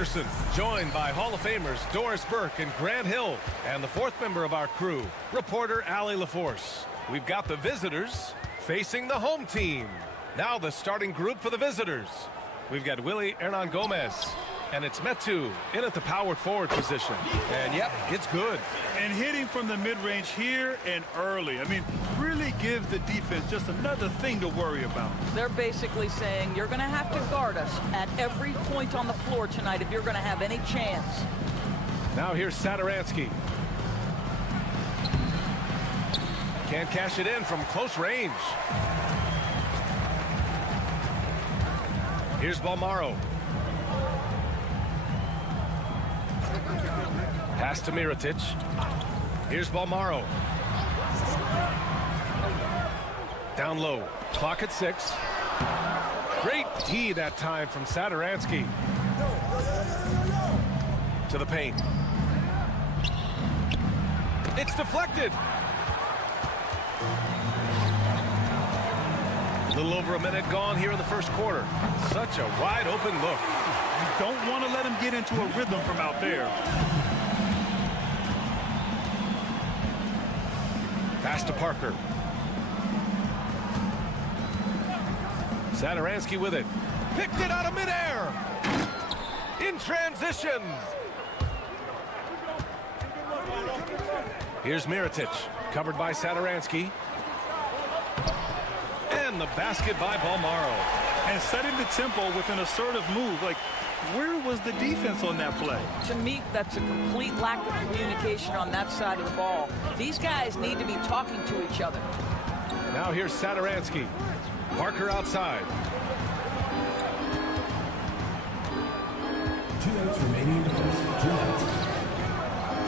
Anderson, joined by Hall of Famers Doris Burke and Grant Hill, and the fourth member of our crew, reporter Allie LaForce. We've got the visitors facing the home team. Now the starting group for the visitors. We've got Willie Hernan Gomez, and it's Metu in at the power forward position. And yep, it's good. And hitting from the mid-range here and early. I mean, really gives the defense just another thing to worry about. They're basically saying you're going to have to guard us at every point on the floor tonight if you're going to have any chance. Now here's Satoransky. Can't cash it in from close range. Here's Balmaro. Pass to Mirotic. Here's Balmaro. Down low. Clock at 6. Great tee that time from Satoransky. To the paint. It's deflected. A little over a minute gone here in the first quarter. Such a wide open look. You don't want to let him get into a rhythm from out there. Pass to Parker. Satoransky with it. Picked it out of midair. In transition. Here's Mirotic. Covered by Satoransky. And the basket by Balmaro. And setting the tempo with an assertive move. Like, where was the defense on that play? To me, that's a complete lack of communication on that side of the ball. These guys need to be talking to each other. Now here's Satoransky. Parker outside. 2 minutes remaining in the first. 2 minutes.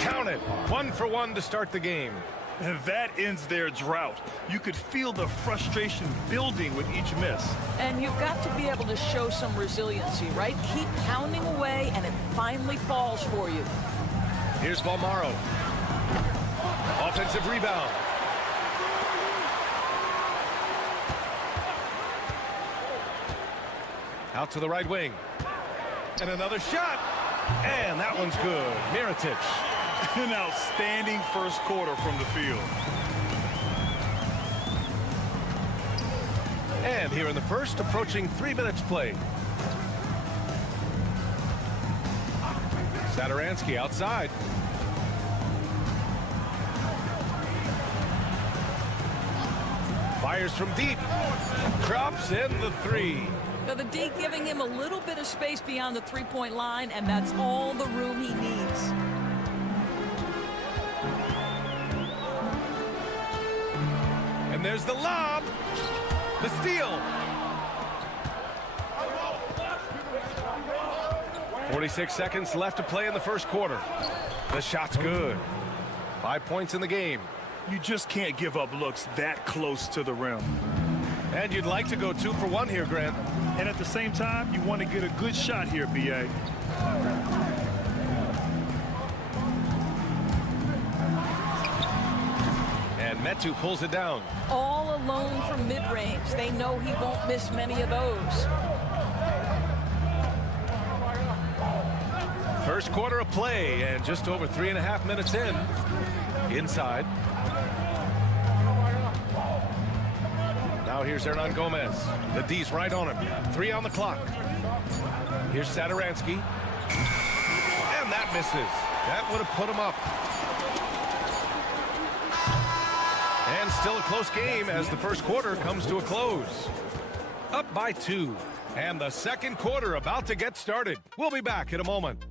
Count it. 1 for 1 to start the game. And that ends their drought. You could feel the frustration building with each miss. And you've got to be able to show some resiliency, right? Keep pounding away, and it finally falls for you. Here's Balmaro. Offensive rebound. Out to the right wing. And another shot. And that one's good. Mirotic. An outstanding first quarter from the field. And here in the first, approaching 3 minutes played. Satoransky outside. Fires from deep. Drops in the 3. Now the D giving him a little bit of space beyond the three-point line, and that's all the room he needs. And there's the lob. The steal. 46 seconds left to play in the first quarter. The shot's good. 5 points in the game. You just can't give up looks that close to the rim. And you'd like to go 2 for 1 here, Grant. And at the same time, you want to get a good shot here, B.A. And Metu pulls it down. All alone from mid-range. They know he won't miss many of those. First quarter of play, and just over 3.5 minutes in. Inside. Now here's Hernan Gomez. The D's right on him. 3 on the clock. Here's Satoransky. And that misses. That would have put him up. And still a close game as the first quarter comes to a close. Up by 2. And the second quarter about to get started. We'll be back in a moment.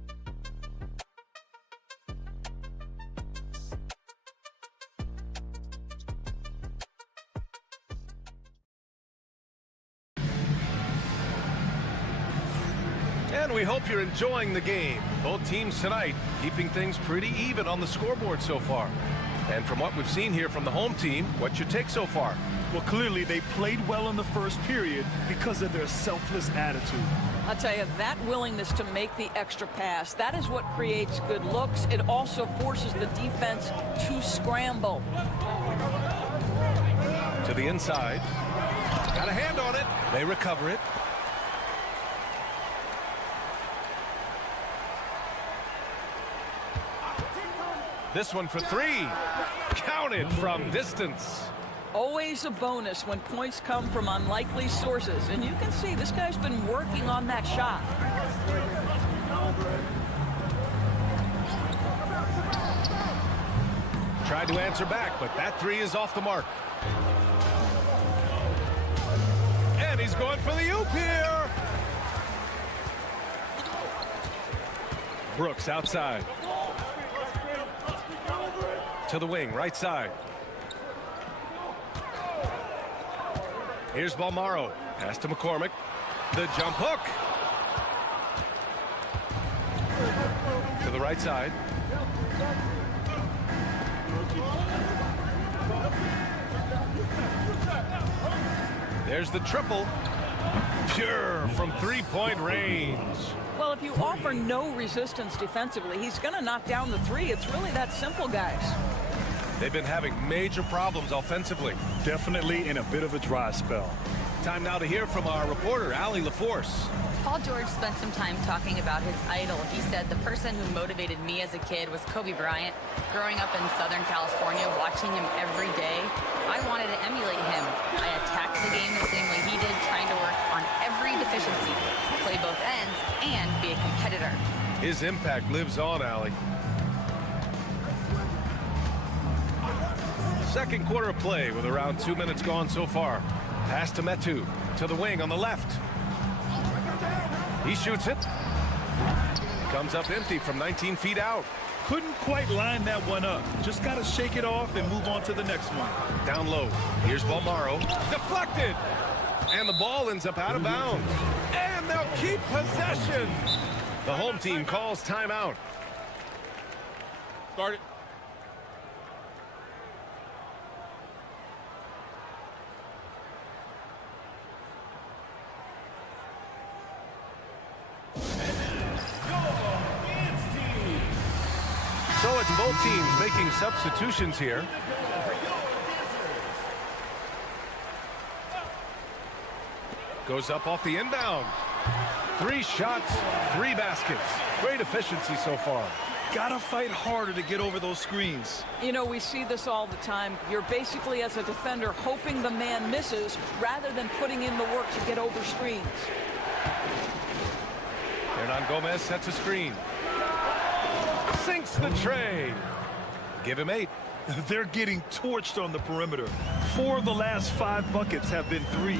And we hope you're enjoying the game. Both teams tonight keeping things pretty even on the scoreboard so far. And from what we've seen here from the home team, what's your take so far? Well, clearly they played well in the first period because of their selfless attitude. I'll tell you, that willingness to make the extra pass, that is what creates good looks. It also forces the defense to scramble. To the inside. Got a hand on it. They recover it. This one for three. Counted from distance. Always a bonus when points come from unlikely sources. And you can see this guy's been working on that shot. Tried to answer back, but that three is off the mark. And he's going for the oop here. Brooks outside. To the wing, right side. Here's Balmaro. Pass to McCormick. The jump hook. To the right side. There's the triple. Pure from three-point range. Well, if you offer no resistance defensively, he's going to knock down the three. It's really that simple, guys. They've been having major problems offensively. Definitely in a bit of a dry spell. Time now to hear from our reporter, Allie LaForce. Paul George spent some time talking about his idol. He said, the person who motivated me as a kid was Kobe Bryant. Growing up in Southern California, watching him every day, I wanted to emulate him. I attacked the game the same way he did, trying to work on every deficiency, play both ends, and be a competitor. His impact lives on, Allie. Second quarter of play with around 2 minutes gone so far. Pass to Metu. To the wing on the left. He shoots it. Comes up empty from 19 feet out. Couldn't quite line that one up. Just got to shake it off and move on to the next one. Down low. Here's Balmaro. Deflected. And the ball ends up out of bounds. And they'll keep possession. The home team calls timeout. Start it. So it's both teams making substitutions here. Goes up off the inbound. 3 shots, 3 baskets. Great efficiency so far. Gotta fight harder to get over those screens. You know, we see this all the time. You're basically, as a defender, hoping the man misses rather than putting in the work to get over screens. Hernan Gomez sets a screen. Sinks the tray. Give him 8. They're getting torched on the perimeter. 4 of the last 5 buckets have been threes.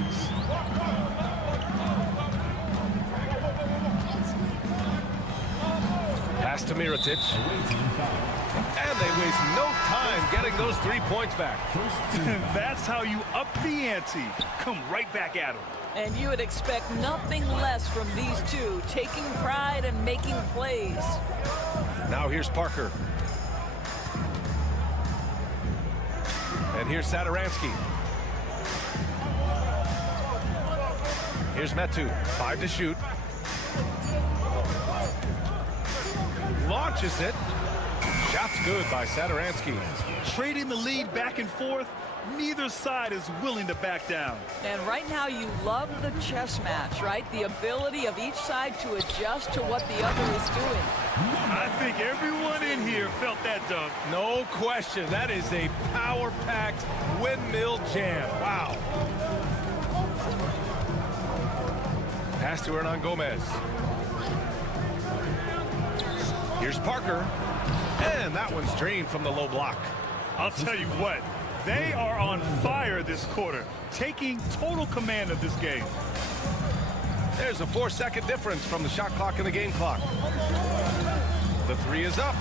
Pass to Mirotic. And they waste no time getting those 3 points back. That's how you up the ante. Come right back at them. And you would expect nothing less from these two, taking pride and making plays. Now here's Parker. And here's Sadaransky. Here's Metu. 5 to shoot. Launches it. Shot's good by Sadaransky. Trading the lead back and forth, neither side is willing to back down. And right now you love the chess match, right? The ability of each side to adjust to what the other is doing. I think everyone in here felt that dunk. No question. That is a power-packed windmill jam. Wow. Pass to Hernan Gomez. Here's Parker. And that one's drained from the low block. I'll tell you what, they are on fire this quarter, taking total command of this game. There's a 4-second difference from the shot clock and the game clock. The 3 is up.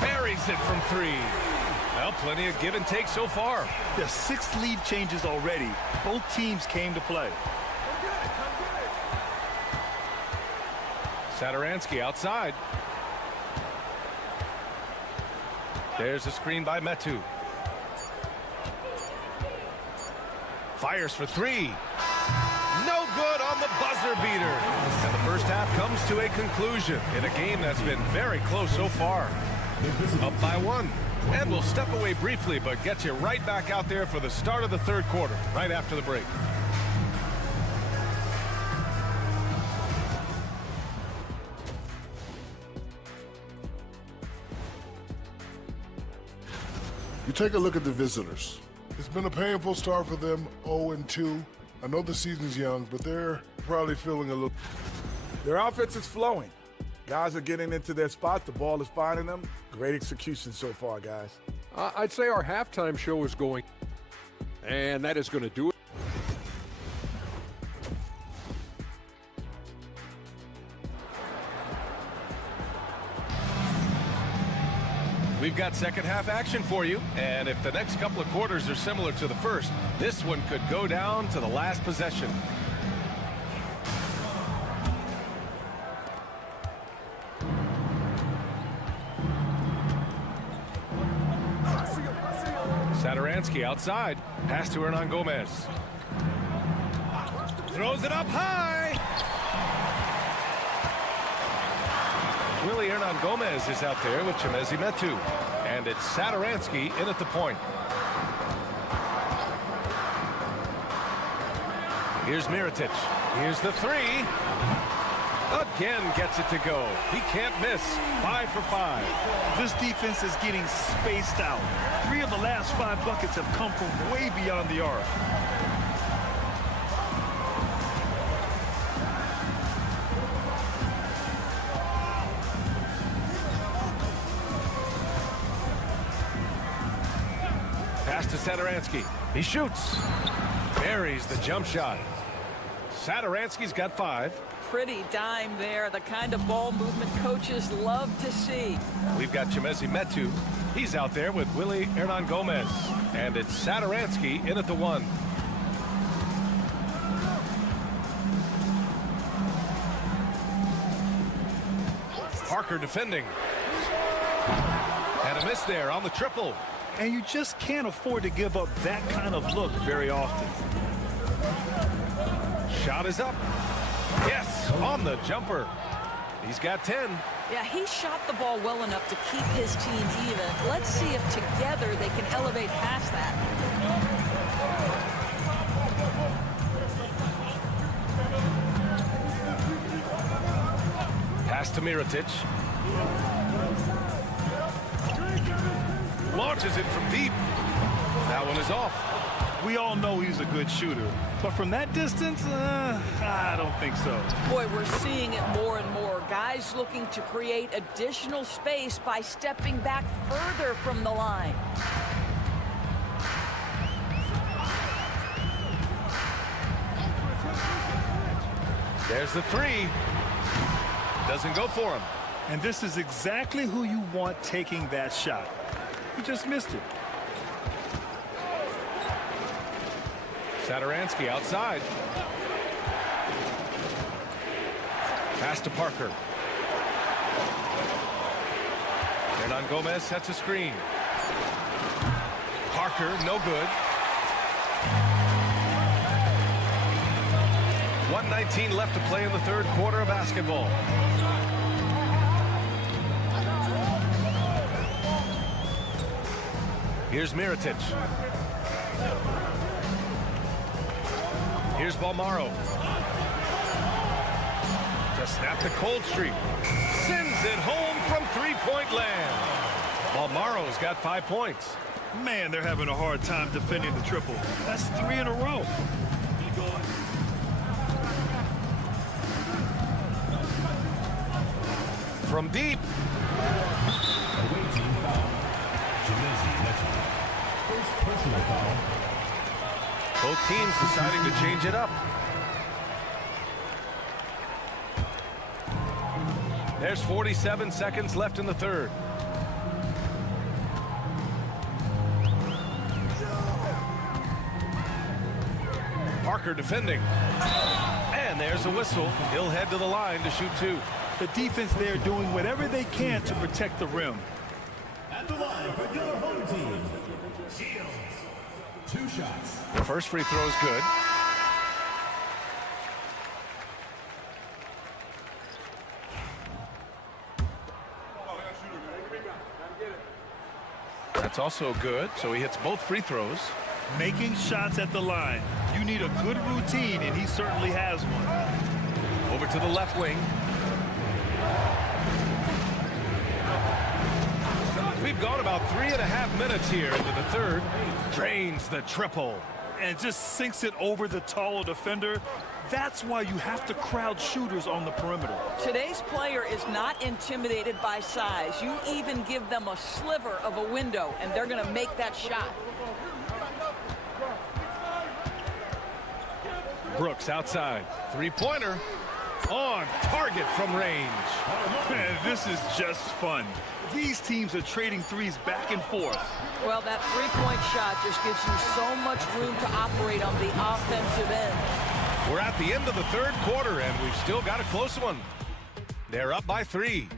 Buries it from 3. Well, plenty of give and take so far. The 6 lead changes already. Both teams came to play. Sadaransky outside. There's a screen by Metu. Fires for three. No good on the buzzer beater. And the first half comes to a conclusion in a game that's been very close so far. Up by one. And we'll step away briefly, but get you right back out there for the start of the third quarter, right after the break. You take a look at the visitors. It's been a painful start for them, 0-2. I know the season's young, but they're probably feeling a little... Their offense is flowing. Guys are getting into their spot. The ball is finding them. Great execution so far, guys. I'd say our halftime show is going, and that is going to do it. We've got second half action for you, and if the next couple of quarters are similar to the first, this one could go down to the last possession. Satoransky outside. Pass to Hernan Gomez. Throws it up high. Willie Hernan Gomez is out there with Chemezi Metu. And it's Satoransky in at the point. Here's Mirotic. Here's the three. Again gets it to go. He can't miss. 5 for 5. This defense is getting spaced out. 3 of the last 5 buckets have come from way beyond the arc. Pass to Satoransky. He shoots. Buries the jump shot. Satoransky's got 5. Pretty dime there, the kind of ball movement coaches love to see. We've got Chemezi Metu. He's out there with Willie Hernan Gomez. And it's Satoransky in at the 1. Parker defending. And a miss there on the triple. And you just can't afford to give up that kind of look very often. Shot is up. Yes, on the jumper. He's got 10. Yeah, he shot the ball well enough to keep his team even. Let's see if together they can elevate past that. Pass to Mirotic. Launches it from deep. That one is off. We all know he's a good shooter, but from that distance, I don't think so. Boy, we're seeing it more and more. Guys looking to create additional space by stepping back further from the line. There's the three. Doesn't go for him. And this is exactly who you want taking that shot. He just missed it. Satoransky outside. Pass to Parker. Hernan Gomez sets a screen. Parker, no good. 1:19 left to play in the third quarter of basketball. Here's Mirotic. Here's Balmaro. To snap the cold streak. Sends it home from three-point land. Balmaro's got 5 points. Man, they're having a hard time defending the triple. That's 3 in a row. From deep. Away team foul. Chemezi Metu. First personal foul. Both teams deciding to change it up. There's 47 seconds left in the third. Parker defending. And there's a whistle. He'll head to the line to shoot 2. The defense there doing whatever they can to protect the rim. the line for your home team. Shields. 2 shots. The first free throw is good. That's also good, so he hits both free throws. Making shots at the line. You need a good routine, and he certainly has one. Over to the left wing. We've gone about 3.5 minutes here into the third. Drains the triple. And just sinks it over the taller defender. That's why you have to crowd shooters on the perimeter. Today's player is not intimidated by size. You even give them a sliver of a window, and they're going to make that shot. Brooks outside. Three-pointer. On target from range. Man, this is just fun. These teams are trading threes back and forth. Well, that three-point shot just gives you so much room to operate on the offensive end. We're at the end of the third quarter, and we've still got a close one. They're up by 3.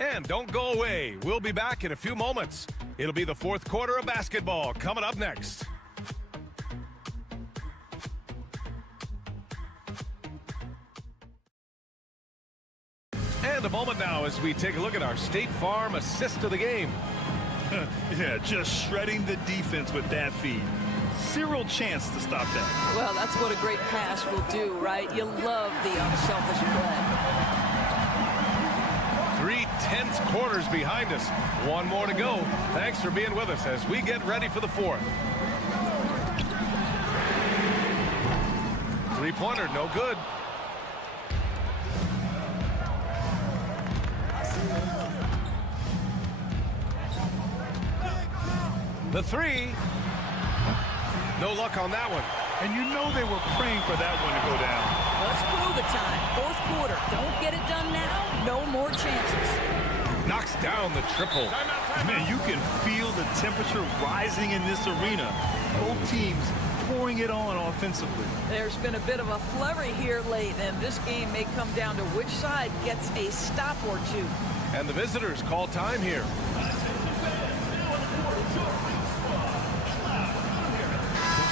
And don't go away. We'll be back in a few moments. It'll be the fourth quarter of basketball coming up next. And a moment now as we take a look at our State Farm assist of the game. Yeah, just shredding the defense with that feed. Zero chance to stop that. Well, that's what a great pass will do, right? You love the unselfish play. 3 tense quarters behind us. One more to go. Thanks for being with us as we get ready for the fourth. Three-pointer, no good. The 3. No luck on that one. And you know they were praying for that one to go down. Let's blow the time. Fourth quarter. Don't get it done now. No more chances. Knocks down the triple. Man, you can feel the temperature rising in this arena. Both teams pouring it on offensively. There's been a bit of a flurry here late, and this game may come down to which side gets a stop or two. And the visitors call time here.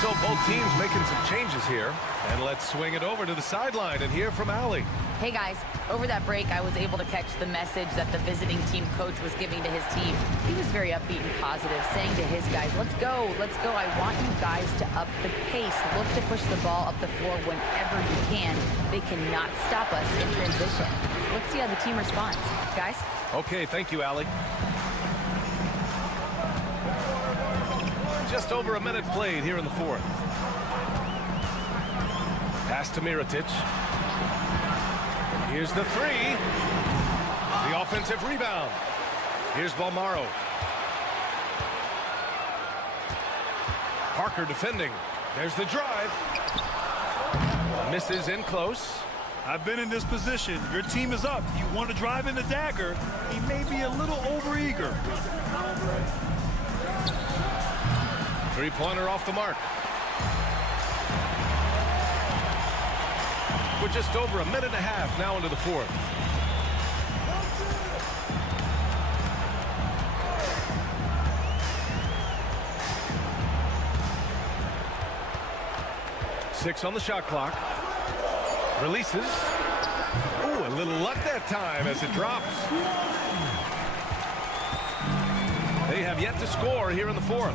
So both teams making some changes here. And let's swing it over to the sideline and hear from Allie. Hey guys, over that break I was able to catch the message that the visiting team coach was giving to his team. He was very upbeat and positive, saying to his guys, let's go. I want you guys to up the pace. Look to push the ball up the floor whenever you can. They cannot stop us in transition. Let's see how the team responds. Guys? Okay, thank you, Allie. Just over a minute played here in the fourth. Pass to Mirotic. Here's the 3. The offensive rebound. Here's Balmaro. Parker defending. There's the drive. Misses in close. I've been in this position. Your team is up. You want to drive in the dagger. He may be a little overeager. Three-pointer off the mark. We're just over a minute and a half now into the fourth. Six on the shot clock. Releases. Ooh, a little luck that time as it drops. They have yet to score here in the fourth.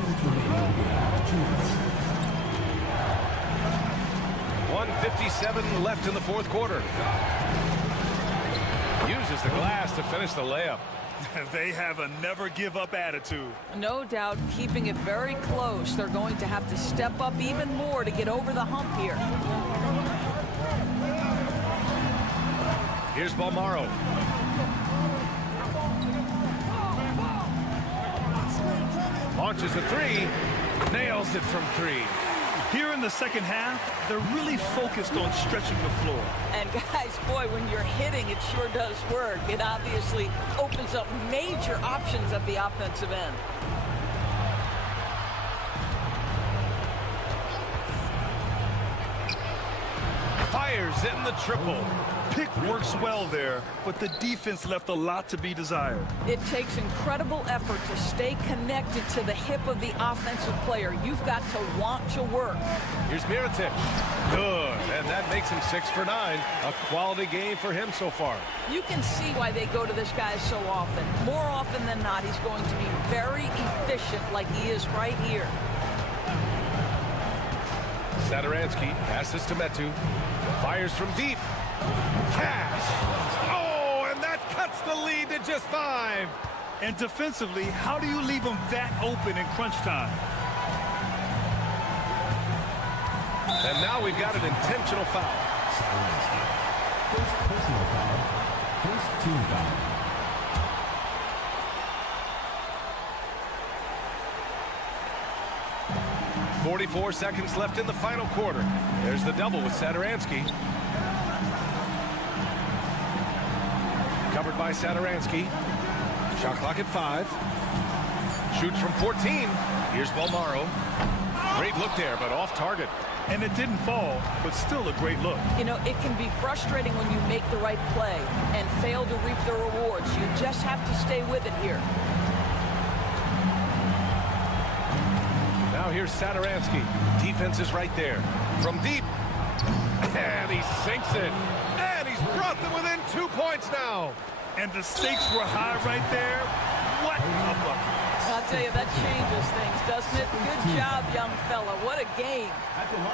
1:57 left in the fourth quarter. Uses the glass to finish the layup. They have a never-give-up attitude. No doubt keeping it very close. They're going to have to step up even more to get over the hump here. Here's Balmaro. Launches a 3. Nails it from 3. Here in the second half, they're really focused on stretching the floor. And guys, boy, when you're hitting, it sure does work. It obviously opens up major options at the offensive end. Fires in the triple. pick works well there, but the defense left a lot to be desired. It takes incredible effort to stay connected to the hip of the offensive player. You've got to want to work. Here's Mirotic. Good. And that makes him 6 for 9. A quality game for him so far. You can see why they go to this guy so often. More often than not, he's going to be very efficient like he is right here. Sadaransky passes to Metu. Fires from deep. Cash. Oh, and that cuts the lead to just 5. And defensively, how do you leave them that open in crunch time? And now we've got an intentional foul. First personal foul. First team foul. .44 seconds left in the final quarter. There's the double with Sadaransky. Covered by Sadaransky. Shot clock at 5. Shoots from 14. Here's Balmaro. Great look there, but off target. And it didn't fall, but still a great look. You know, it can be frustrating when you make the right play and fail to reap the rewards. You just have to stay with it here. Now here's Sadaransky. Defense is right there. From deep. And he sinks it. And he's brought them within 2 points now. And the stakes were high right there. What a bucket. I'll tell you, that changes things, doesn't it? Good job, young fella. What a game.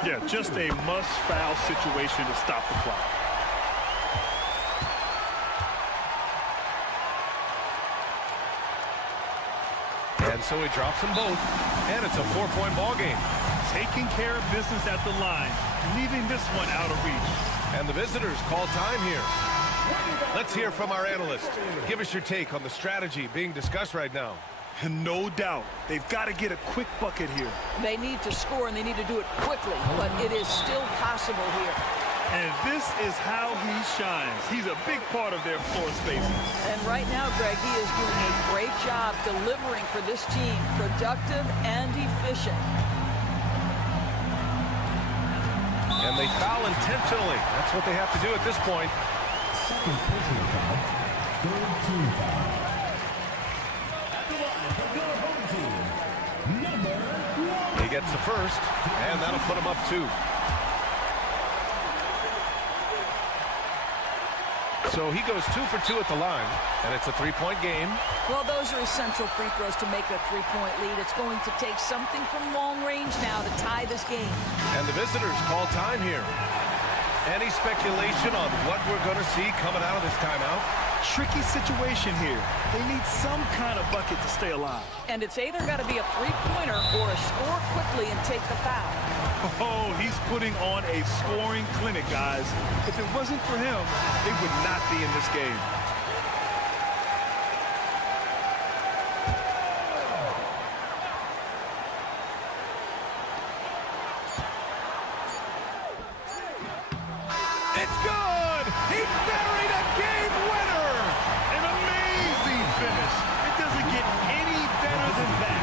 Yeah, just a must-foul situation to stop the clock. And so he drops them both. And it's a 4-point ball game. Taking care of business at the line, leaving this one out of reach. And the visitors call time here. Let's hear from our analyst. Give us your take on the strategy being discussed right now. No doubt, they've got to get a quick bucket here. They need to score, and they need to do it quickly, but it is still possible here. And this is how he shines. He's a big part of their floor spacing. And right now, Greg, he is doing a great job delivering for this team, productive and efficient. And they foul intentionally. That's what they have to do at this point. Second personal foul. Third team foul. He gets the first, and that'll put him up 2. So he goes 2 for 2 at the line, and it's a 3-point game. Well, those are essential free throws to make a 3-point lead. It's going to take something from long range now to tie this game. And the visitors call time here. Any speculation on what we're going to see coming out of this timeout? Tricky situation here. They need some kind of bucket to stay alive. And it's either got to be a three-pointer or a score quickly and take the foul. Oh, he's putting on a scoring clinic, guys. If it wasn't for him, they would not be in this game. It's good! He buried a game winner! An amazing finish. It doesn't get any better than that.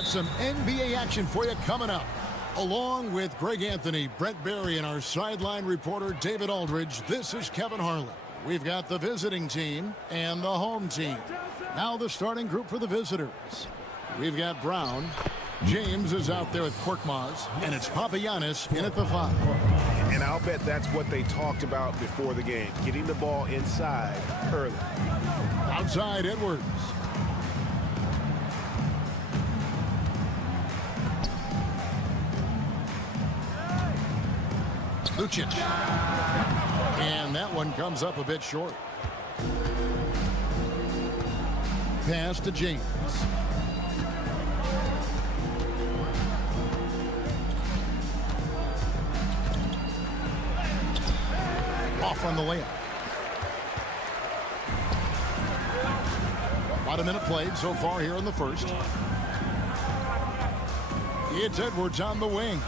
Got some NBA action for you coming up. Along with Greg Anthony, Brent Barry, and our sideline reporter David Aldridge, this is Kevin Harlan. We've got the visiting team and the home team. Now the starting group for the visitors. We've got Brown. James is out there with Korkmaz, and it's Papagiannis in at the 5. And I'll bet that's what they talked about before the game, getting the ball inside early. Outside, Edwards. Lucic. And that one comes up a bit short. Pass to James. Off on the layup. About a minute played so far here in the first. It's Edwards on the wing.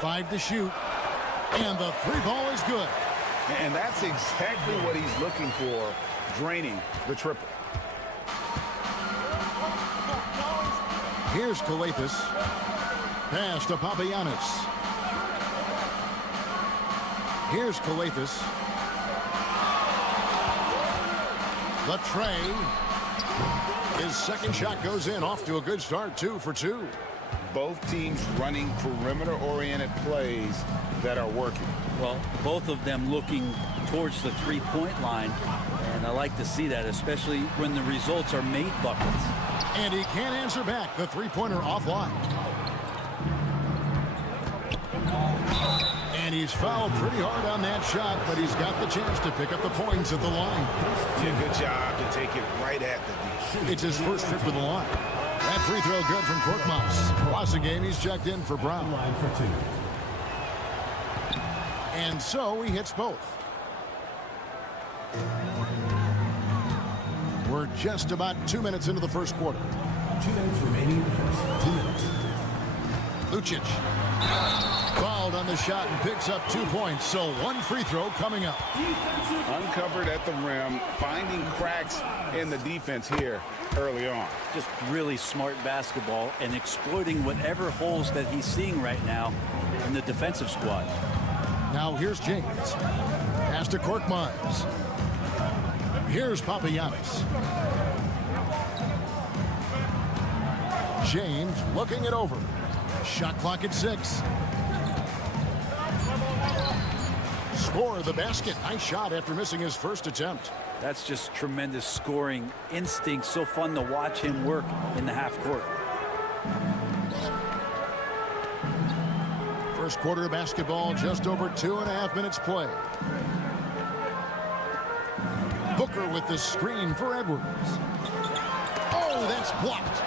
Five to shoot. And the three ball is good. And that's exactly what he's looking for, draining the triple. Here's Kalathis. Pass to Papagiannis. Here's Kalathis. The tray. His second shot goes in. Off to a good start. 2 for 2. Both teams running perimeter-oriented plays that are working. Well, both of them looking towards the three-point line, and I like to see that, especially when the results are made buckets. And he can't answer back. The three-pointer offline. And he's fouled pretty hard on that shot, but he's got the chance to pick up the points at the line. Did a good job to take it right at the D. It's his first trip to the line. That free throw good from Korkmaz. Across the game, he's checked in for Brown. Line for 2. And so he hits both. We're just about 2 minutes into the first quarter. 2 minutes remaining in the first. 2 minutes. Lucic fouled on the shot and picks up 2 points. So one free throw coming up. Uncovered at the rim, finding cracks in the defense here early on. Just really smart basketball and exploiting whatever holes that he's seeing right now in the defensive squad. Now here's James. Pass to Korkmaz. Here's Papagiannis. James looking it over. Shot clock at 6. Score the basket. Nice shot after missing his first attempt. That's just tremendous scoring instinct. So fun to watch him work in the half court. First quarter of basketball, just over 2.5 minutes play. Booker with the screen for Edwards. Oh, that's blocked.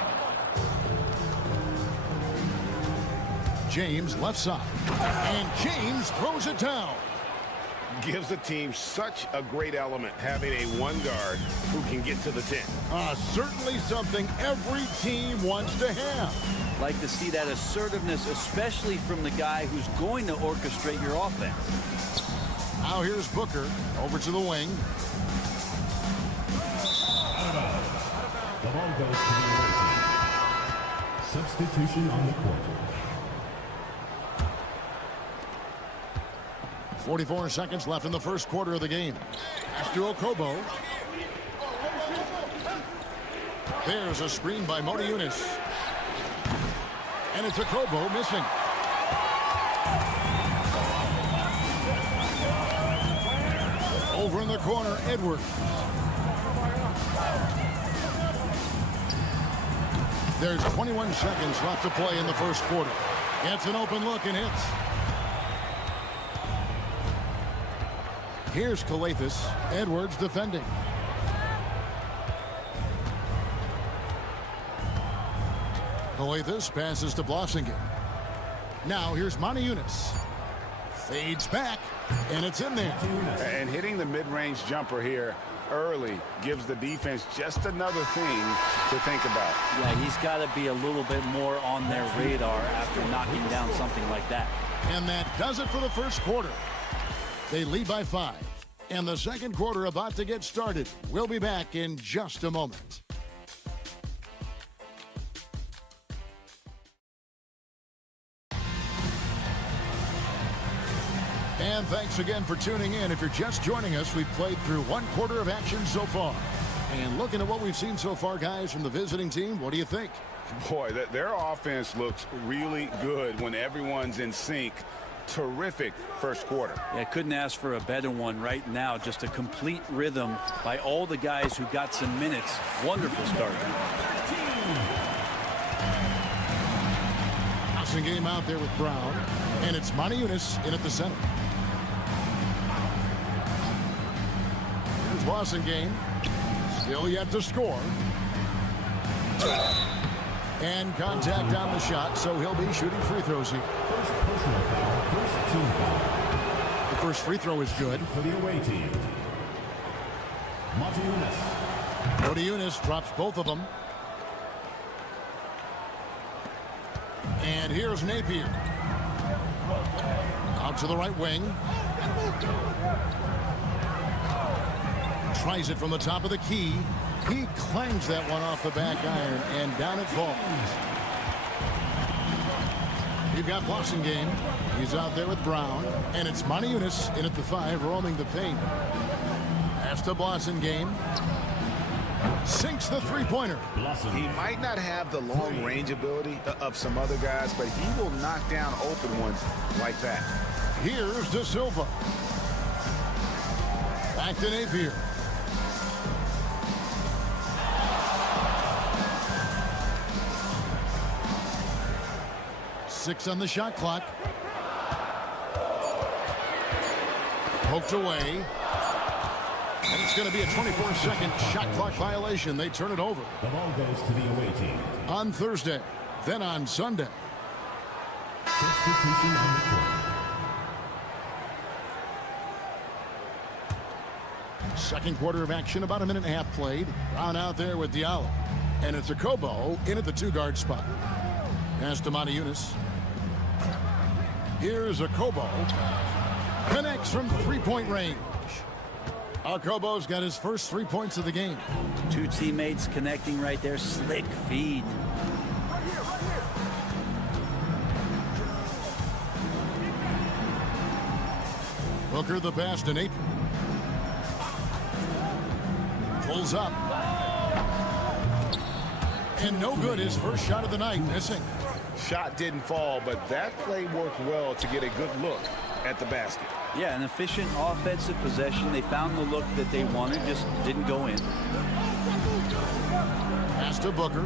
James left side. And James throws it down. Gives the team such a great element having a one guard who can get to the 10. Certainly something every team wants to have. Like to see that assertiveness, especially from the guy who's going to orchestrate your offense. Now here's Booker over to the wing. The ball goes to the away team. Substitution on the court. 44 seconds left in the first quarter of the game. Pass to Okobo. There's a screen by Motiejunas. And it's Okobo missing. Over in the corner, Edwards. There's 21 seconds left to play in the first quarter. Gets an open look and hits. Here's Kalathis. Edwards defending. Kalathis passes to Blossingen. Now here's Motiejunas. Fades back, and it's in there. And hitting the mid-range jumper here early gives the defense just another thing to think about. Yeah, he's got to be a little bit more on their radar after knocking down something like that. And that does it for the first quarter. They lead by 5. And the second quarter about to get started. We'll be back in just a moment. And thanks again for tuning in. If you're just joining us, we've played through one quarter of action so far. And looking at what we've seen so far, guys, from the visiting team, what do you think? Boy, their offense looks really good when everyone's in sync. Terrific first quarter. Yeah, couldn't ask for a better one right now. Just a complete rhythm by all the guys who got some minutes. Wonderful start. Passing game out there with Brown. And it's Motiejunas in at the center. Here's Blossingen. Still yet to score. And contact on the shot, so he'll be shooting free throws here. First personal foul, first team foul. The first free throw is good. For the away team. Motiejunas drops both of them. And here's Napier. Out to the right wing. Tries it from the top of the key. He clangs that one off the back iron, and down it falls. You've got Blossingame. He's out there with Brown, and it's Moniunas in at the 5, roaming the paint. Pass to Blossingame. Sinks the three-pointer. He might not have the long-range ability of some other guys, but he will knock down open ones like that. Here's De Silva. Back to Napier. Six on the shot clock. Poked away. And it's going to be a 24-second shot clock violation. They turn it over. The ball goes to the away team. On Thursday, then on Sunday. Substitution on the court. Second quarter of action, about a minute and a half played. Brown out there with Diallo. And it's a Kobo in at the 2-guard spot. Pass to Moniunas. Here's a Kobo. Connects from three-point range. Kobo's got his first 3 points of the game. Two teammates connecting right there. Slick feed. Booker the pass to Napier. Pulls up. And no good. His first shot of the night, missing. Shot didn't fall, but that play worked well to get a good look at the basket. Yeah, an efficient offensive possession. They found the look that they wanted, just didn't go in. Pass to Booker.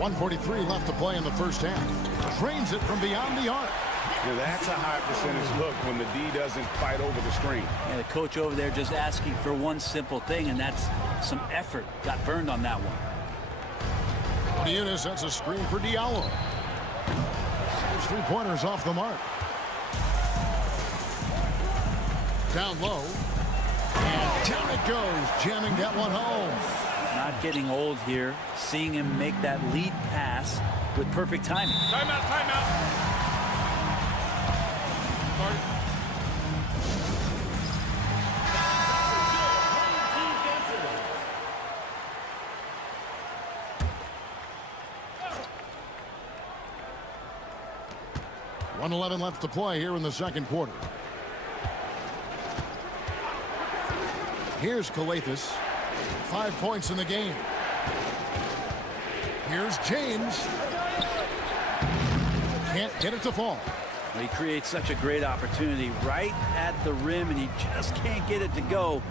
1:43 left to play in the first half. Drains it from beyond the arc. Yeah, that's a high percentage look when the D doesn't fight over the screen. And the coach over there just asking for one simple thing, and that's some effort. Got burned on that one. Moniunas, that's a screen for Diallo. His three-pointers off the mark. Down low. And down it goes, jamming that one home. Not getting old here. Seeing him make that lead pass with perfect timing. Timeout, timeout. Sorry. .111 left to play here in the second quarter. Here's Calathis. 5 points in the game. Here's James. Can't get it to fall. He creates such a great opportunity right at the rim, and he just can't get it to go.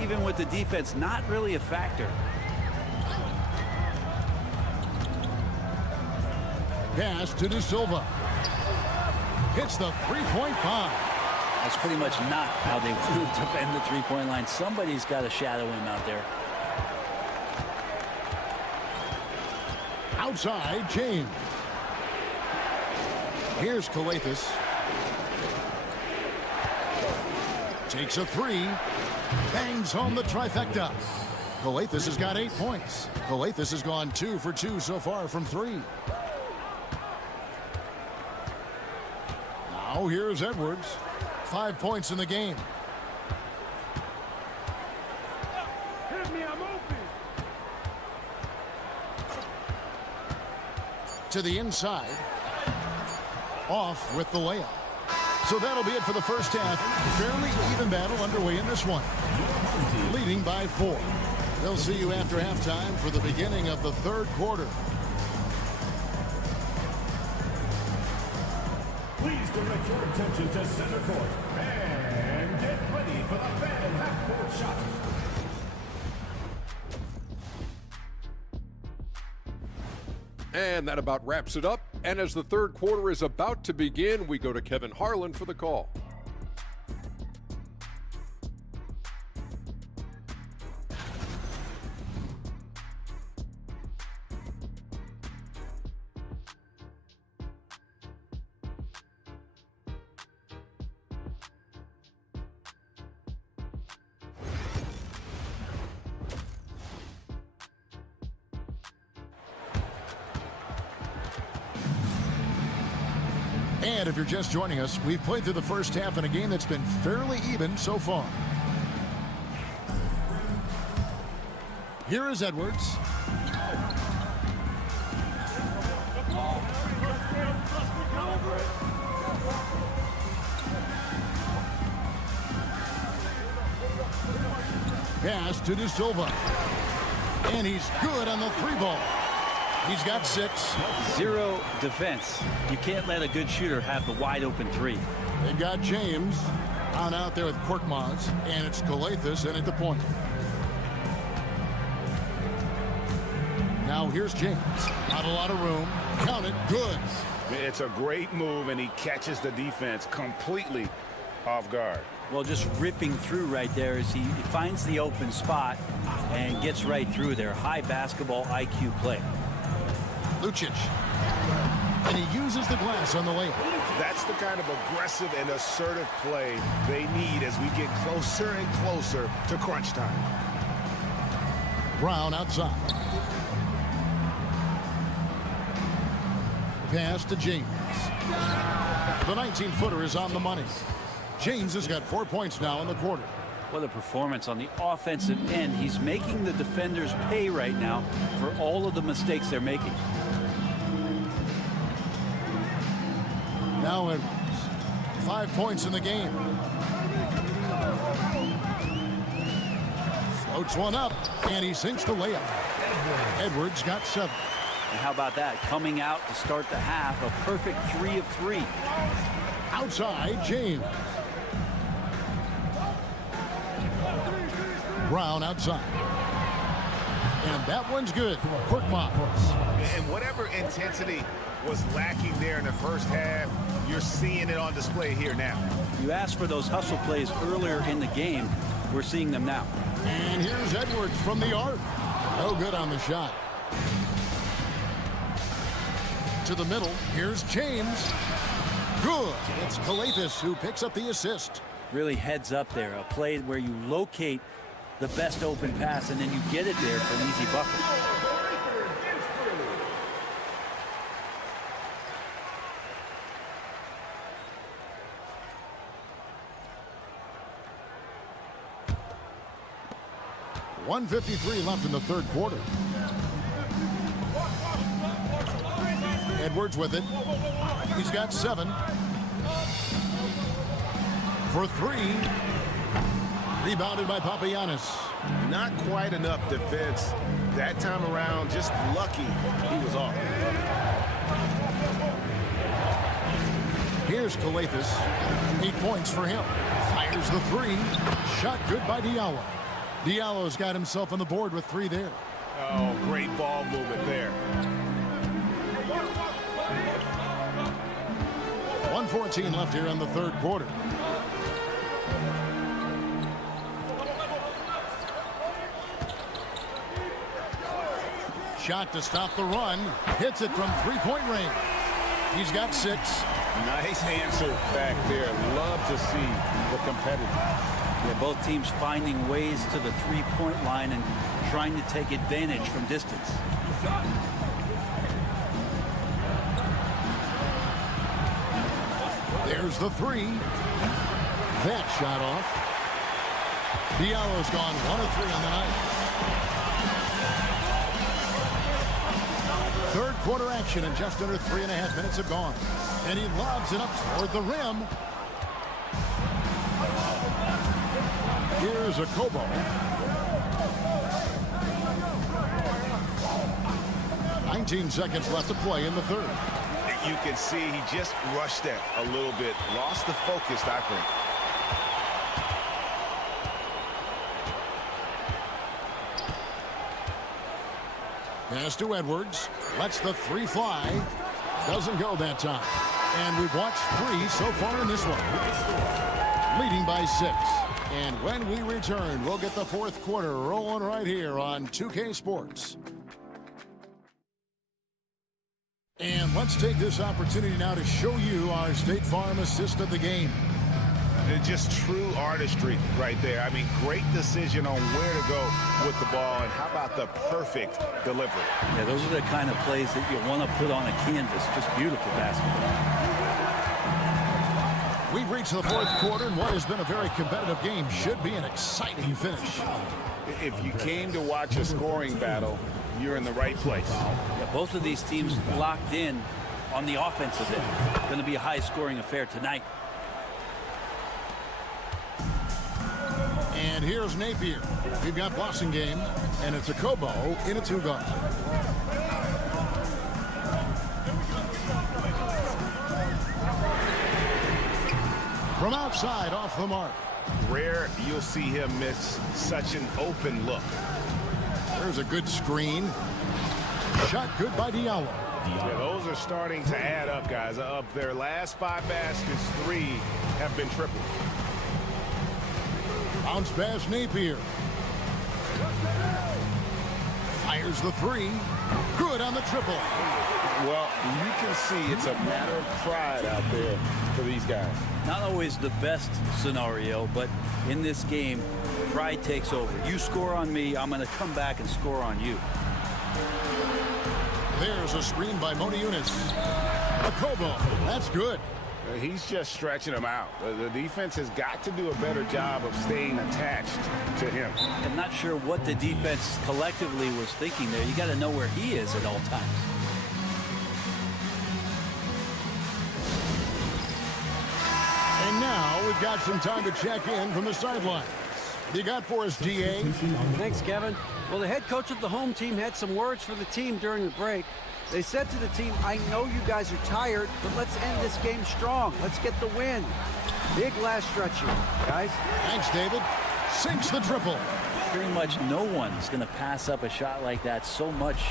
Even with the defense, not really a factor. Pass to De Silva. Hits the three-point bomb. That's pretty much not how they would defend the three-point line. Somebody's got to shadow him out there. Outside, James. Here's Calathis. Takes a three. Bangs home the trifecta. Calathis has got 8 points. Calathis has gone 2 for 2 so far from 3. Now here's Edwards. 5 points in the game. Hit me, I'm open. To the inside. Off with the layup. So that'll be it for the first half. Fairly even battle underway in this one. Leading by 4. They'll see you after halftime for the beginning of the third quarter. Please direct your attention to center court and get ready for the fan half-court shot. And that about wraps it up. And as the third quarter is about to begin, we go to Kevin Harlan for the call. And if you're just joining us, we've played through the first half in a game that's been fairly even so far. Here is Edwards. Pass to De Silva. And he's good on the 3-ball. He's got 6. Zero defense. You can't let a good shooter have the wide open 3. They've got James on out there with Korkmaz, and it's Calathes in at the point. Now here's James. Not a lot of room. Count it. Good. It's a great move, and he catches the defense completely off guard. Well, just ripping through right there as he finds the open spot and gets right through there. High basketball IQ play. Lucic. And he uses the glass on the layup. That's the kind of aggressive and assertive play they need as we get closer and closer to crunch time. Brown outside. Pass to James. The 19-footer is on the money. James has got 4 points now in the quarter. What a performance on the offensive end. He's making the defenders pay right now for all of the mistakes they're making. Now Edwards. 5 points in the game. Floats one up, and he sinks the layup. Edwards got 7. And how about that? Coming out to start the half, a perfect 3 of 3. Outside, James. Brown outside. And that one's good. Korkmaz. And whatever intensity was lacking there in the first half, you're seeing it on display here now. You asked for those hustle plays earlier in the game. We're seeing them now. And here's Edwards from the arc. No good on the shot. To the middle. Here's James. Good. It's Calathes who picks up the assist. Really heads up there. A play where you locate the best open pass and then you get it there for an easy bucket. .153 left in the third quarter. Edwards with it. He's got 7. For 3. Rebounded by Papagiannis. Not quite enough defense that time around. Just lucky he was off. Here's Calathes. 8 points for him. Fires the 3. Shot good by Diallo. Diallo's got himself on the board with 3 there. Oh, great ball movement there. 1:14 left here in the third quarter. Shot to stop the run. Hits it from 3-point range. He's got 6. Nice answer back there. Love to see the competitor. Yeah, both teams finding ways to the 3-point line and trying to take advantage from distance. There's the 3. That shot off. Diallo's gone 1 of 3 on the night. Third quarter action, and just under 3.5 minutes have gone. And he lobs it up toward the rim. Here's a Kobo. .19 seconds left to play in the third. You can see he just rushed that a little bit. Lost the focus, I think. Pass to Edwards. Lets the 3 fly. Doesn't go that time. And we've watched 3 so far in this one. Leading by 6. And when we return, we'll get the fourth quarter rolling right here on 2K Sports. And let's take this opportunity now to show you our State Farm assist of the game. Just true artistry right there. I mean, great decision on where to go with the ball, and how about the perfect delivery? Yeah, those are the kind of plays that you want to put on a canvas. Just beautiful basketball. We've reached the fourth quarter, and what has been a very competitive game should be an exciting finish. If you came to watch a scoring battle, you're in the right place. Yeah, both of these teams locked in on the offensive end. Going to be a high-scoring affair tonight. And here's Napier. We've got Bossingame, and it's a Kobo in a 2-guard. From outside, off the mark. Rare you'll see him miss such an open look. There's a good screen. Shot good by Diallo. Yeah, those are starting to add up, guys. Of their last 5 baskets, 3 have been triple. Bounce pass Napier. Fires the 3. Good on the triple. Well, you can see it's a matter of pride out there for these guys. Not always the best scenario, but in this game, pride takes over. You score on me, I'm going to come back and score on you. There's a screen by Mona Yunus. A Kobo. That's good. He's just stretching him out. The defense has got to do a better job of staying attached to him. I'm not sure what the defense collectively was thinking there. You got to know where he is at all times. And now we've got some time to check in from the sidelines. You got for us, DA? Thanks, Kevin. Well, the head coach of the home team had some words for the team during the break. They said to the team, I know you guys are tired, but let's end this game strong. Let's get the win. Big last stretch here, guys. Thanks, David. Sinks the triple. Pretty much no one's going to pass up a shot like that so much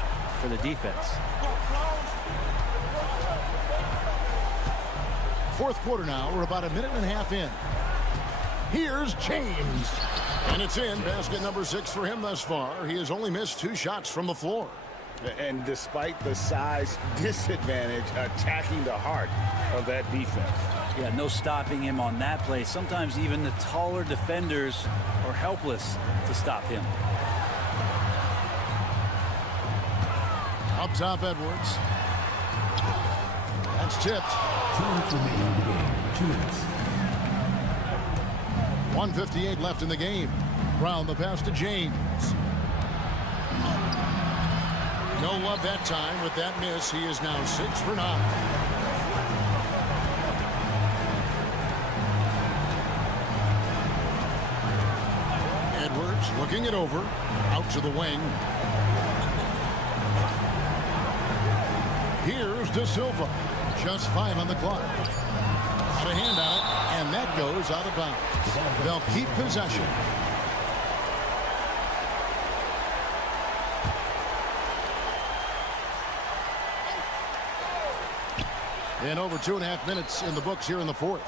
for the defense. Fourth quarter now. We're about a minute and a half in. Here's James. And it's in. Basket number 6 for him thus far. He has only missed 2 shots from the floor. And despite the size disadvantage, attacking the heart of that defense. Yeah, no stopping him on that play. Sometimes even the taller defenders are helpless to stop him. Up top, Edwards. That's tipped. 2 minutes. 1:58 left in the game. Brown the pass to James. No love that time with that miss. He is now 6 for 9. Edwards looking it over. Out to the wing. Here's De Silva. Just 5 on the clock. Got a hand on it, and that goes out of bounds. They'll keep possession. And over 2.5 minutes in the books here in the fourth.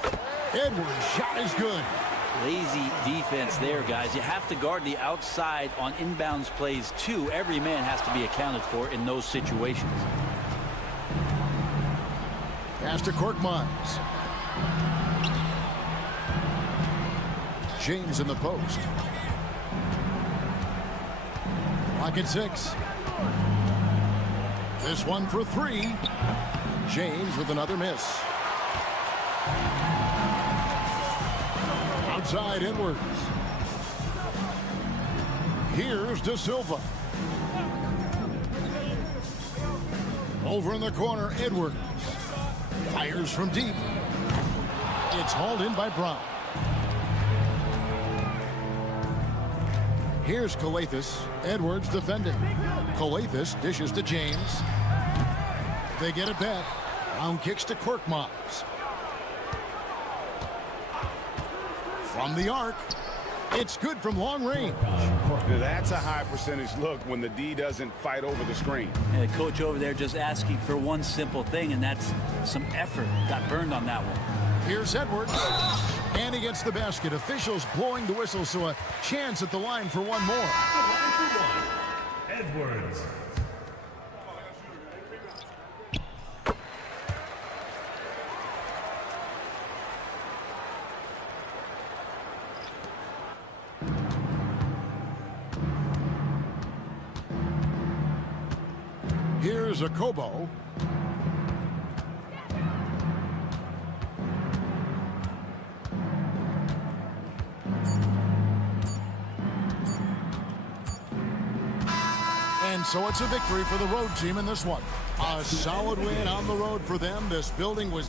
Edwards' shot is good. Lazy defense there, guys. You have to guard the outside on inbounds plays, too. Every man has to be accounted for in those situations. Pass to Korkmaz. James in the post. Clock at 6. This one for 3. James with another miss. Outside Edwards. Here's De Silva. Over in the corner, Edwards. Fires from deep. It's hauled in by Brown. Here's Calathis. Edwards defending. Calathis dishes to James. They get it back. Brown kicks to Korkmaz. From the arc. It's good from long range. That's a high percentage look when the D doesn't fight over the screen. And the coach over there just asking for one simple thing, and that's some effort. Got burned on that one. Here's Edwards. And he gets the basket. Officials blowing the whistle, so a chance at the line for one more. Edwards. Here's a Kobo. so it's a victory for the road team in this one. A solid win on the road for them. This building was...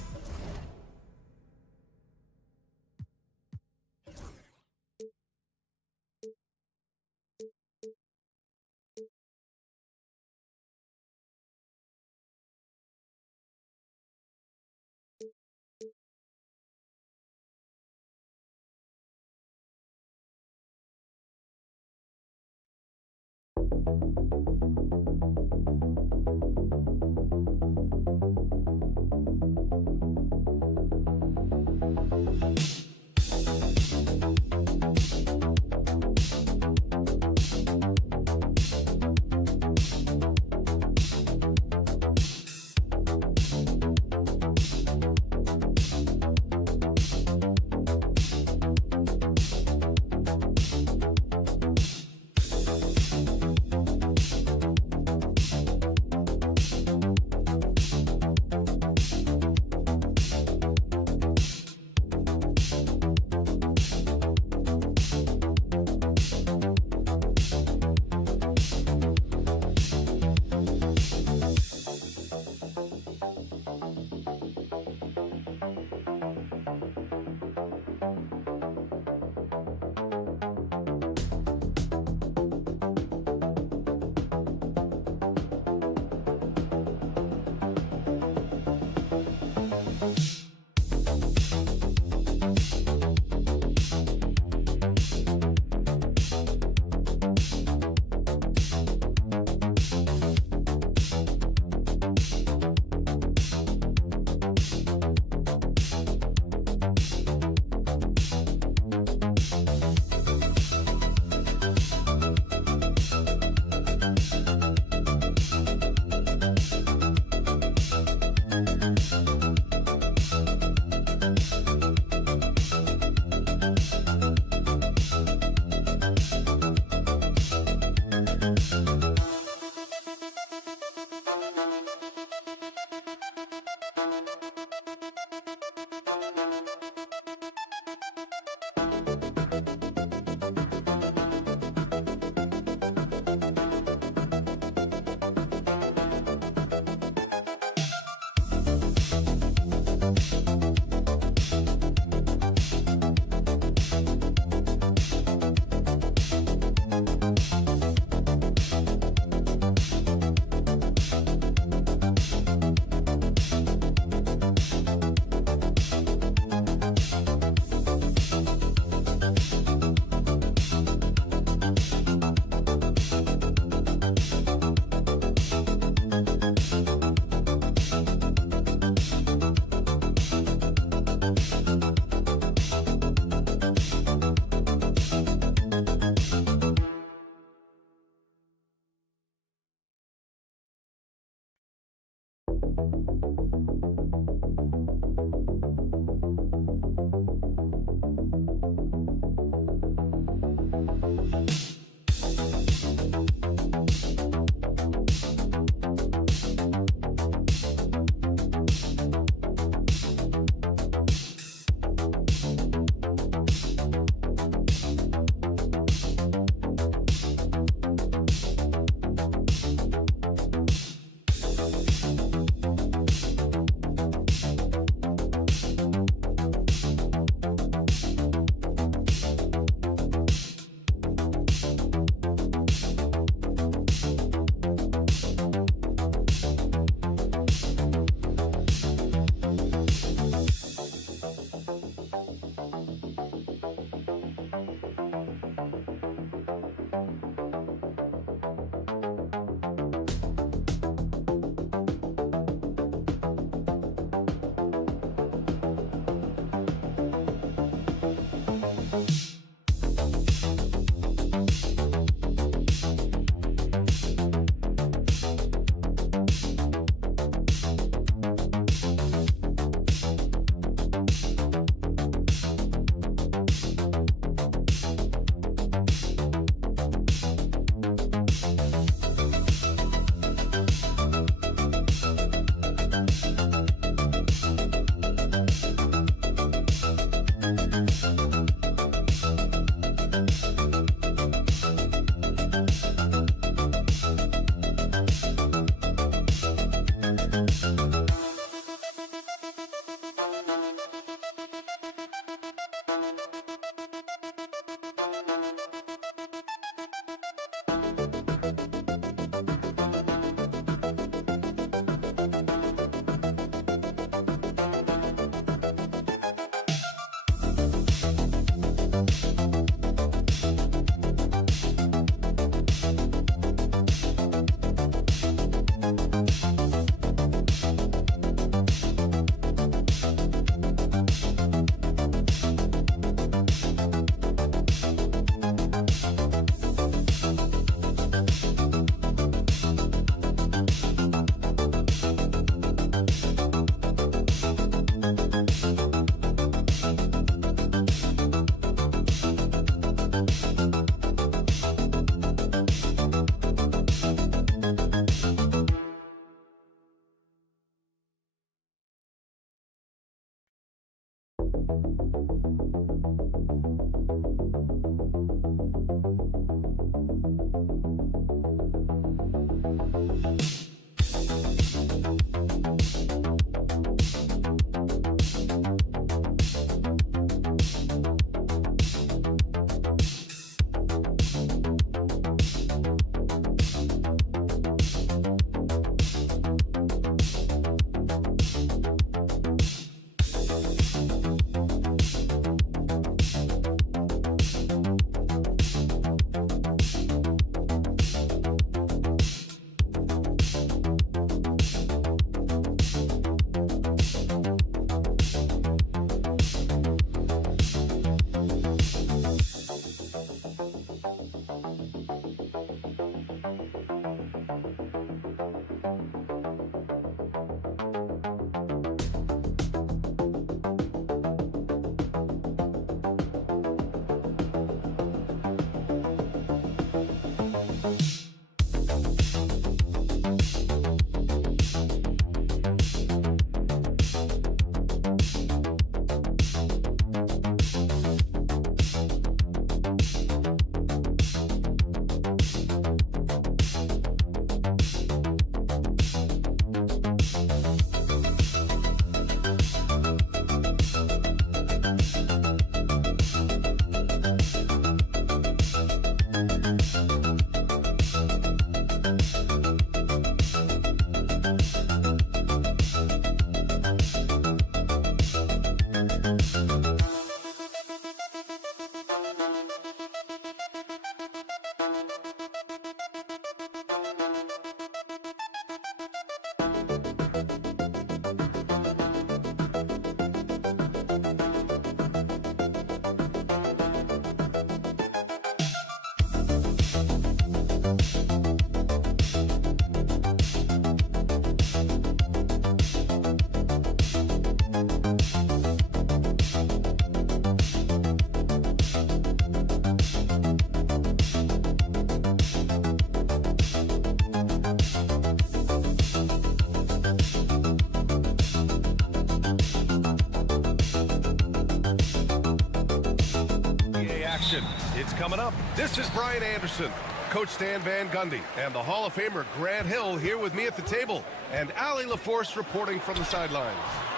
coming up. This is Brian Anderson, Coach Stan Van Gundy, and the Hall of Famer Grant Hill here with me at the table, and Ali LaForce reporting from the sidelines.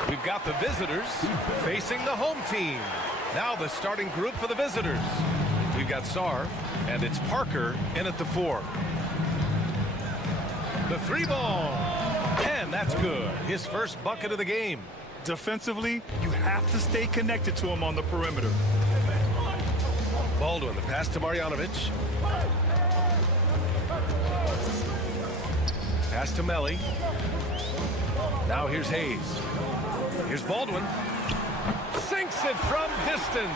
We've got the visitors facing the home team. Now the starting group for the visitors. We've got Sarr, and it's Parker in at the 4. The 3 ball, and that's good. His first bucket of the game. Defensively, you have to stay connected to him on the perimeter. Baldwin, the pass to Marjanovic. Pass to Melli. Now here's Hayes. Here's Baldwin. Sinks it from distance.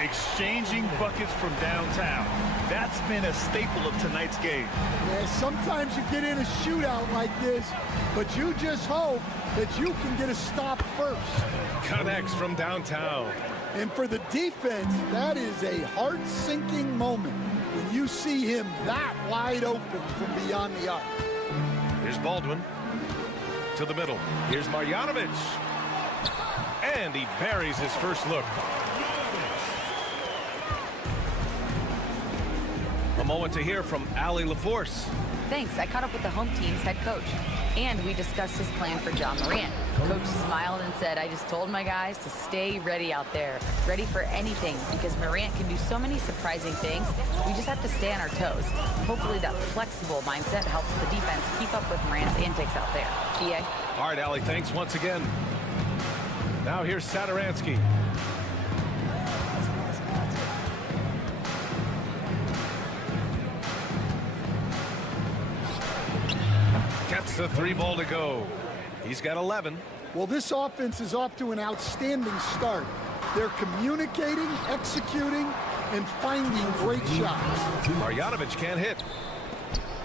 Exchanging buckets from downtown. That's been a staple of tonight's game. Yeah, sometimes you get in a shootout like this, but you just hope that you can get a stop first. Connects from downtown. And for the defense, that is a heart-sinking moment when you see him that wide open from beyond the arc. Here's Baldwin to the middle. Here's Marjanovic. And he buries his first look. A moment to hear from Ali LaForce. Thanks. I caught up with the home team's head coach, and we discussed his plan for John Morant. Coach smiled and said, I just told my guys to stay ready out there, ready for anything, because Morant can do so many surprising things. We just have to stay on our toes. Hopefully that flexible mindset helps the defense keep up with Morant's antics out there. EA? All right, Ali, thanks once again. Now here's Satoransky. Gets the 3 ball to go. He's got 11. Well, this offense is off to an outstanding start. They're communicating, executing, and finding great shots. Marjanovic can't hit.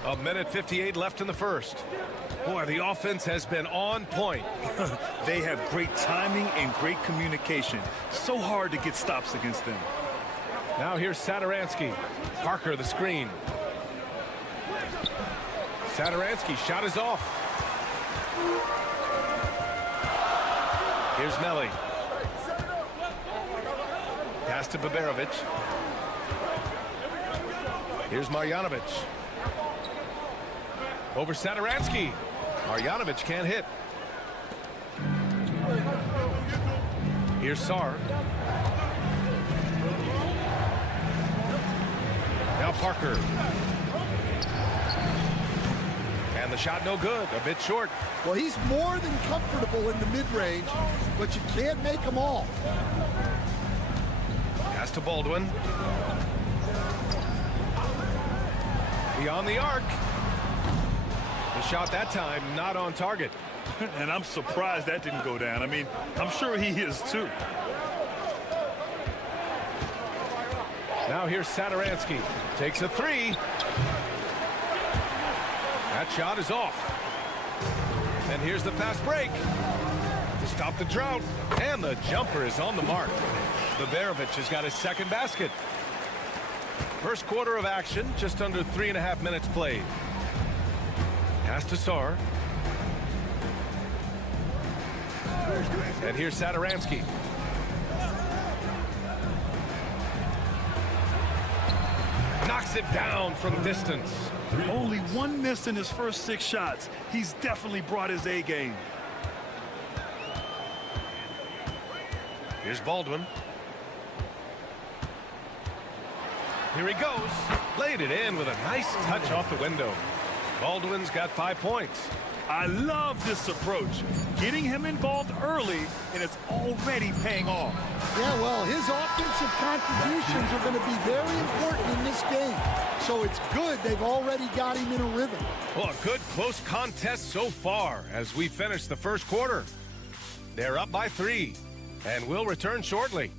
1:58 left in the first. Boy, the offense has been on point. They have great timing and great communication. So hard to get stops against them. Now here's Satoransky. Parker, the screen. Satoransky, shot is off. Here's Melli. Pass to Baberovic. Here's Marjanovic. Over Satoransky. Marjanovic can't hit. Here's Sarr. Now Parker. And the shot no good, a bit short. Well, he's more than comfortable in the mid-range, but you can't make them all. Pass to Baldwin. Beyond the arc. The shot that time not on target. And I'm surprised that didn't go down. I mean, I'm sure he is too. Now here's Satoransky. Takes a 3. That shot is off. And here's the fast break to stop the drought. And the jumper is on the mark. Baberovic has got his second basket. First quarter of action, just under 3.5 minutes played. Pass to Sarr. And here's Satoransky. Knocks it down from distance. Only 1 miss in his first 6 shots. He's definitely brought his A game. Here's Baldwin. Here he goes. Laid it in with a nice touch off the window. Baldwin's got 5 points. I love this approach. Getting him involved early, and it's already paying off. Yeah, well, his offensive contributions are going to be very important in this game. So it's good they've already got him in a rhythm. Well, a good close contest so far as we finish the first quarter. They're up by 3, and we'll return shortly.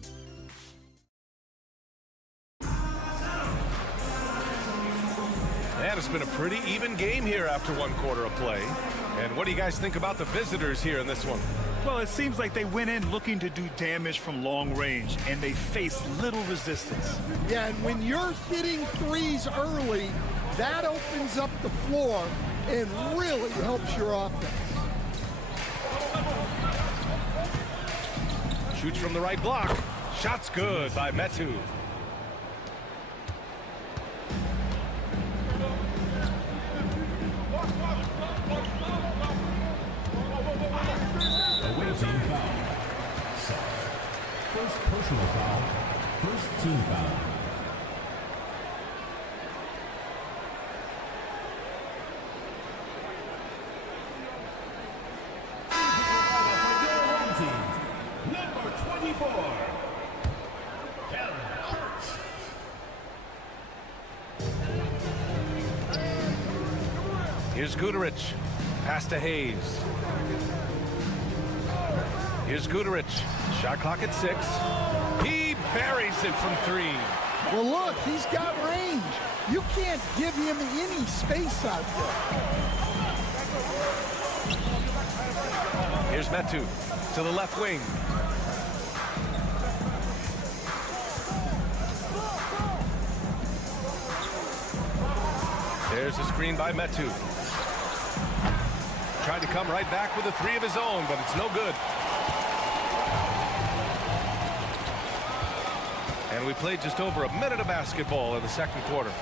And it's been a pretty even game here after 1 quarter of play. And what do you guys think about the visitors here in this one? Well, it seems like they went in looking to do damage from long range, and they faced little resistance. Yeah, and when you're hitting threes early, that opens up the floor and really helps your offense. Shoots from the right block. Shot's good by Metu. personal foul. First team foul. Number 24. Here's Guduric. Pass to Hayes. Here's Guduric. Shot clock at 6. He buries it from 3. Well, look, he's got range. You can't give him any space out there. Here's Metu to the left wing. There's a screen by Metu. Tried to come right back with a 3 of his own, but it's no good. And we played just over a minute of basketball in the second quarter.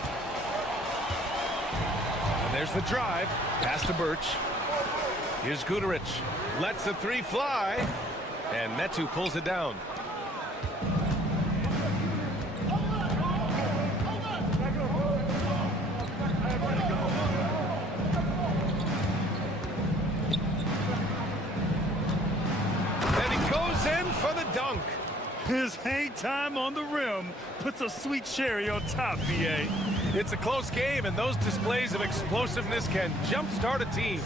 And there's the drive. Pass to Birch. Here's Guduric. Lets the 3 fly. And Metu pulls it down. For the dunk. His hang time on the rim puts a sweet cherry on top, BA. It's a close game, and those displays of explosiveness can jumpstart a team.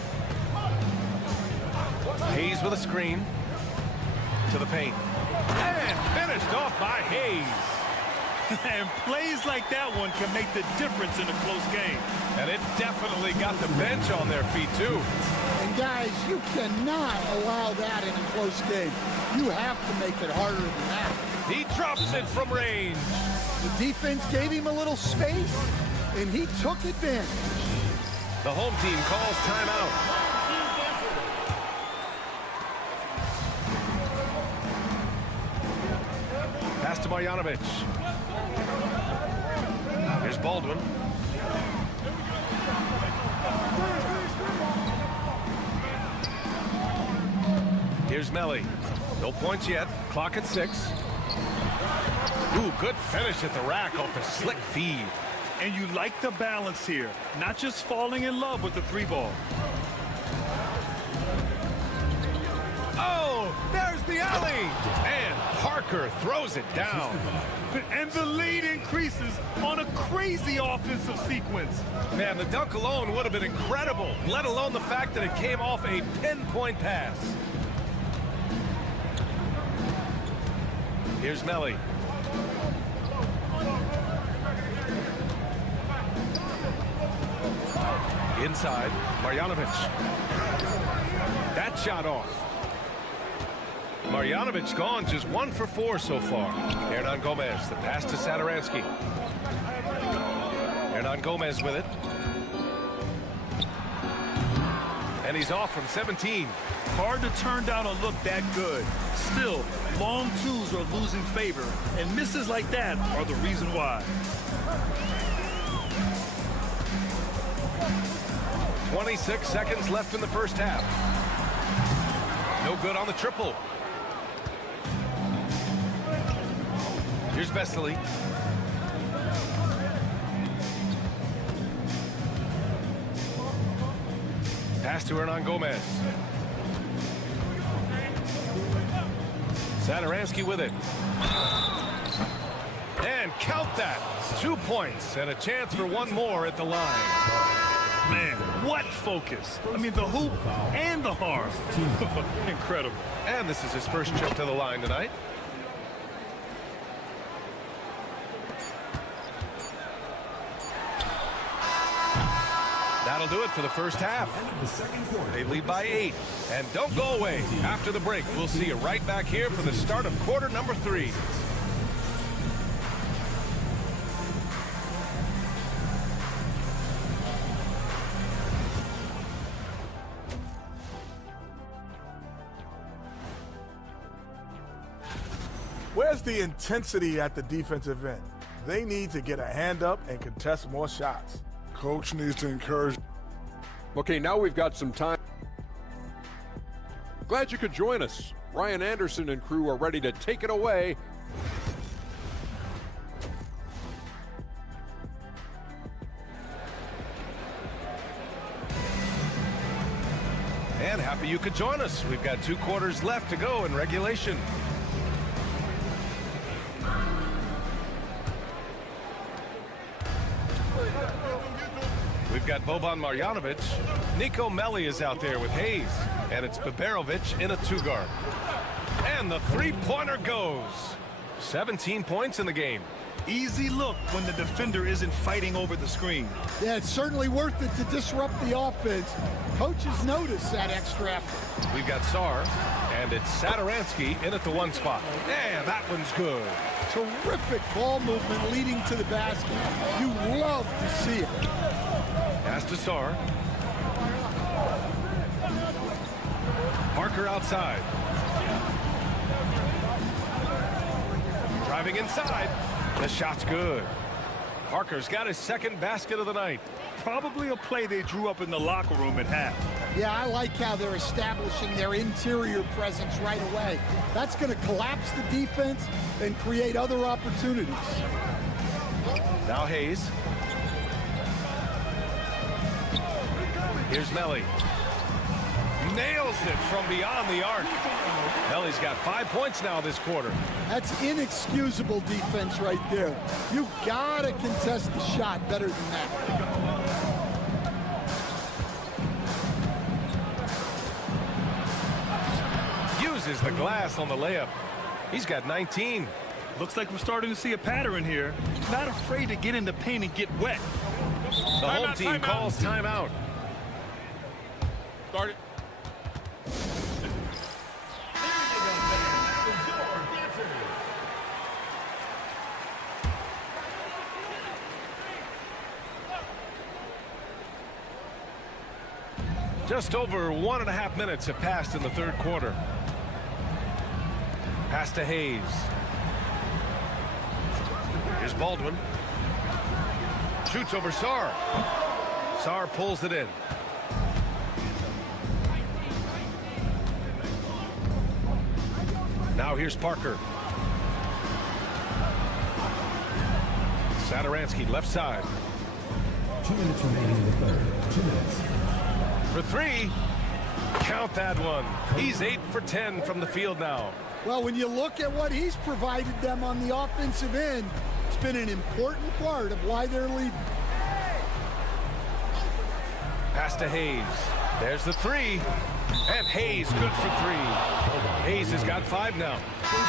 Hayes with a screen to the paint. And finished off by Hayes. And plays like that one can make the difference in a close game. And it definitely got the bench on their feet, too. And guys, you cannot allow that in a close game. You have to make it harder than that. He drops it from range. The defense gave him a little space, and he took advantage. The home team calls timeout. Pass to Marjanovic. Here's Baldwin. Here's Melly. No points yet. Clock at 6. Ooh, good finish at the rack off the slick feed. And you like the balance here. Not just falling in love with the 3 ball. Oh, there's the alley. And Parker throws it down. And the lead increases on a crazy offensive sequence. Man, the dunk alone would have been incredible, let alone the fact that it came off a pinpoint pass. Here's Melly. Inside, Marjanovic. That shot off. Marjanovic gone just 1 for 4 so far. Hernan Gomez, the pass to Satoransky. Hernan Gomez with it. And he's off from 17. Hard to turn down a look that good. Still, long twos are losing favor, and misses like that are the reason why. 26 seconds left in the first half. No good on the triple. Here's Vesely. Pass to Hernan Gomez. Satoransky with it. And count that. 2 points and a chance for one more at the line. Man, what focus. I mean, the hoop and the harm. Incredible. And this is his first trip to the line tonight. That'll do it for the first half. They lead by 8. And don't go away. After the break, we'll see you right back here for the start of quarter number 3. Where's the intensity at the defensive end? They need to get a hand up and contest more shots. Coach needs to encourage. Okay, now we've got some time. Glad you could join us. Ryan Anderson and crew are ready to take it away And happy you could join us. We've got 2 quarters left to go in regulation. We've got Boban Marjanovic. Nico Melli is out there with Hayes. And it's Baberovic in a 2-guard. And the 3-pointer goes. 17 points in the game. Easy look when the defender isn't fighting over the screen. Yeah, it's certainly worth it to disrupt the offense. Coaches notice that extra effort. We've got Sar, and it's Satoransky in at the 1 spot. And that one's good. Terrific ball movement leading to the basket. You love to see it. Pass to Sar. Parker outside. Driving inside. The shot's good. Parker's got his 2nd basket of the night. Probably a play they drew up in the locker room at half. Yeah, I like how they're establishing their interior presence right away. That's going to collapse the defense and create other opportunities. Now Hayes. Here's Melli. Nails it from beyond the arc. Melli's got 5 points now this quarter. That's inexcusable defense right there. You've got to contest the shot better than that. Uses the glass on the layup. He's got 19. Looks like we're starting to see a pattern here. Not afraid to get in the paint and get wet. The home team calls timeout. Start it. Just over 1.5 minutes have passed in the 3rd quarter. Pass to Hayes. Here's Baldwin. Shoots over Sar. Sar pulls it in. Now here's Parker. Satoransky left side. 2 minutes remaining in the 3rd. 2 minutes. For 3. Count that one. He's 8 for 10 from the field now. Well, when you look at what he's provided them on the offensive end, it's been an important part of why they're leading. Pass to Hayes. There's the 3. And Hayes good for 3. Hayes has got 5 now.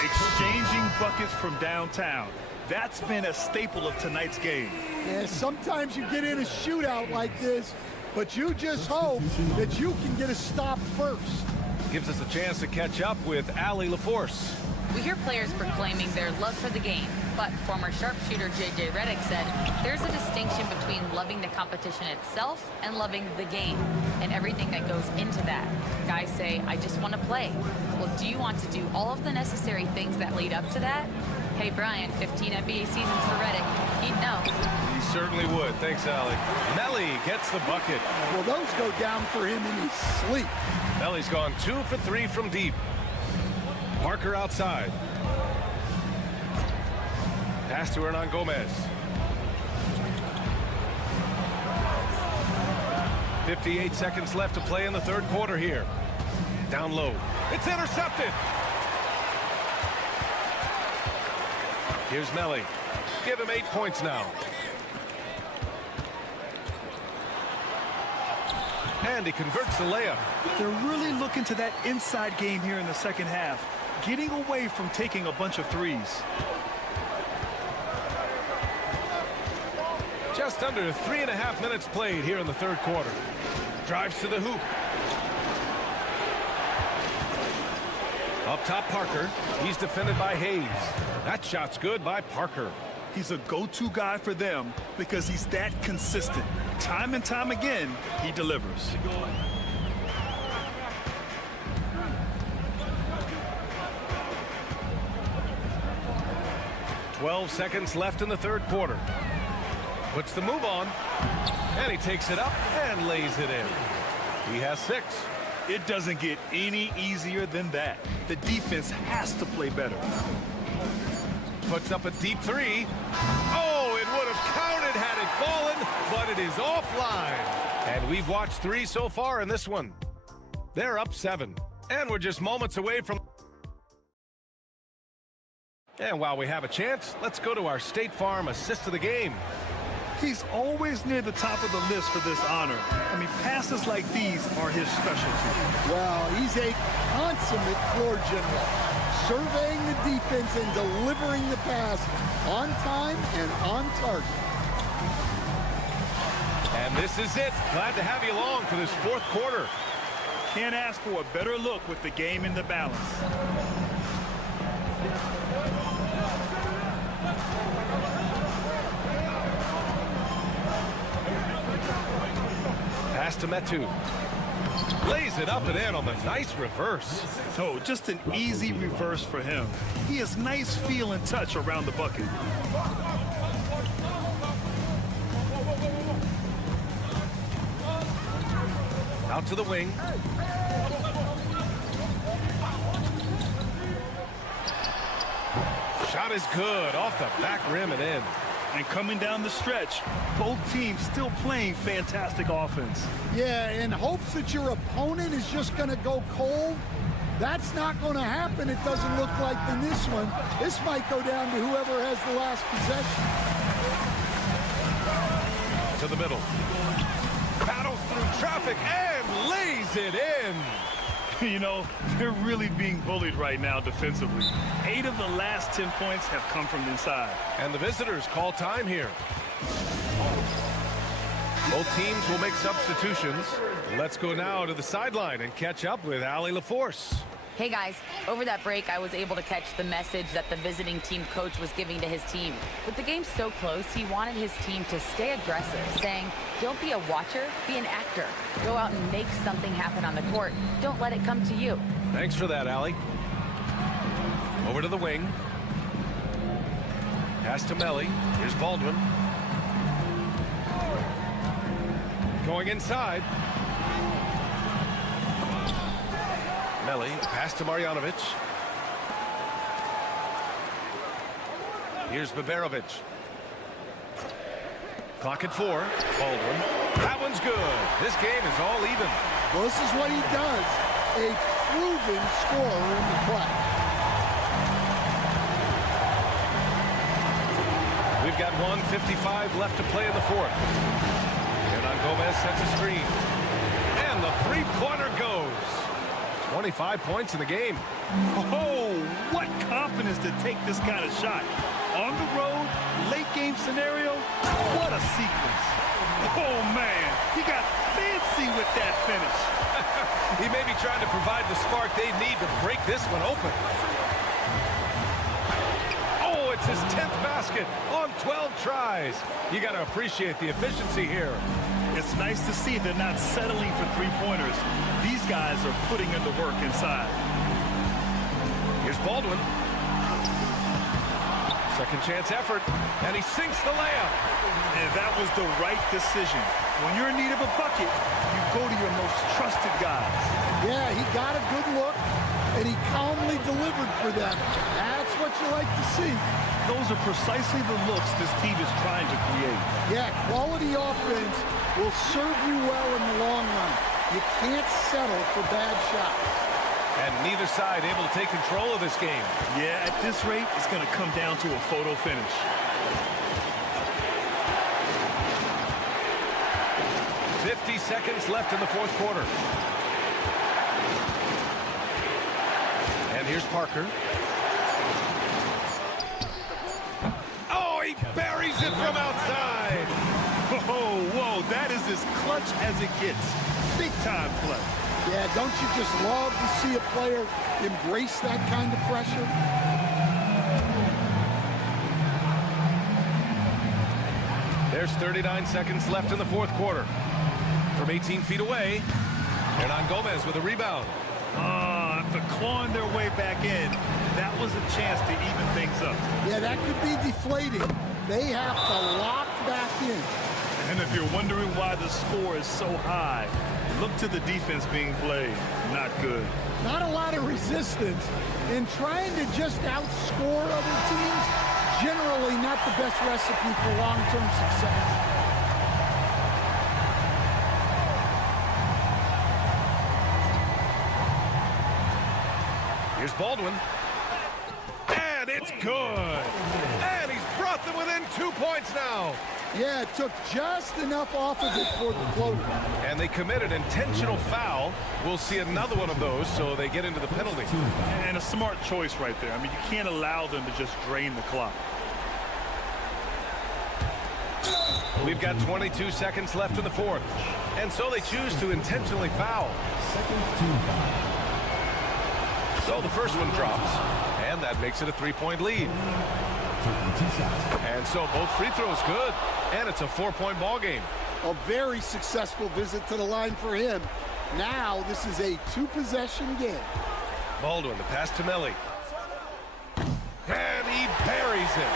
Exchanging buckets from downtown. That's been a staple of tonight's game. Yeah, sometimes you get in a shootout like this, but you just hope that you can get a stop first. Gives us a chance to catch up with Allie LaForce. We hear players proclaiming their love for the game, but former sharpshooter J.J. Redick said there's a distinction between loving the competition itself and loving the game and everything that goes into that. Guys say, I just want to play. Well, do you want to do all of the necessary things that lead up to that? Hey, Brian, 15 NBA seasons for Redick. He'd know. He certainly would. Thanks, Allie. Melli gets the bucket. Well, those go down for him in his sleep. Melli's gone 2 for 3 from deep. Parker outside. Pass to Hernan Gomez. 58 seconds left to play in the 3rd quarter here. Down low. It's intercepted. Here's Melli. Give him 8 points now. And he converts the layup. They're really looking to that inside game here in the 2nd half, getting away from taking a bunch of threes. Just under 3.5 minutes played here in the 3rd quarter. Drives to the hoop. Up top, Parker. He's defended by Hayes. That shot's good by Parker. He's a go-to guy for them because he's that consistent. Time and time again, he delivers. "12 seconds left in the 3rd quarter. Puts the move on, and he takes it up and lays it in. He has 6. It doesn't get any easier than that. The defense has to play better. Puts up a deep 3. Oh, it would have counted had it fallen, but it is offline. And we've watched 3 so far in this one. They're up 7. And we're just moments away from... And while we have a chance, let's go to our State Farm assist of the game. He's always near the top of the list for this honor. I mean, passes like these are his specialty. Well, he's a consummate floor general, surveying the defense and delivering the pass on time and on target. And this is it. Glad to have you along for this fourth quarter. Can't ask for a better look with the game in the balance. Pass to Metu. Lays it up and in on the nice reverse. Oh, just an easy reverse for him. He has nice feel and touch around the bucket. Out to the wing. Shot is good. Off the back rim and in. And coming down the stretch, both teams still playing fantastic offense. Yeah, in hopes that your opponent is just going to go cold. That's not going to happen, it doesn't look like, in this one. This might go down to whoever has the last possession. To the middle. Paddles through traffic and lays it in. You know, they're really being bullied right now defensively. 8 of the last 10 points have come from inside. And the visitors call time here. Both teams will make substitutions. Let's go now to the sideline and catch up with Allie LaForce. Hey guys, over that break I was able to catch the message that the visiting team coach was giving to his team. With the game so close, he wanted his team to stay aggressive, saying, don't be a watcher, be an actor. Go out and make something happen on the court. Don't let it come to you. Thanks for that, Allie. Over to the wing. Pass to Melly. Here's Baldwin. Going inside. Melly, pass to Marjanovic. Here's Baberovic. Clock at 4. Baldwin. That one's good. This game is all even. Well, this is what he does. A proven scorer in the play. We've got 1:55 left to play in the fourth. Hernan Gomez sets a screen. And the three-pointer goes. 25 points in the game. Oh, what confidence to take this kind of shot. On the road, late game scenario, what a sequence. Oh man, he got fancy with that finish. He may be trying to provide the spark they need to break this one open. Oh, it's his 10th basket on 12 tries. You got to appreciate the efficiency here. It's nice to see they're not settling for three-pointers. These guys are putting in the work inside. Here's Baldwin. Second chance effort, and he sinks the layup. And that was the right decision. When you're in need of a bucket, you go to your most trusted guys. Yeah, he got a good look, and he calmly delivered for them. That's what you like to see. Those are precisely the looks this team is trying to create. Yeah, quality offense will serve you well in the long run. You can't settle for bad shots. And neither side able to take control of this game. Yeah, at this rate, it's going to come down to a photo finish. .50 seconds left in the fourth quarter. And here's Parker. Oh, he buries it from outside. Oh, whoa, that is as clutch as it gets. Big time play. Yeah, don't you just love to see a player embrace that kind of pressure? There's 39 seconds left in the fourth quarter. From 18 feet away, Hernan Gomez with a rebound. After clawing their way back in, that was a chance to even things up. Yeah, that could be deflating. They have to lock back in. And if you're wondering why the score is so high, look to the defense being played. Not good. Not a lot of resistance. And trying to just outscore other teams, generally not the best recipe for long-term success. Here's Baldwin. And it's good. And he's brought them within 2 points now. Yeah, it took just enough off of it for the floater. And they committed intentional foul. We'll see another one of those, so they get into the penalty. And a smart choice right there. I mean, you can't allow them to just drain the clock. We've got 22 seconds left in the fourth. And so they choose to intentionally foul. So the first one drops. And that makes it a 3-point lead. And so both free throws good. And it's a 4-point ball game. A very successful visit to the line for him. Now this is a 2-possession game. Baldwin, the pass to Melly. And he buries it.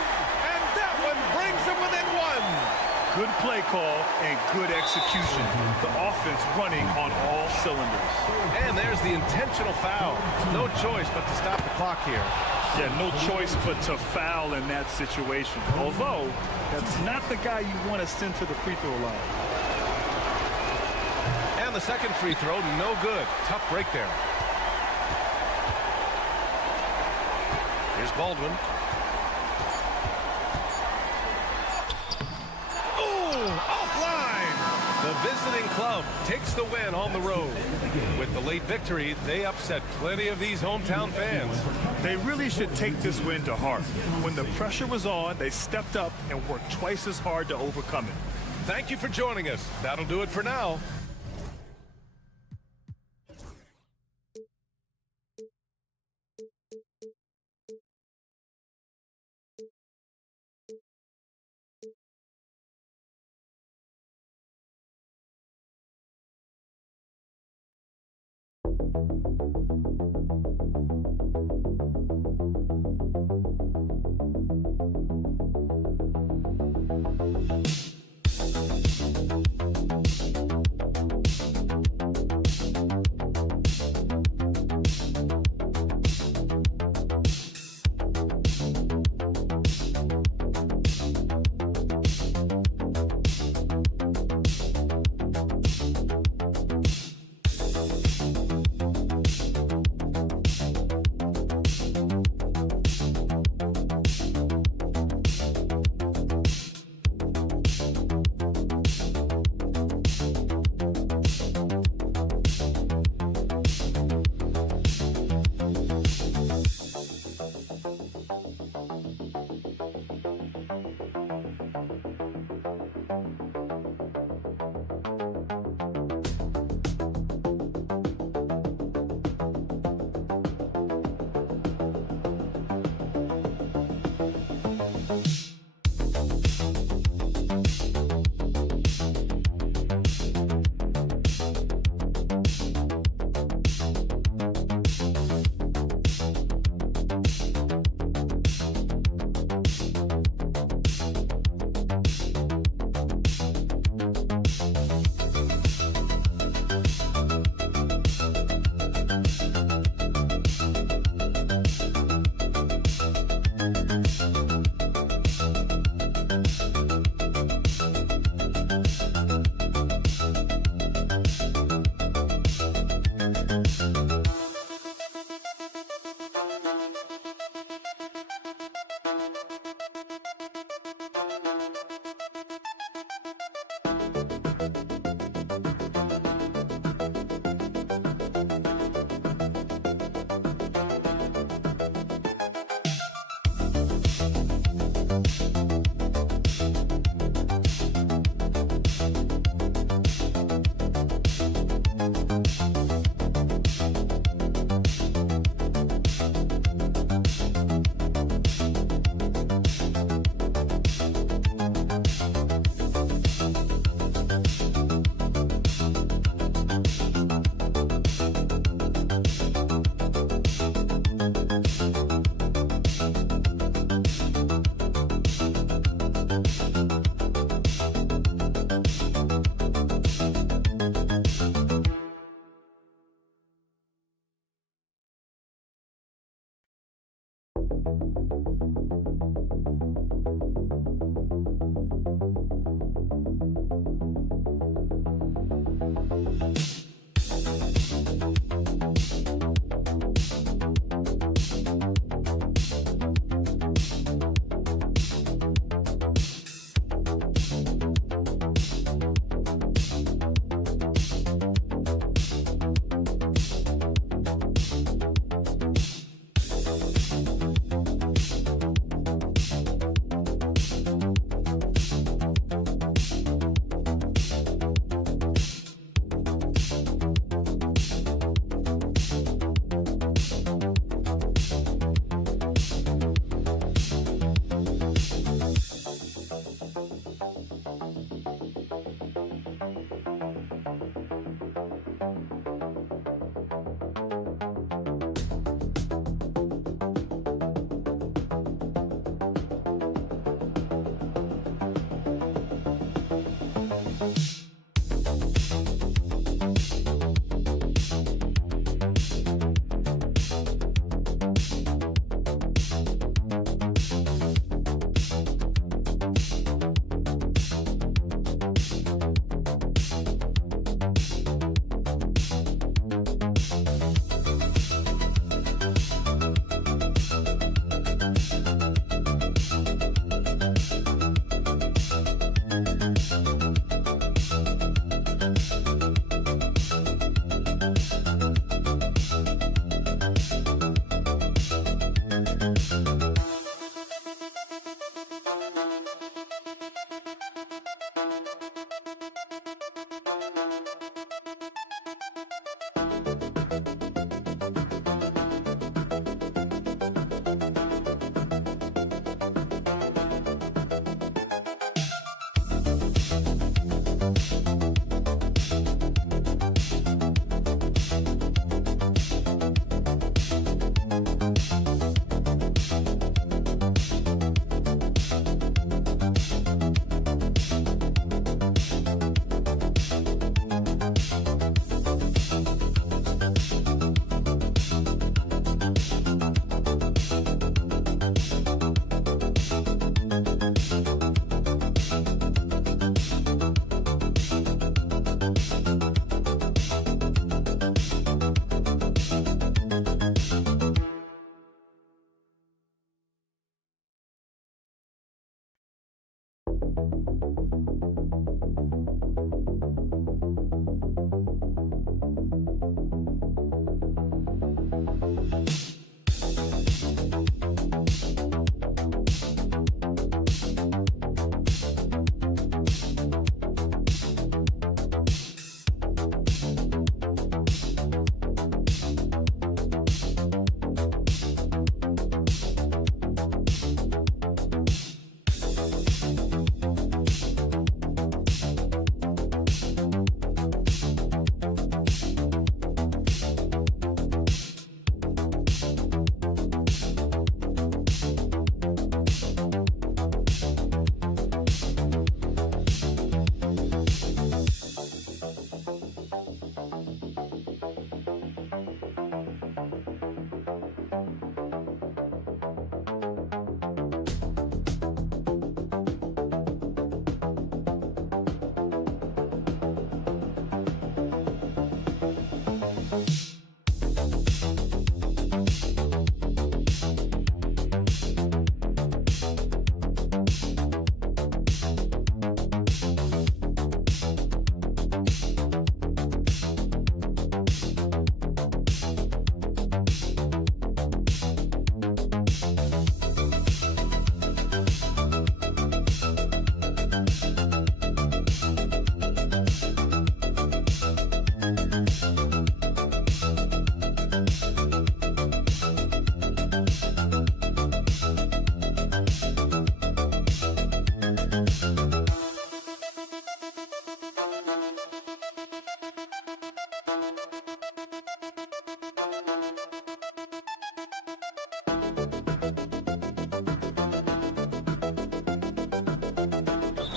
And that one brings him within 1. Good play call and good execution. The offense running on all cylinders. And there's the intentional foul. No choice but to stop the clock here. Yeah, no choice but to foul in that situation. Although, that's not the guy you want to send to the free throw line. And the second free throw, no good. Tough break there. Here's Baldwin. The visiting club takes the win on the road. With the late victory, they upset plenty of these hometown fans. They really should take this win to heart. When the pressure was on, they stepped up and worked twice as hard to overcome it. Thank you for joining us. That'll do it for now.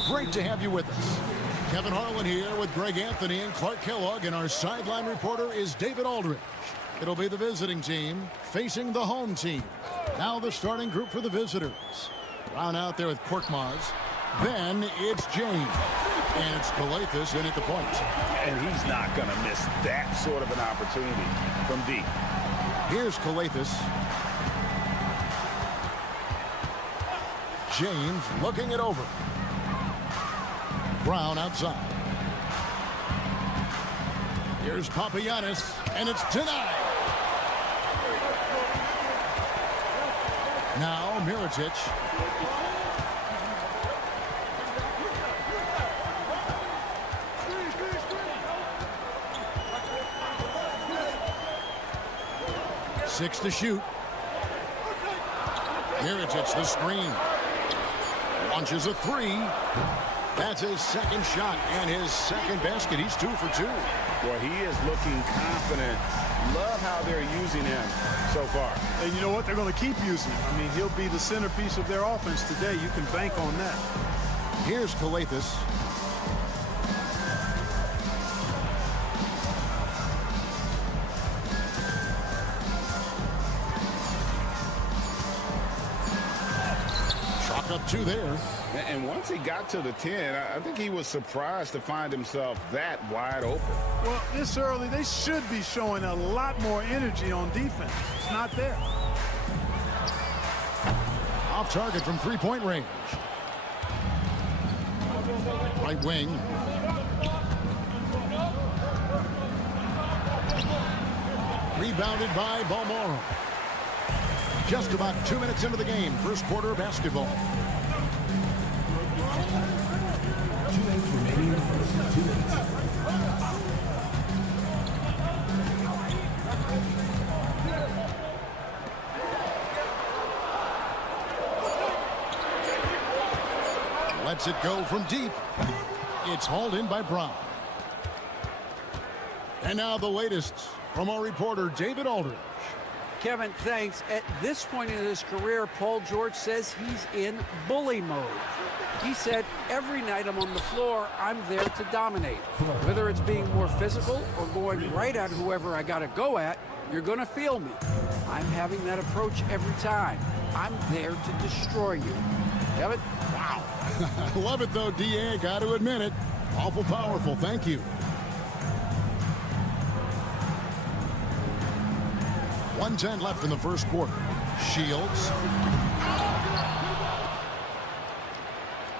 Great to have you with us. Kevin Harlan here with Greg Anthony and Clark Kellogg, and our sideline reporter is David Aldridge. It'll be the visiting team facing the home team. Now the starting group for the visitors. Brown out there with Korkmaz. Then it's James. And it's Calathis in at the point. And he's not going to miss that sort of an opportunity from deep. Here's Calathis. James looking it over. Brown outside. Here's Papagiannis, and it's denied. Now Mirotic. Six to shoot. Mirotic the screen. Launches a three. That's his second shot and his second basket. He's 2 for 2. Boy, he is looking confident. Love how they're using him so far. And you know what? They're going to keep using him. I mean, he'll be the centerpiece of their offense today. You can bank on that. Here's Calathis. Chalk up 2 there. And once he got to the 10, I think he was surprised to find himself that wide open. Well, this early, they should be showing a lot more energy on defense. It's not there. Off target from three-point range. Right wing. Rebounded by Balmoro. Just about 2 minutes into the game. First quarter basketball. 2 minutes remaining in the first. 2 minutes. Lets it go from deep. It's hauled in by Brown. And now the latest from our reporter, David Aldridge. Kevin, thanks. At this point in his career, Paul George says he's in bully mode. He said, every night I'm on the floor, I'm there to dominate. Whether it's being more physical or going right at whoever I got to go at, you're going to feel me. I'm having that approach every time. I'm there to destroy you. Kevin? Wow. I love it, though, D.A. Got to admit it. Awful powerful. Thank you. 1:10 left in the first quarter. Shields.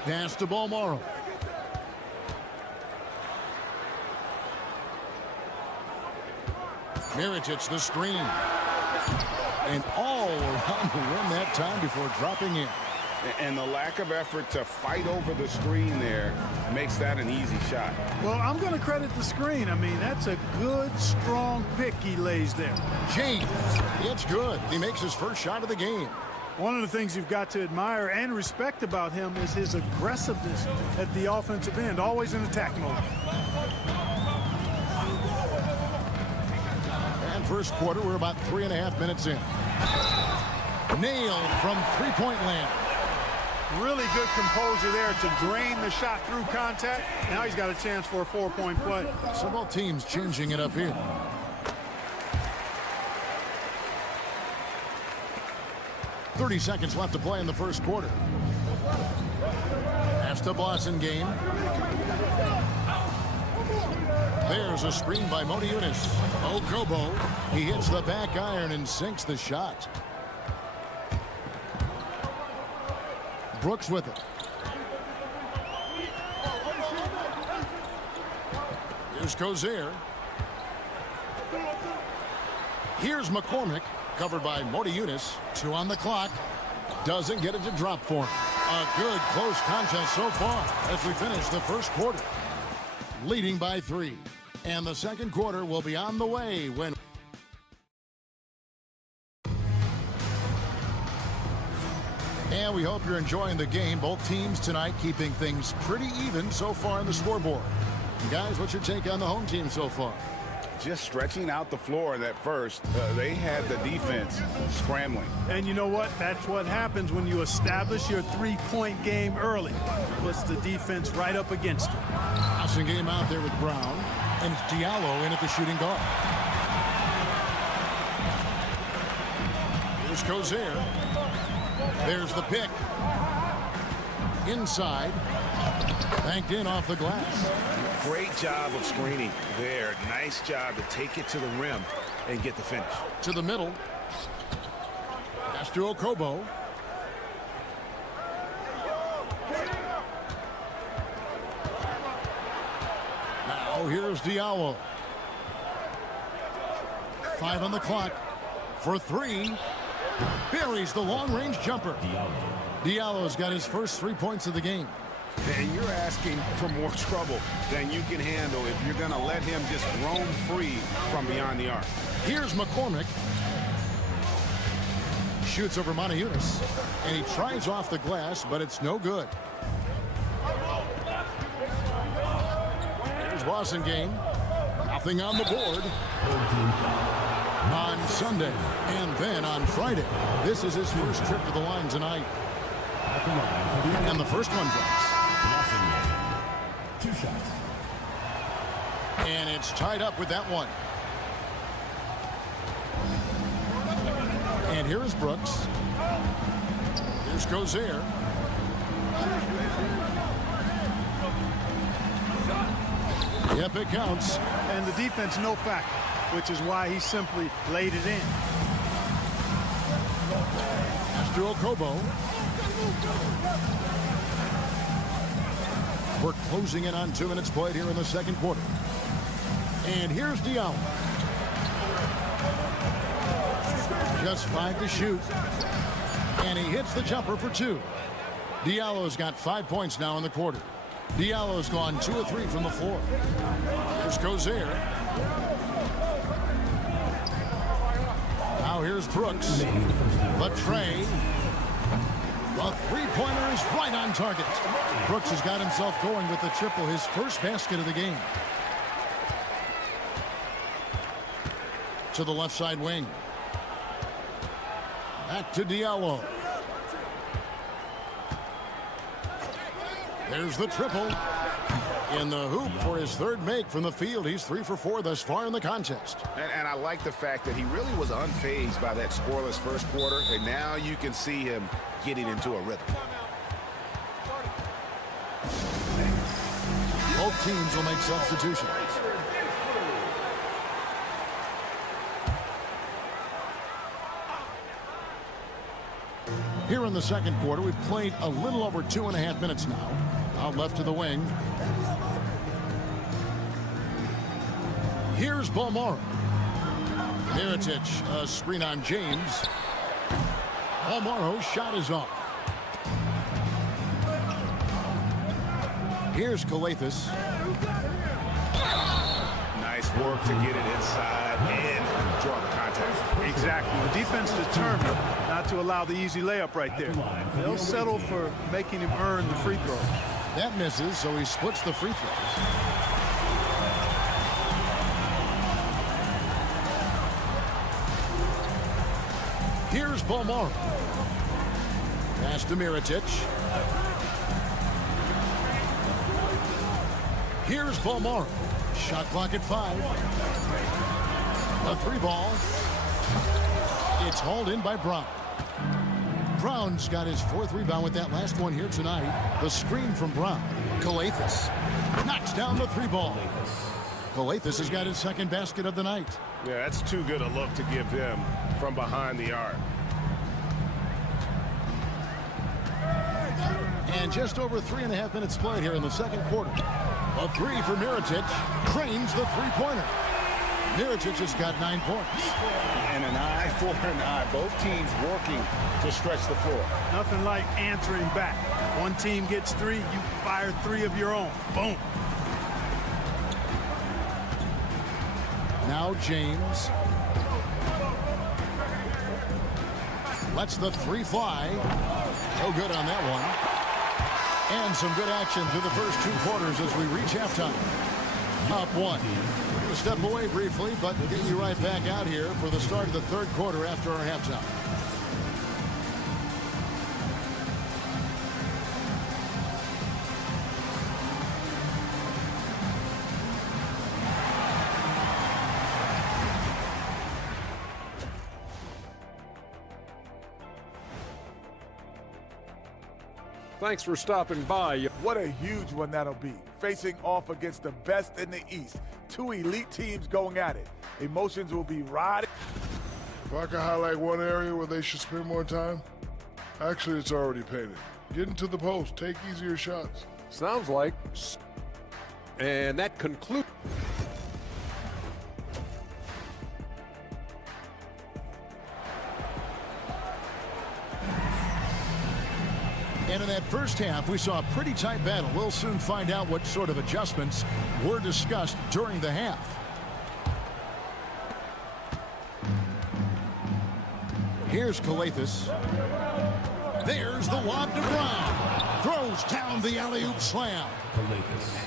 Pass to Balmoro. Mirotic the screen. And all around the rim that time before dropping in. And the lack of effort to fight over the screen there makes that an easy shot. Well, I'm going to credit the screen. I mean, that's a good, strong pick he lays there. James, it's good. He makes his first shot of the game. One of the things you've got to admire and respect about him is his aggressiveness at the offensive end, always in attack mode. And first quarter, we're about 3.5 minutes in. Nailed from three-point land. Really good composure there to drain the shot through contact. Now he's got a chance for a 4-point play. So both teams changing it up here. .30 seconds left to play in the first quarter. Pass to Boston game. There's a screen by Modiunis. Okobo, he hits the back iron and sinks the shot. Brooks with it. Here's Kozier. Here's McCormick, covered by Modiunis. 2 on the clock. Doesn't get it to drop for him. A good close contest so far as we finish the first quarter. Leading by 3. And the second quarter will be on the way when... And we hope you're enjoying the game. Both teams tonight keeping things pretty even so far on the scoreboard. Guys, what's your take on the home team so far? Just stretching out the floor in that first. They had the defense scrambling. And you know what? That's what happens when you establish your three-point game early. Puts the defense right up against it. Passing game out there with Brown. And Diallo in at the shooting guard. Here's Kozier. There's the pick. Inside. Banked in off the glass. Great job of screening there. Nice job to take it to the rim and get the finish. To the middle. Pass to Okobo. Now here's Diallo. 5 on the clock. For 3. Buries the long-range jumper. Diallo's got his first 3 points of the game. And you're asking for more trouble than you can handle if you're going to let him just roam free from beyond the arc. Here's McCormick. Shoots over Modiunis. And he tries off the glass, but it's no good. Here's Boston game. Nothing on the board. On Sunday and then on Friday. This is his first trip to the line tonight. And the first one drops. 2 shots. And it's tied up with that one. And here is Brooks. Here's Kozier. Yep, it counts. And the defense no factor, which is why he simply laid it in. Pass to Okobo. We're closing in on 2 minutes played here in the second quarter. And here's Diallo. Just 5 to shoot. And he hits the jumper for 2. Diallo's got 5 points now in the quarter. Diallo's gone 2 of 3 from the floor. Here's Kozier. Now here's Brooks. The tray. The three-pointer is right on target. Brooks has got himself going with the triple, his first basket of the game. To the left side wing. Back to Diallo. There's the triple. In the hoop for his third make from the field. He's 3 for 4 thus far in the contest. And I like the fact that he really was unfazed by that scoreless first quarter. And now you can see him getting into a rhythm. Both teams will make substitutions. Here in the second quarter, we've played a little over 2.5 minutes now. Out left to the wing. Here's Balmora. Miritich, a screen on James. Balmora's shot is off. Here's Calathis. Nice work to get it inside and draw the contact. Exactly. The defense determined not to allow the easy layup right there. They'll settle for making him earn the free throw. That misses, so he splits the free throws. Here's Balmora. Pass to Miritich. Here's Balmora. Shot clock at 5. A 3-ball. It's hauled in by Brown. Brown's got his 4th rebound with that last one here tonight. The screen from Brown. Calathis. Knocks down the three ball. Calathes has got his second basket of the night. Yeah, that's too good a look to give them from behind the arc. And just over 3.5 minutes played here in the second quarter. A three for Mirotic. Cranes the three-pointer. Mirotic has got 9 points. And an eye for an eye. Both teams working to stretch the floor. Nothing like answering back. One team gets 3, you fire 3 of your own. Boom. Now James. Lets the three fly. No good on that one. And some good action through the first 2 quarters as we reach halftime. Up 1. We'll step away briefly, but get you right back out here for the start of the third quarter after our halftime. Thanks for stopping by. What a huge one that'll be. Facing off against the best in the East. 2 elite teams going at it. Emotions will be riding. If I could highlight one area where they should spend more time, actually it's already painted. Get into the post, take easier shots. Sounds like. And that concludes. And in that first half, we saw a pretty tight battle. We'll soon find out what sort of adjustments were discussed during the half. Here's Calathes. There's the lob to Brown. Throws down the alley-oop slam.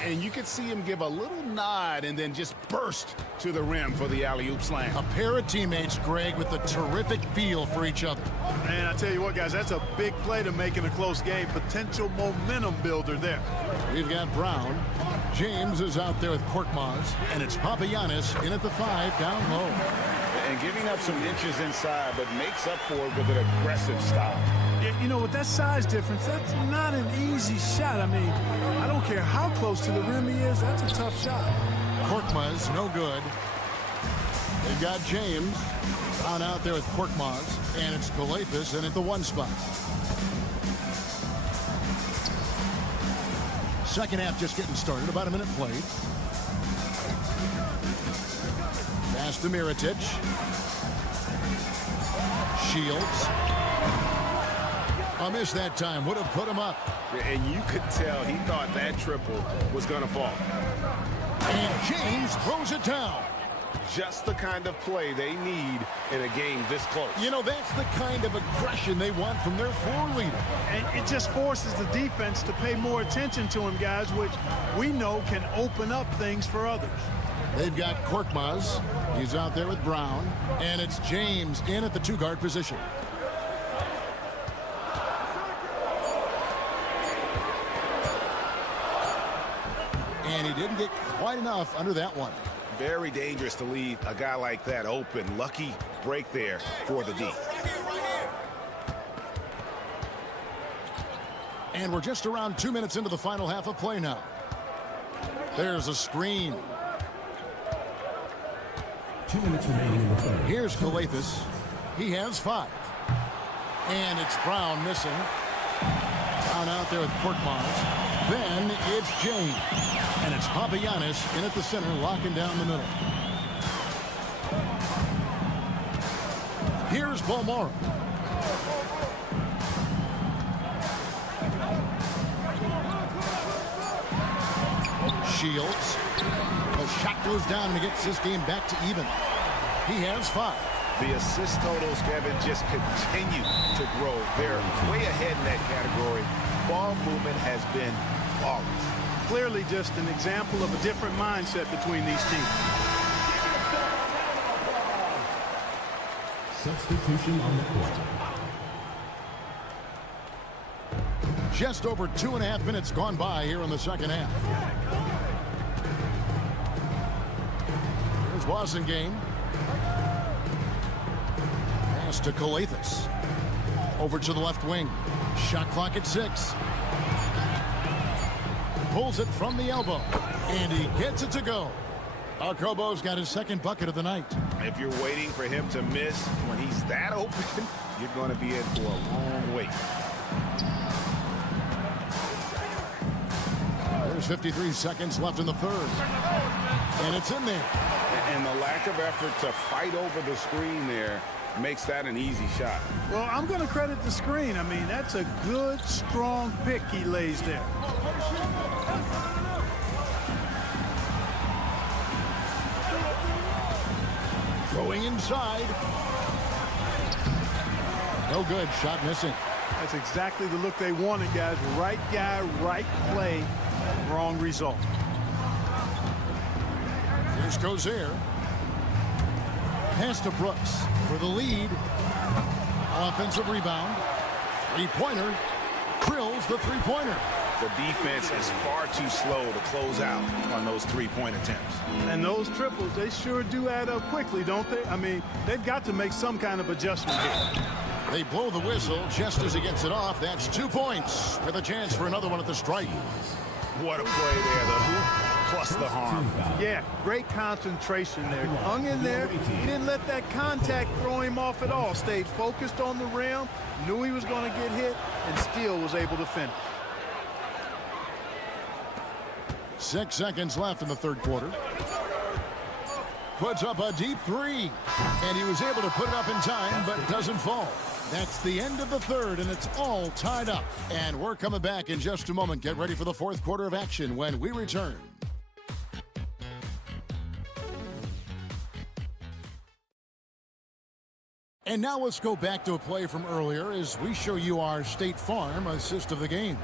And you can see him give a little nod and then just burst to the rim for the alley-oop slam. A pair of teammates, Greg, with a terrific feel for each other. Man, I tell you what, guys, that's a big play to make in a close game. Potential momentum builder there. We've got Brown. James is out there with Korkmaz. And it's Papagiannis in at the 5, down low. And giving up some inches inside, but makes up for it with an aggressive style. Yeah, you know, with that size difference, that's not an easy shot. I mean, I don't care how close to the rim he is, that's a tough shot. Korkmaz, no good. They've got James on out there with Korkmaz, and it's Calathes in at the 1 spot. Second half just getting started, about a minute played. Pass to Mirotic. Shields. A miss that time, would have put him up. And you could tell he thought that triple was going to fall. And James throws it down. Just the kind of play they need in a game this close. You know, that's the kind of aggression they want from their floor leader. And it just forces the defense to pay more attention to him, guys, which we know can open up things for others. They've got Korkmaz. He's out there with Brown. And it's James in at the 2-guard position. And he didn't get quite enough under that one. Very dangerous to leave a guy like that open. Lucky break there for the D. And we're just around 2 minutes into the final half of play now. There's a screen. 2 minutes remaining in the third. Here's Calathes. He has 5. And it's Brown missing. Brown out there with Korkmaz. Then it's James. And it's Papagiannis in at the center, locking down the middle. Here's Balmora. Shields. The shot goes down and he gets this game back to even. He has 5. The assist totals, Kevin, just continue to grow. They're way ahead in that category. Ball movement has been flawless. Clearly just an example of a different mindset between these teams. Substitution on the court. Just over 2.5 minutes gone by here in the second half. Here's Wasengame. Pass to Calathes. Over to the left wing. Shot clock at 6. Pulls it from the elbow. And he gets it to go. Kobo's got his second bucket of the night. If you're waiting for him to miss when he's that open, you're going to be in for a long wait. There's 53 seconds left in the third. And it's in there. And the lack of effort to fight over the screen there makes that an easy shot. Well, I'm going to credit the screen. I mean, that's a good, strong pick he lays there. Going inside. No good. Shot missing. That's exactly the look they wanted, guys. Right guy, right play, wrong result. Here's Gozer. Pass to Brooks for the lead. Offensive rebound. Three-pointer. Drills the three-pointer. The defense is far too slow to close out on those three-point attempts. And those triples, they sure do add up quickly, don't they? I mean, they've got to make some kind of adjustment here. They blow the whistle just as he gets it off. That's 2 points with a chance for another one at the stripe. What a play there, the hoop plus the harm. Yeah, great concentration there. Hung in there. He didn't let that contact throw him off at all. Stayed focused on the rim, knew he was going to get hit, and still was able to finish. 6 seconds left in the third quarter. Puts up a deep three. And he was able to put it up in time, but it doesn't fall. That's the end of the third, and it's all tied up. And we're coming back in just a moment. Get ready for the fourth quarter of action when we return. And now let's go back to a play from earlier as we show you our State Farm assist of the game.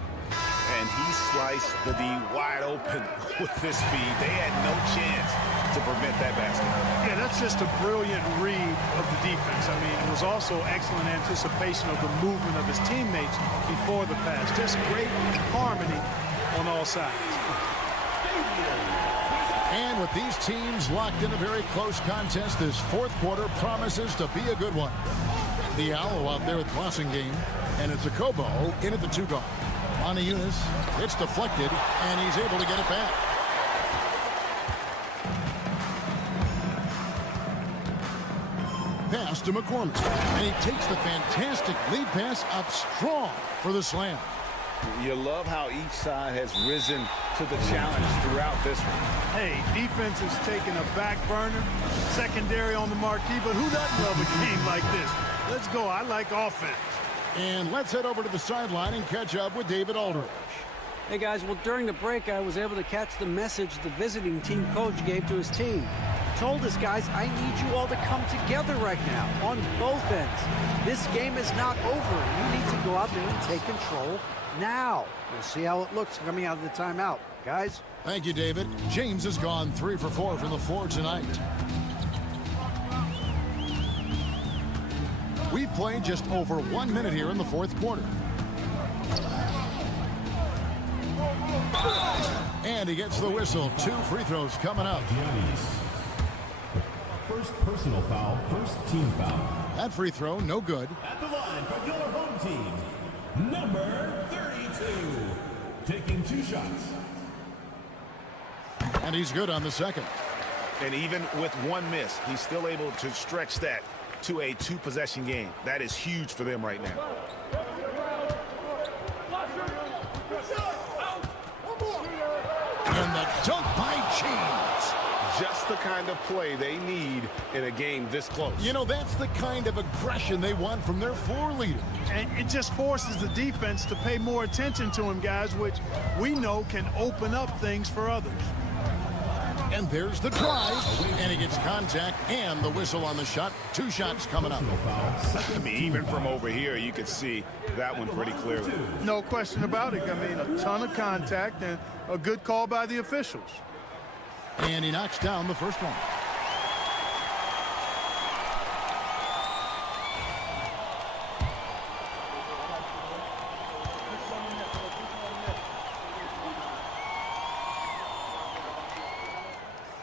And he sliced the D wide open with his feed. They had no chance to prevent that basket. Yeah, that's just a brilliant read of the defense. I mean, it was also excellent anticipation of the movement of his teammates before the pass. Just great harmony on all sides. And with these teams locked in a very close contest, this fourth quarter promises to be a good one. The Owl out there with crossing game, and it's a Kobo in at the two-guard. Monty Eunice, it's deflected, and he's able to get it back. Pass to McCormick, and he takes the fantastic lead pass up strong for the slam. You love how each side has risen to the challenge throughout this one. Hey, defense is taking a back burner, secondary on the marquee, but who doesn't love a game like this? Let's go. I like offense. And let's head over to the sideline and catch up with David Aldridge. Hey, guys, well, during the break, I was able to catch the message the visiting team coach gave to his team. He told us, guys, I need you all to come together right now on both ends. This game is not over. You need to go out there and take control now. We'll see how it looks coming out of the timeout. Guys? Thank you, David. James has gone 3 for 4 from the floor tonight. We've played just over 1 minute here in the fourth quarter. And he gets the whistle. 2 free throws coming up. First personal foul, first team foul. That free throw, no good. At the line for your home team, number 32. Taking 2 shots. And he's good on the second. And even with 1 miss, he's still able to stretch that to a 2-possession game. That is huge for them right now. And the dunk by James. Just the kind of play they need in a game this close. You know, that's the kind of aggression they want from their floor leader. And it just forces the defense to pay more attention to him, guys, which we know can open up things for others. And there's the drive, and he gets contact and the whistle on the shot. 2 shots coming up. I mean, even from over here, you could see that one pretty clearly. No question about it. I mean, a ton of contact and a good call by the officials. And he knocks down the first one.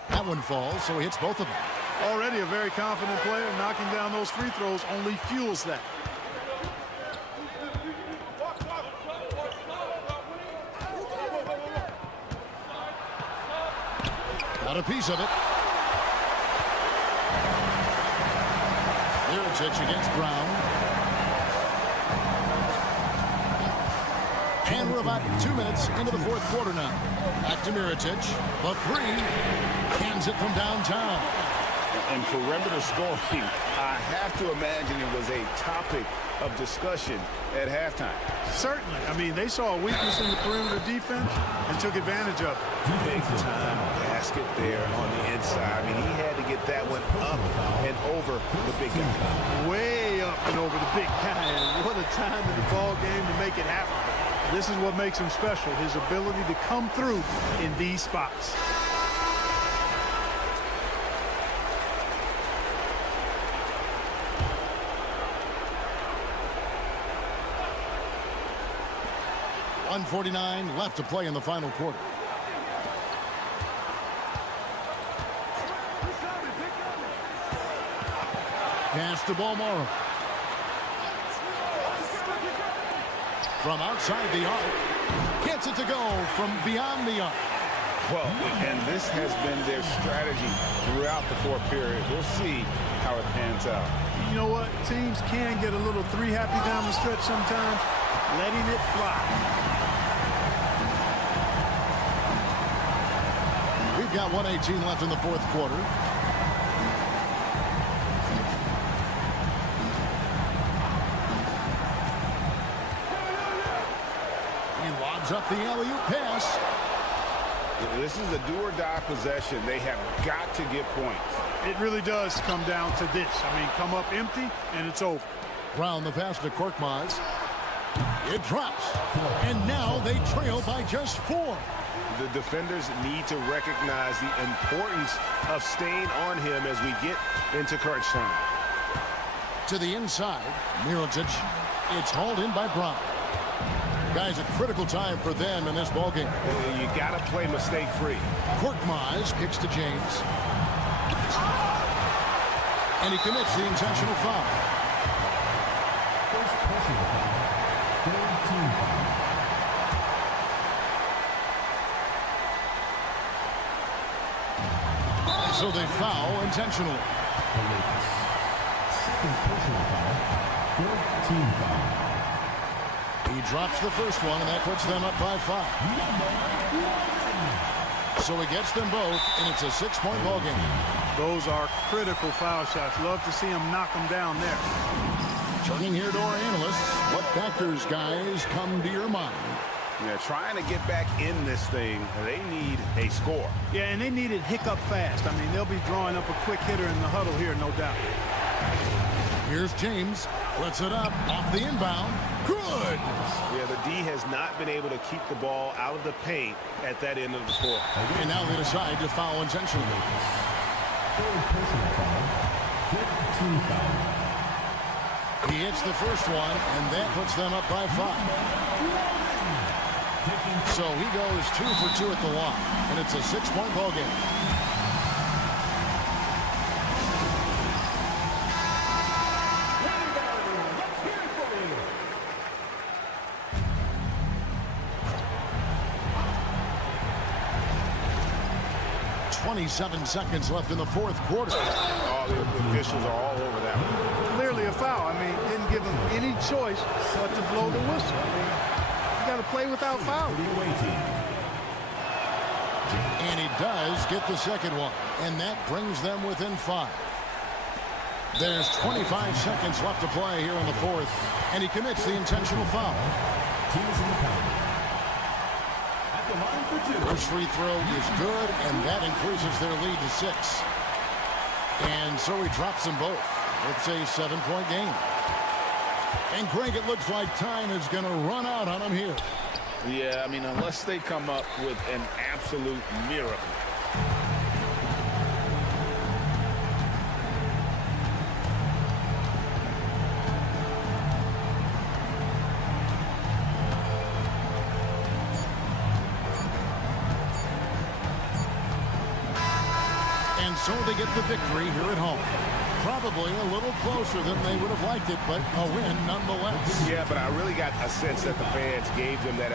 That one falls, so he hits both of them. Already a very confident player. Knocking down those free throws only fuels that. got a piece of it. Mirotic against Brown. And we're about 2 minutes into the fourth quarter now. Back to Mirotic. The three. Hands it from downtown. And perimeter scoring, I have to imagine it was a topic of discussion at halftime. Certainly. I mean, they saw a weakness in the perimeter defense and took advantage of it. Big time basket there on the inside. I mean, he had to get that one up and over the big guy. Way up and over the big guy. And what a time in the ball game to make it happen. This is what makes him special, his ability to come through in these spots. .149 left to play in the final quarter. Pass to Balmoro. From outside the arc. Gets it to go from beyond the arc. Well, and this has been their strategy throughout the fourth period. We'll see how it pans out. You know what? Teams can get a little three happy down the stretch sometimes, letting it fly. We've got 1:18 left in the fourth quarter. He lobs up the alley-oop pass. This is a do-or-die possession. They have got to get points. It really does come down to this. I mean, come up empty, and it's over. Brown the pass to Korkmaz. It drops. And now they trail by just 4. The defenders need to recognize the importance of staying on him as we get into crunch time. To the inside, Mirotic. It's hauled in by Brown. Guys, a critical time for them in this ballgame. You got to play mistake-free. Korkmaz kicks to James. And he commits the intentional foul. First personal foul. Third team foul. So they foul intentionally. Second personal foul. Fourth team foul. He drops the first one, and that puts them up by 5. So he gets them both, and it's a 6-point ball game. Those are critical foul shots. Love to see him knock them down there. Turning here to our analysts, what factors, guys, come to your mind? Yeah, trying to get back in this thing, they need a score. Yeah, and they need it hiccup fast. I mean, they'll be drawing up a quick hitter in the huddle here, no doubt. Here's James. Puts it up off the inbound. Good. Yeah, the D has not been able to keep the ball out of the paint at that end of the court. And now they decide to foul intentionally. Third personal foul. Fifth team foul. He hits the first one, and that puts them up by 5. So he goes 2 for 2 at the line, and it's a 6-point ball game. Let's hear it for you. 27 seconds left in the fourth quarter. All the officials are all over that one. Clearly a foul. I mean, didn't give him any choice but to blow the whistle. I mean, you got to play without foul. And he does get the second one, and that brings them within 5. There's 25 seconds left to play here in the fourth, and he commits the intentional foul. First free throw is good, and that increases their lead to 6. And so he drops them both. It's a 7-point game. And Greg, it looks like time is going to run out on him here. Yeah, I mean, unless they come up with an absolute miracle. And so they get the victory here at home. Probably a little closer than they would have liked it, but a win nonetheless. Yeah, but I really got a sense that the fans gave them that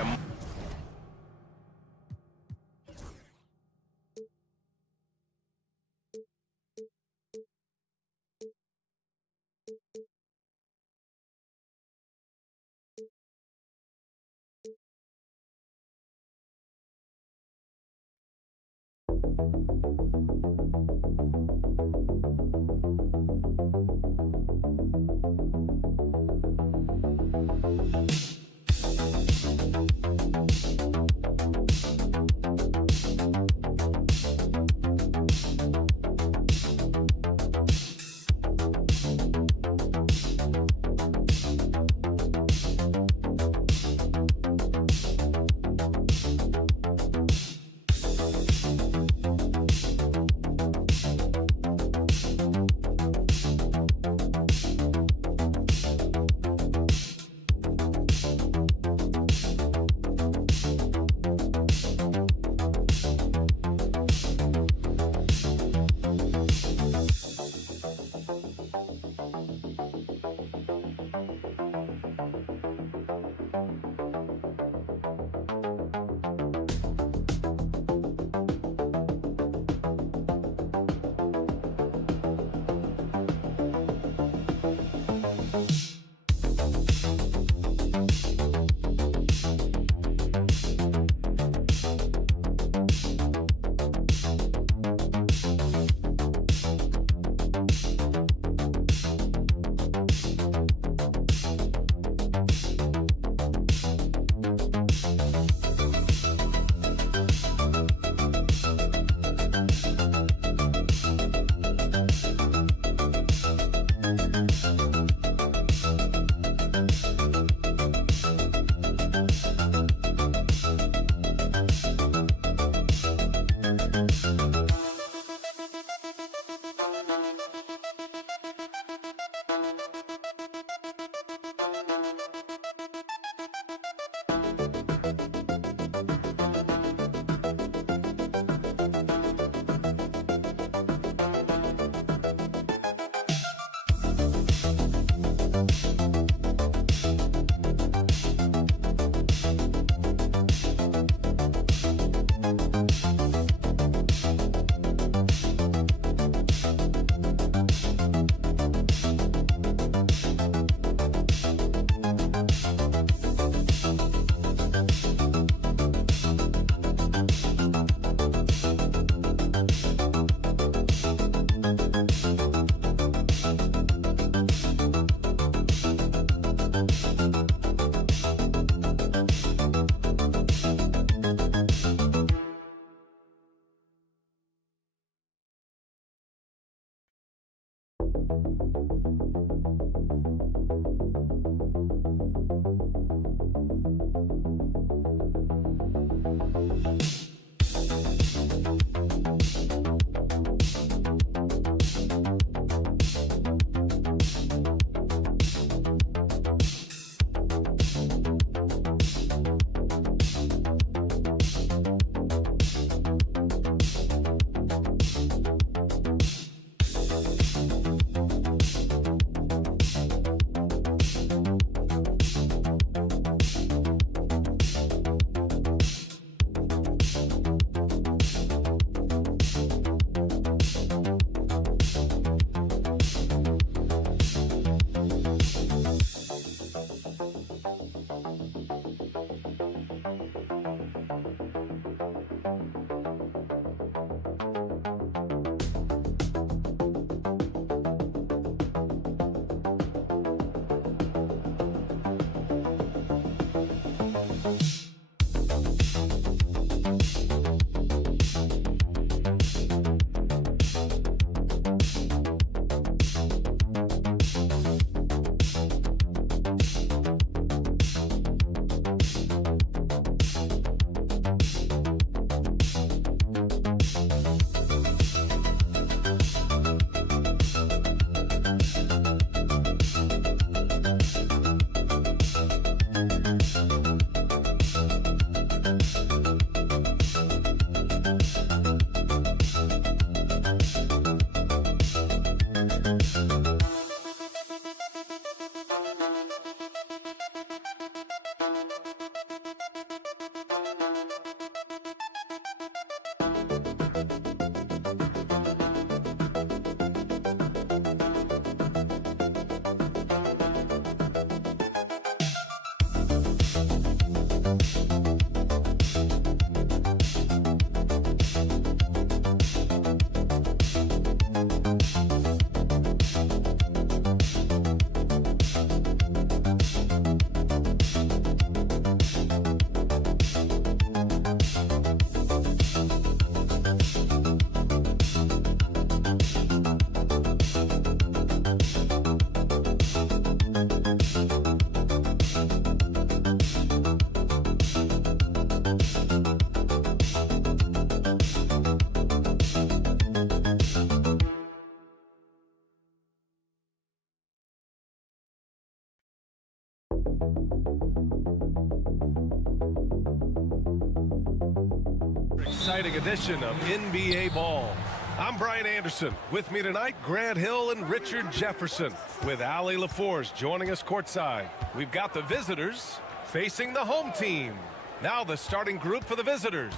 Exciting edition of NBA ball. I'm Brian Anderson. With me tonight, Grant Hill and Richard Jefferson, with Allie LaForce joining us courtside. We've got the visitors facing the home team. Now the starting group for the visitors.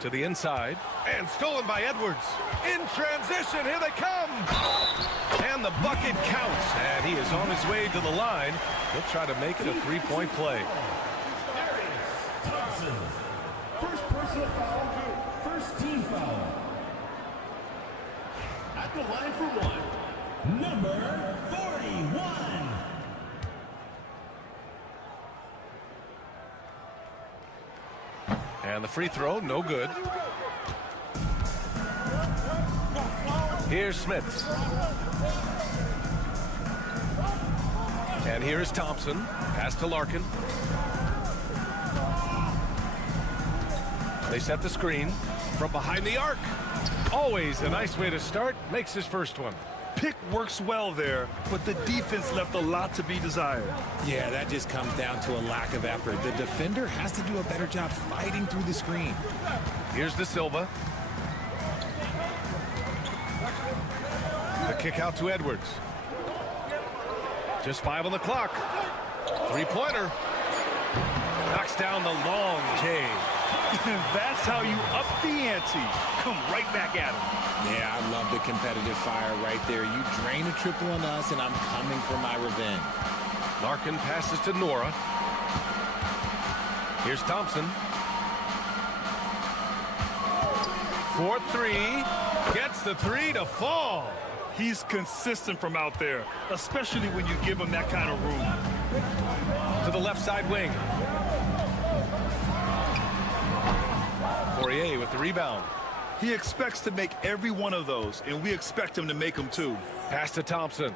To the inside, and stolen by Edwards. In transition, here they come! And the bucket counts, and he is on his way to the line. He'll try to make it a three-point play. First personal foul, first team foul. At the line for one, number 41. And the free throw, no good. Here's Smits. And here's Thompson. Pass to Larkin. They set the screen from behind the arc. Always a nice way to start. Makes his first one. Pick works well there, but the defense left a lot to be desired. Yeah, that just comes down to a lack of effort. The defender has to do a better job fighting through the screen. Here's De Silva. The kick out to Edwards. Just 5 on the clock. Three-pointer. Knocks down the long J. That's how you up the ante. Come right back at him. Yeah, I love the competitive fire right there. You drain a triple on us, and I'm coming for my revenge. Larkin passes to Nora. Here's Thompson. 4-3. Gets the three to fall. He's consistent from out there, especially when you give him that kind of room. To the left side wing. Poirier with the rebound. He expects to make every one of those, and we expect him to make them too. Pass to Thompson.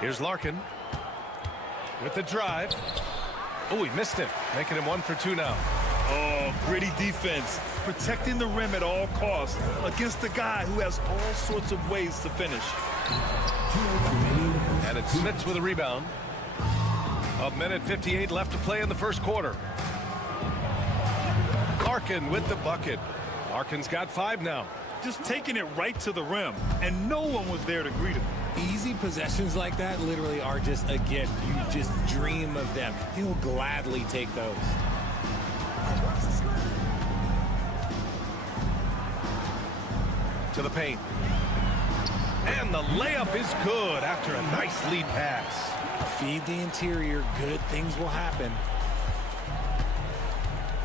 Here's Larkin with the drive. Oh, he missed it, making him 1 for 2 now. Oh, gritty defense, protecting the rim at all costs against a guy who has all sorts of ways to finish. And it's Smits with a rebound. 1:58 left to play in the first quarter. Larkin with the bucket. Larkin's got 5 now. Just taking it right to the rim, and no one was there to greet him. Easy possessions like that literally are just a gift. You just dream of them. He'll gladly take those. To the paint. And the layup is good after a nice lead pass. Feed the interior, good things will happen.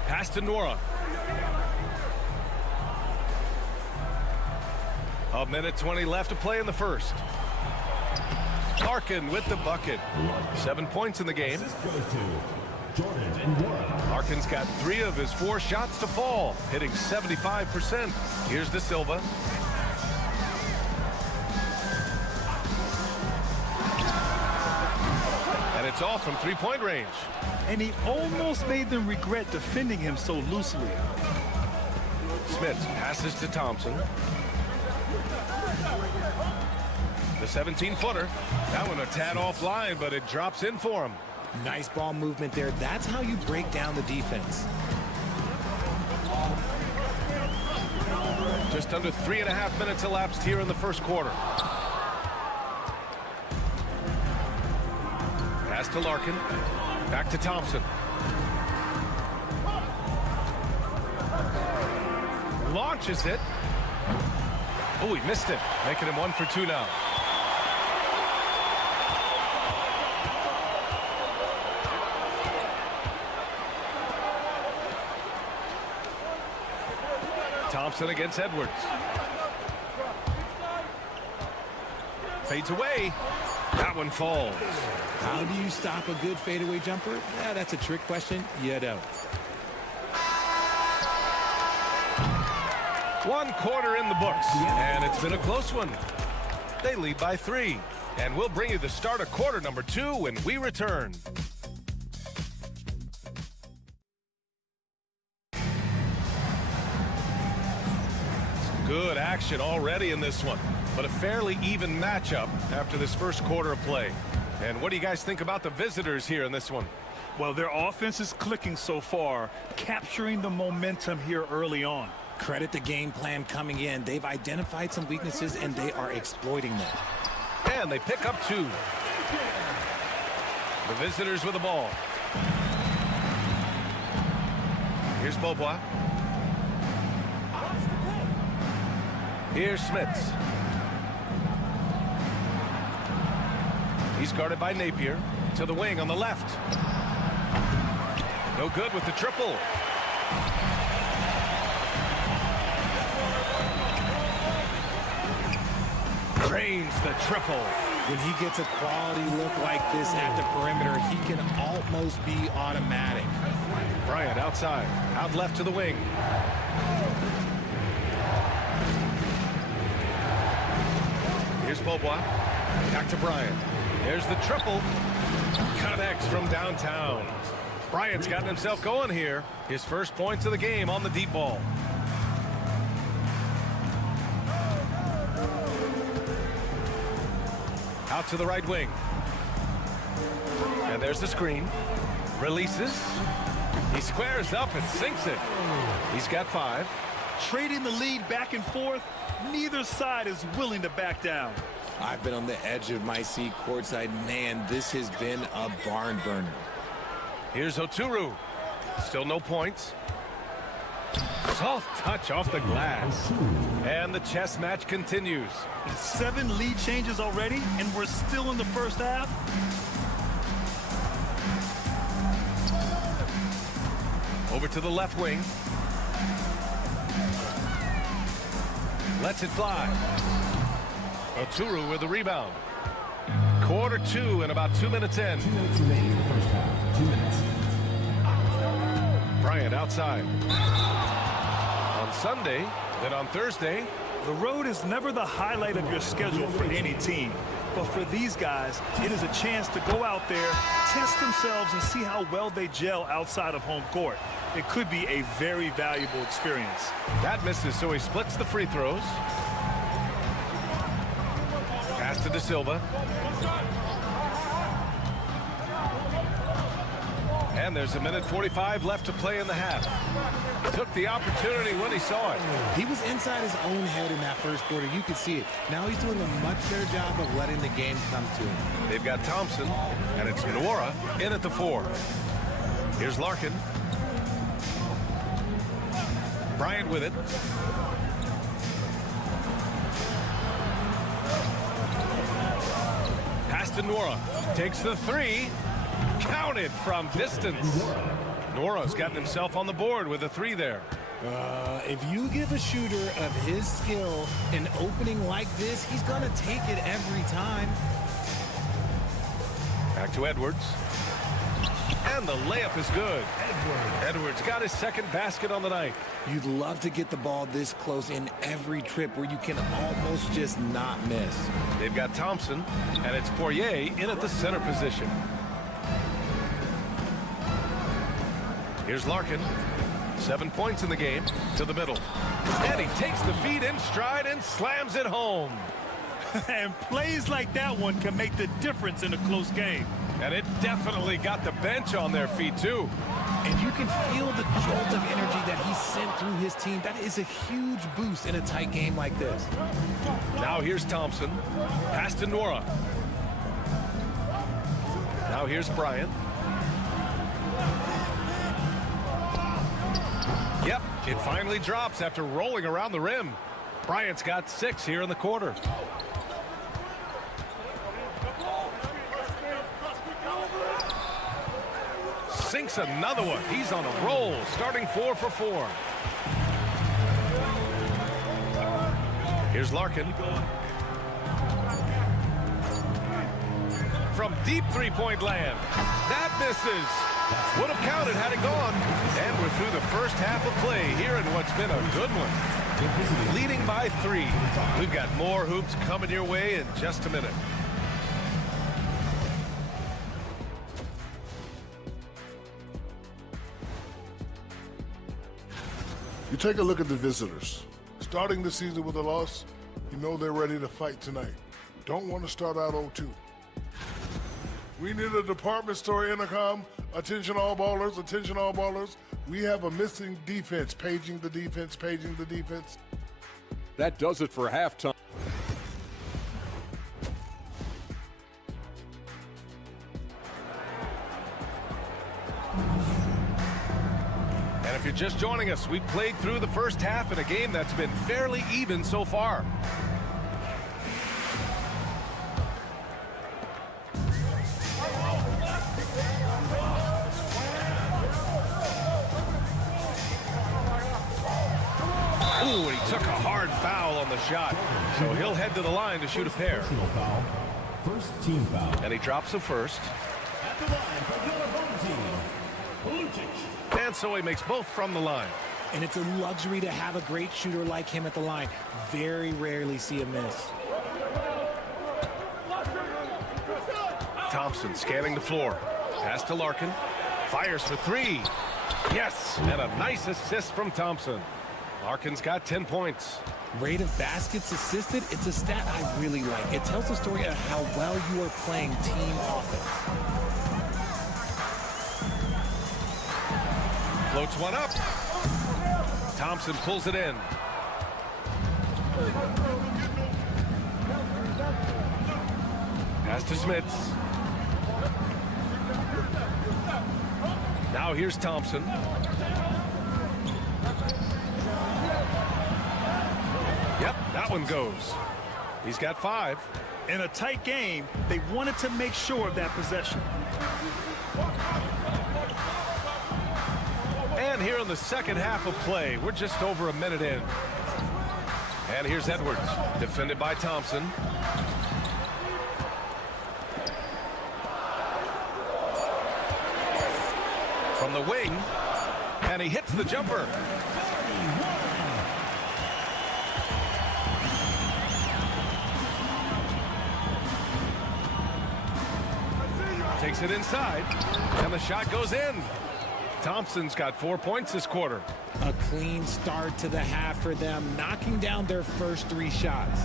Pass to Nora. 1:20 left to play in the first. Larkin with the bucket. 7 points in the game. Larkin's got 3 of his 4 shots to fall, hitting 75%. Here's De Silva. And it's off from 3-point range. And he almost made them regret defending him so loosely. Smits passes to Thompson. The 17-footer. That one a tad offline, but it drops in for him. Nice ball movement there. That's how you break down the defense. Just under 3.5 minutes elapsed here in the first quarter. Pass to Larkin. Back to Thompson. Launches it. Oh, he missed it, making him 1 for 2 now. Thompson against Edwards. Fades away. That one falls. How do you stop a good fadeaway jumper? Yeah, that's a trick question. You don't. 1 quarter in the books, and it's been a close one. They lead by 3, and we'll bring you the start of quarter number 2 when we return. Good action already in this one, but a fairly even matchup after this first quarter of play. And what do you guys think about the visitors here in this one? Well, their offense is clicking so far, capturing the momentum here early on. Credit the game plan coming in. They've identified some weaknesses, and they are exploiting them. And they pick up 2. The visitors with the ball. Here's Beaubois. Here's Smits. He's guarded by Napier. To the wing on the left. No good with the triple. Drains the triple. When he gets a quality look like this at the perimeter, he can almost be automatic. Bryant outside. Out left to the wing. Here's Beaubois. Back to Bryant. There's the triple. Connects from downtown. Bryant's gotten himself going here. His first points of the game on the deep ball. Out to the right wing. And there's the screen. Releases. He squares up and sinks it. He's got 5. Trading the lead back and forth, neither side is willing to back down. I've been on the edge of my seat courtside. Man, this has been a barn burner. Here's Oturu. Still no points. Soft touch off the glass. And the chess match continues. 7 lead changes already, and we're still in the first half. Over to the left wing. Lets it fly. Oturu with the rebound. Quarter 2 and about 2 minutes in. 2 minutes remaining in the first half. 2 minutes. Bryant outside. On Sunday, then on Thursday. The road is never the highlight of your schedule for any team. But for these guys, it is a chance to go out there, test themselves, and see how well they gel outside of home court. It could be a very valuable experience. That misses, so he splits the free throws. Pass to De Silva. And there's 1:45 left to play in the half. Took the opportunity when he saw it. He was inside his own head in that first quarter. You could see it. Now he's doing a much better job of letting the game come to him. They've got Thompson, and it's Nora in at the 4. Here's Larkin. Bryant with it. Pass to Nora. Takes the 3. Counted from distance. Nora's gotten himself on the board with a 3 there. If you give a shooter of his skill an opening like this, he's going to take it every time. Back to Edwards. And the layup is good. Edwards got his second basket on the night. You'd love to get the ball this close in every trip where you can almost just not miss. They've got Thompson, and it's Poirier in at the center position. Here's Larkin. 7 points in the game. To the middle. And he takes the feed in stride and slams it home. And plays like that one can make the difference in a close game. And it definitely got the bench on their feet, too. And you can feel the jolt of energy that he sent through his team. That is a huge boost in a tight game like this. Now here's Thompson. Pass to Nora. Now here's Bryant. Yep, it finally drops after rolling around the rim. Bryant's got 6 here in the quarter. Sinks another one. He's on a roll, starting 4 for 4. Here's Larkin. From deep three-point land. That misses. Would have counted had it gone. And we're through the first half of play here in what's been a good one. Leading by 3. We've got more hoops coming your way in just a minute. You take a look at the visitors. Starting the season with a loss, you know they're ready to fight tonight. Don't want to start out 0-2. We need a department store intercom. Attention all ballers, attention all ballers. We have a missing defense. Paging the defense, paging the defense. That does it for halftime. And if you're just joining us, we played through the first half in a game that's been fairly even so far. Ooh, and he took a hard foul on the shot. So he'll head to the line to shoot a pair. First team foul. And he drops the first. At the line for your home team, Lucic. And so he makes both from the line. And it's a luxury to have a great shooter like him at the line. Very rarely see a miss. Thompson scanning the floor. Pass to Larkin. Fires for three. Yes, and a nice assist from Thompson. Larkin's got 10 points. Rate of baskets assisted, it's a stat I really like. It tells the story of how well you are playing team offense. Floats one up. Thompson pulls it in. Pass to Smits. Now here's Thompson. Yep, that one goes. He's got 5. In a tight game, they wanted to make sure of that possession. And here in the second half of play, we're just over a minute in. And here's Edwards, defended by Thompson. From the wing, and he hits the jumper. Takes it inside, and the shot goes in. Thompson's got 4 points this quarter. A clean start to the half for them, knocking down their first 3 shots.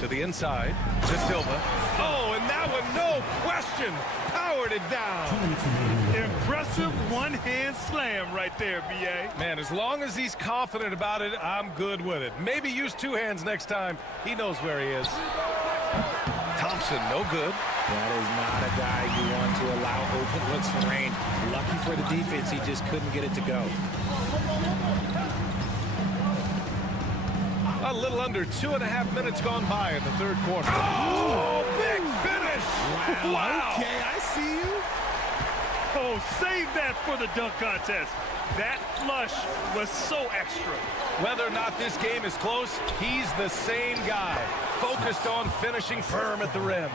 To the inside, to Silva. Oh, and that one, no question, powered it down. Impressive one-hand slam right there, B.A. Man, as long as he's confident about it, I'm good with it. Maybe use 2 hands next time. He knows where he is. Thompson, no good. That is not a guy you want to allow open looks for rain. Lucky for the defense, he just couldn't get it to go. A little under 2.5 minutes gone by in the third quarter. Oh, big finish! Wow. Okay, I see you. Oh, save that for the dunk contest. That flush was so extra. Whether or not this game is close, he's the same guy, focused on finishing firm at the rim.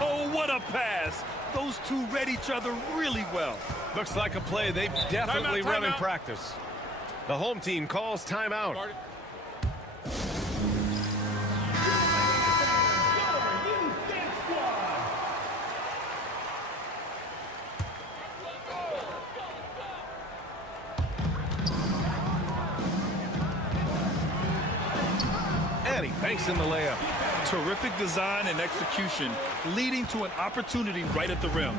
Oh, what a pass. Those two read each other really well. Looks like a play they've definitely run in practice. The home team calls timeout. And he banks in the layup. Terrific design and execution, leading to an opportunity right at the rim.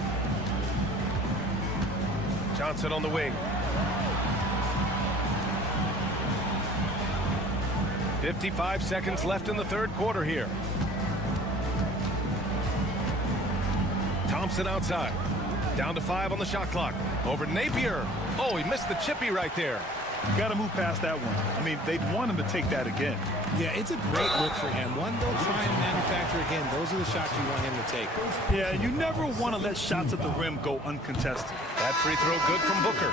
Johnson on the wing. 55 seconds left in the third quarter here. Thompson outside. Down to 5 on the shot clock. Over Napier. Oh, he missed the chippy right there. You got to move past that one. I mean, they'd want him to take that again. Yeah, it's a great look for him. One they'll try and manufacture again. Those are the shots you want him to take. Yeah, you never want to let shots at the rim go uncontested. That free throw good from Booker.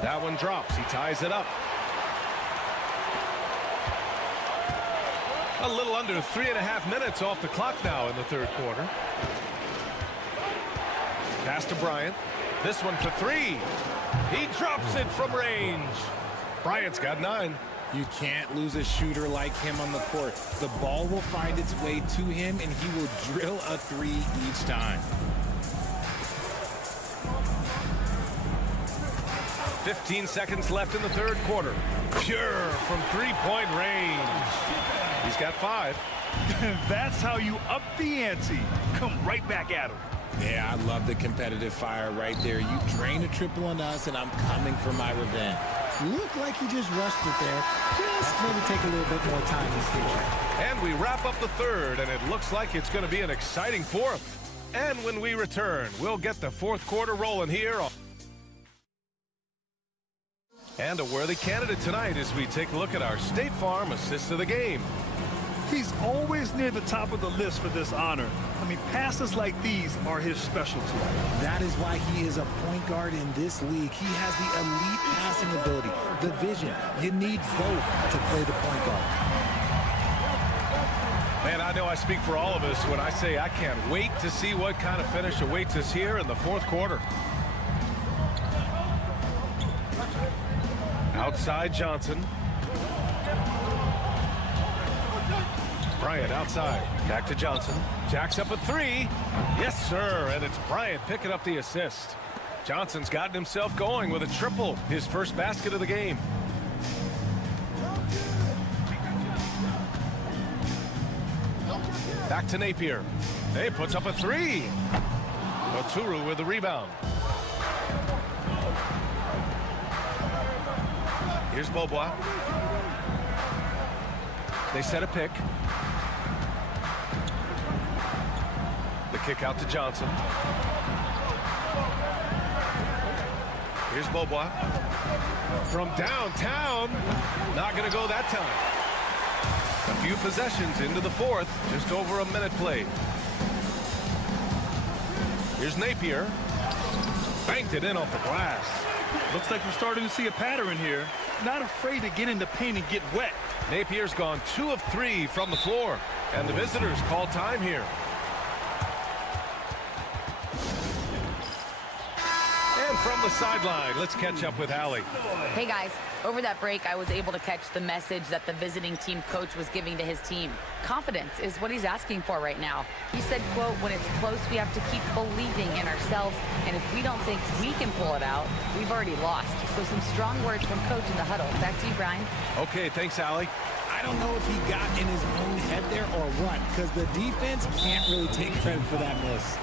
That one drops. He ties it up. A little under 3.5 minutes off the clock now in the third quarter. Pass to Bryant. This one for 3. He drops it from range. Bryant's got 9. You can't lose a shooter like him on the court. The ball will find its way to him, and he will drill a three each time. 15 seconds left in the third quarter. Pure from three-point range. He's got 5. That's how you up the ante. Come right back at him. Yeah, I love the competitive fire right there. You drain a triple on us, and I'm coming for my revenge. Looked like he just rushed it there. Just maybe take a little bit more time in the future. And we wrap up the third, and it looks like it's going to be an exciting fourth. And when we return, we'll get the fourth quarter rolling here. And a worthy candidate tonight as we take a look at our State Farm Assist of the Game. He's always near the top of the list for this honor. I mean, passes like these are his specialty. That is why he is a point guard in this league. He has the elite passing ability, the vision. You need both to play the point guard. Man, I know I speak for all of us when I say I can't wait to see what kind of finish awaits us here in the fourth quarter. Outside Johnson. Bryant outside. Back to Johnson. Jacks up a 3. Yes, sir. And it's Bryant picking up the assist. Johnson's gotten himself going with a triple. His first basket of the game. Back to Napier. He puts up a 3. Oturu with the rebound. Here's Beaubois. They set a pick. The kick out to Johnson. Here's Beaubois. From downtown. Not going to go that time. A few possessions into the fourth. Just over a minute played. Here's Napier. Banked it in off the glass. Looks like we're starting to see a pattern here. Not afraid to get in the paint and get wet. Napier's gone 2 of 3 from the floor. And the visitors call time here. And from the sideline, let's catch up with Allie. Hey guys, over that break I was able to catch the message that the visiting team coach was giving to his team. Confidence is what he's asking for right now. He said, quote, when it's close we have to keep believing in ourselves, and if we don't think we can pull it out, we've already lost. So some strong words from coach in the huddle. Back to you, Brian. Okay, thanks, Allie. I don't know if he got in his own head there or what, because the defense can't really take credit for that miss.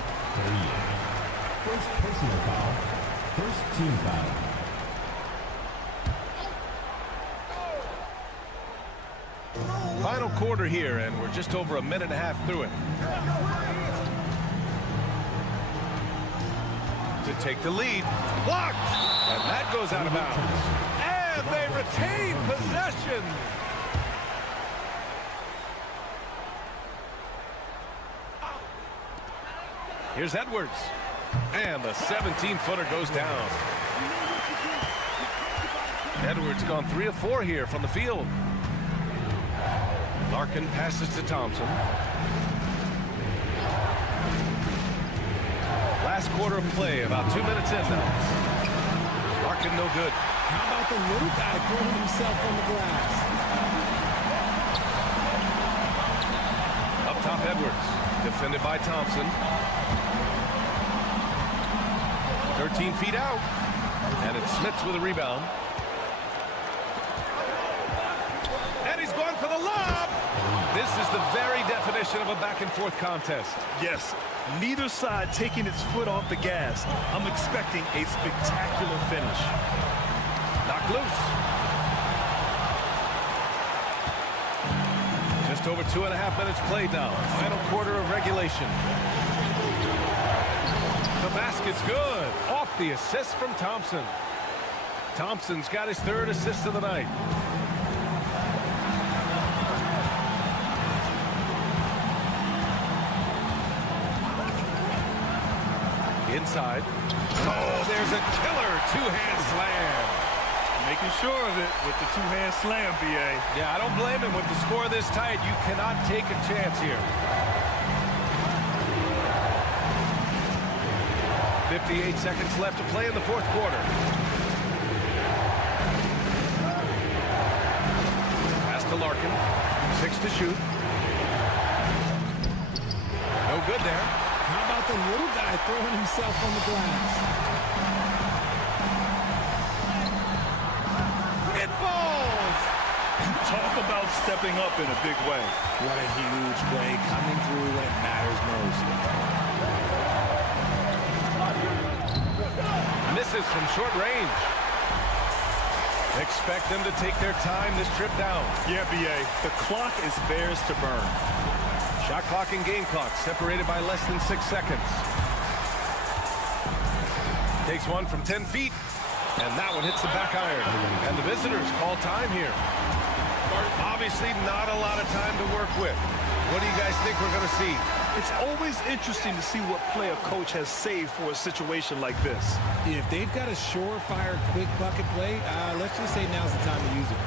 First personal foul. First team foul. Final quarter here, and we're just over a minute and a half through it. To take the lead. Blocked! And that goes out of bounds. And they retain possession. Here's Edwards. And the 17-footer goes down. Edwards gone 3 of 4 here from the field. Larkin passes to Thompson. Last quarter of play, about 2 minutes in now. Larkin no good. How about the little guy throwing himself on the glass? Up top, Edwards. Defended by Thompson. 13 feet out. And it's Smits with a rebound. And he's going for the lob. This is the very definition of a back-and-forth contest. Yes, neither side taking its foot off the gas. I'm expecting a spectacular finish. Knocked loose. Just over 2.5 minutes played now. Final quarter of regulation. The basket's good. Off the assist from Thompson. Thompson's got his 3rd assist of the night. Inside. Oh, there's a killer 2-hand slam. Making sure of it with the 2-hand slam, B.A. Yeah, I don't blame him. With the score this tight, you cannot take a chance here. 58 seconds left to play in the fourth quarter. Larkin. 6 to shoot. No good there. How about the little guy throwing himself on the glass? It falls! Talk about stepping up in a big way. What a huge play coming through when it matters most. Misses from short range. Expect them to take their time this trip down. Yeah, B.A., the clock is theirs to burn. Shot clock and game clock separated by less than 6 seconds. Takes one from 10 feet, and that one hits the back iron. And the visitors call time here. Obviously not a lot of time to work with. What do you guys think we're going to see? It's always interesting to see what play a coach has saved for a situation like this. If they've got a surefire, quick bucket play, let's just say now's the time to use it.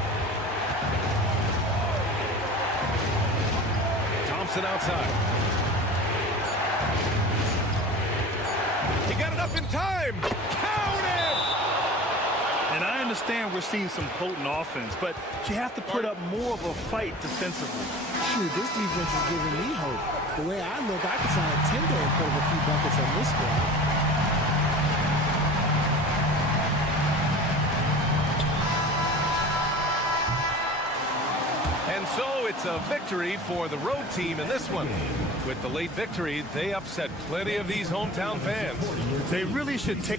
Thompson outside. He got it up in time. Count it! And I understand we're seeing some potent offense, but you have to put up more of a fight defensively. Shoot, this defense is giving me hope. The way I look, I could sign a 10-day and put up a few buckets on this squad. And so it's a victory for the road team in this one. With the late victory, they upset plenty of these hometown fans. They really should take...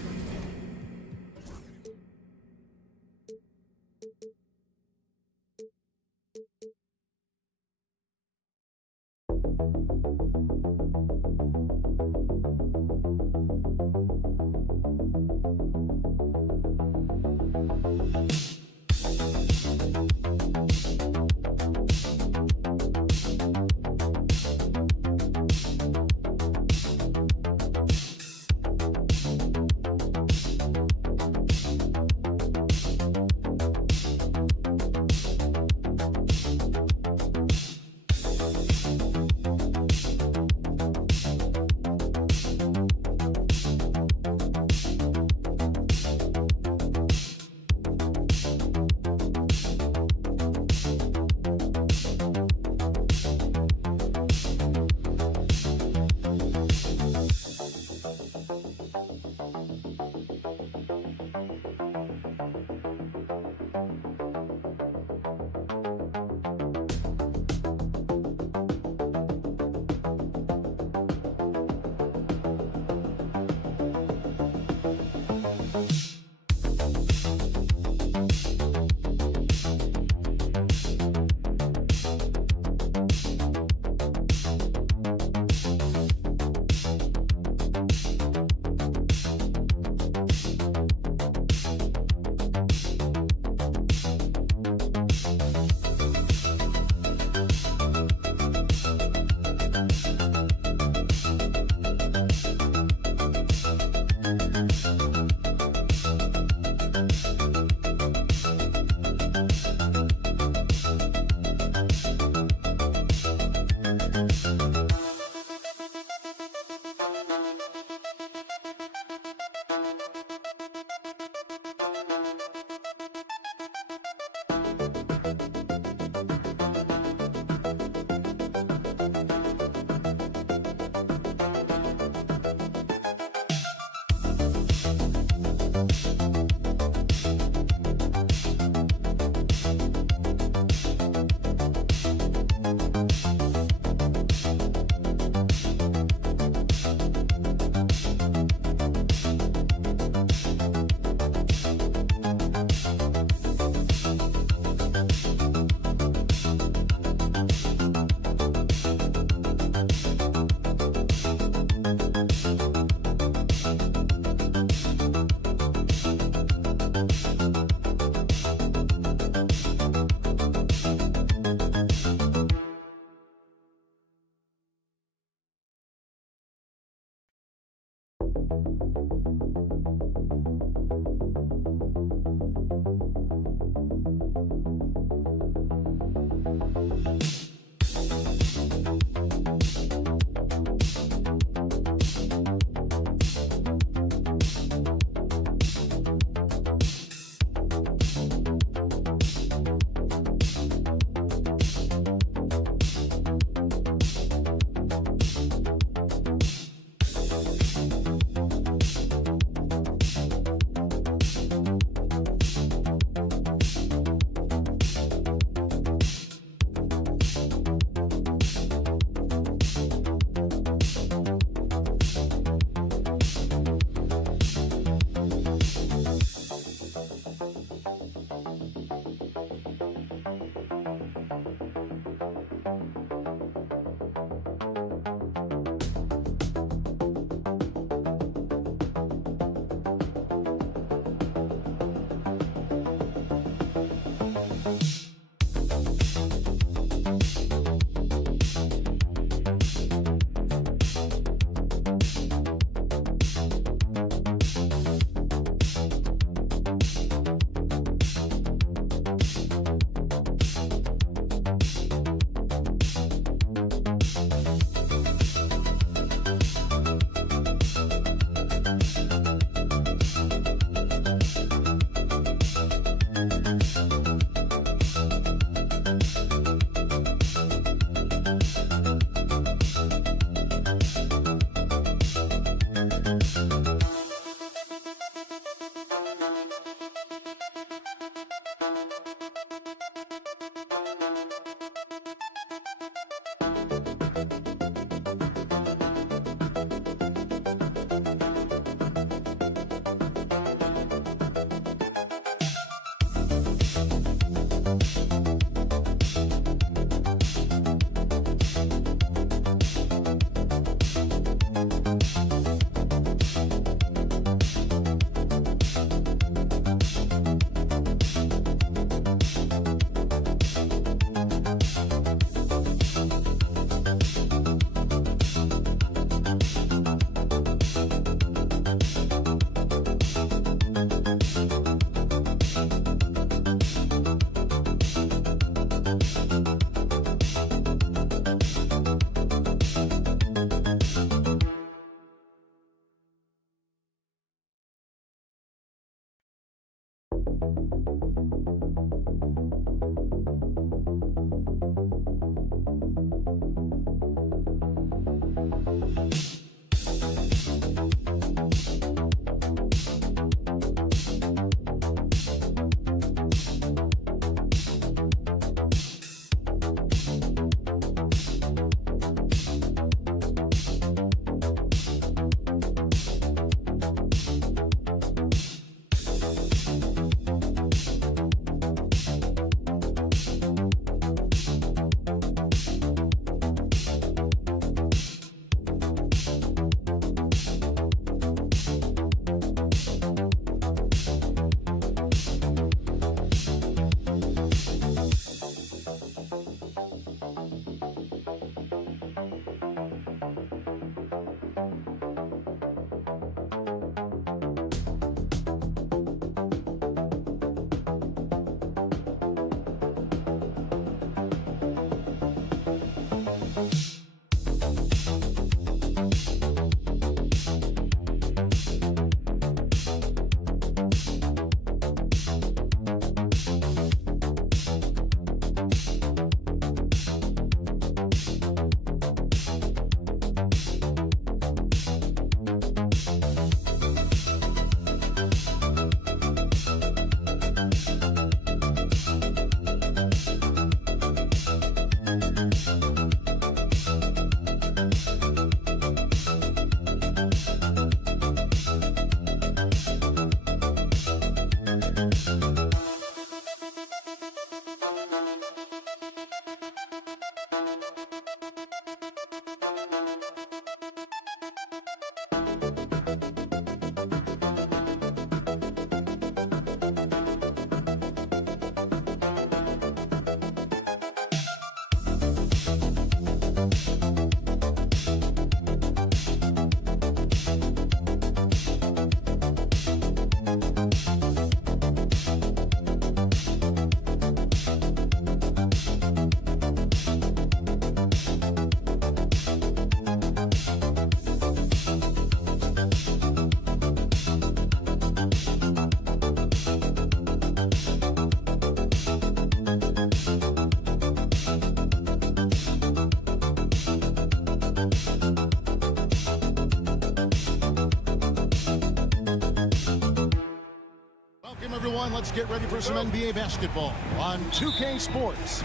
everyone. Let's get ready for some NBA basketball on 2K Sports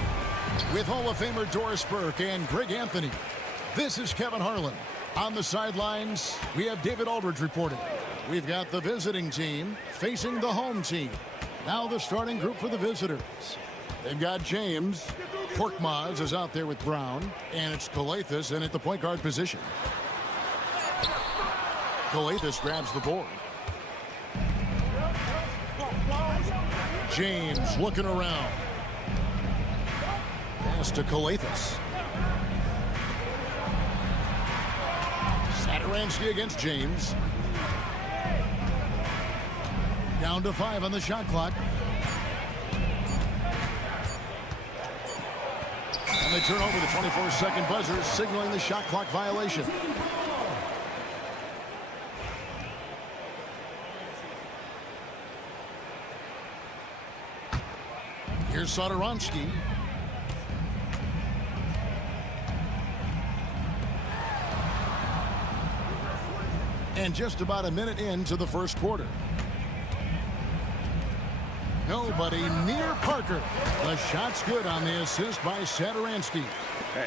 with Hall of Famer Doris Burke and Greg Anthony. This is Kevin Harlan. On the sidelines, we have David Aldridge reporting. We've got the visiting team facing the home team. Now the starting group for the visitors. They've got James. Korkmaz is out there with Brown, and it's Calathes in at the point guard position. Calathes grabs the board. James looking around. Pass to Calathes. Satoransky against James. Down to 5 on the shot clock. And they turn over the 24-second buzzer, signaling the shot clock violation. Here's Satoransky. And just about a minute into the first quarter. Nobody near Parker. The shot's good on the assist by Satoransky.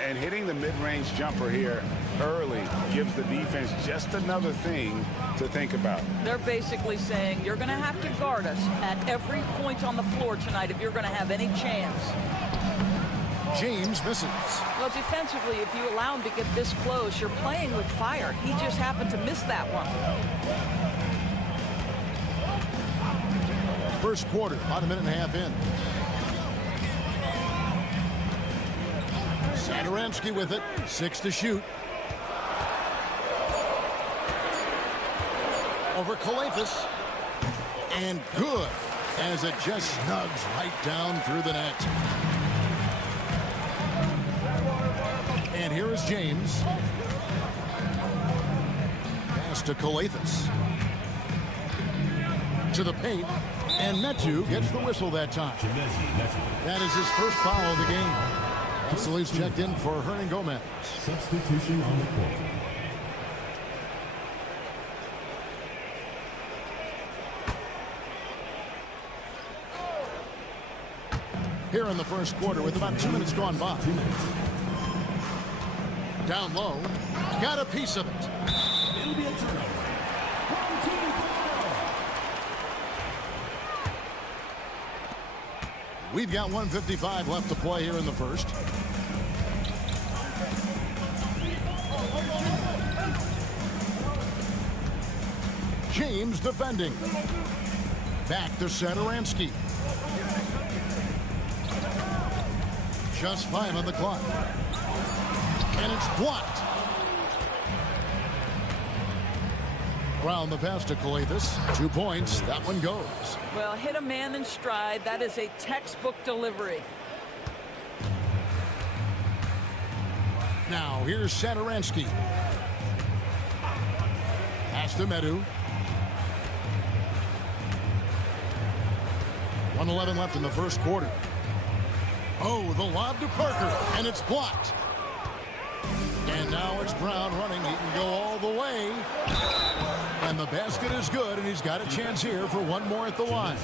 And hitting the mid-range jumper here early gives the defense just another thing to think about. They're basically saying you're going to have to guard us at every point on the floor tonight if you're going to have any chance. James misses. Well, defensively, if you allow him to get this close, you're playing with fire. He just happened to miss that one. First quarter, about a minute and a half in. Satoransky with it, 6 to shoot. Over Calathes. And good, as it just snugs right down through the net. And here is James. Pass to Calathes. To the paint. And Metu gets the whistle that time. That is his first foul of the game. Vasili's checked in for Hernan Gomez. Substitution on the court. Here in the first quarter with about 2 minutes gone by. Down low. Got a piece of it. It'll be a turnover. We've got 1:55 left to play here in the first. James defending. Back to Satoransky. Just 5 on the clock. And it's blocked. Around the pass to Coletas. 2 points. That one goes. Well, hit a man in stride. That is a textbook delivery. Now, here's Satoransky. Pass to Metu. 1:11 left in the first quarter. Oh, the lob to Parker, and it's blocked. And now it's Brown running. He can go all the way. And the basket is good, and he's got a chance here for one more at the line.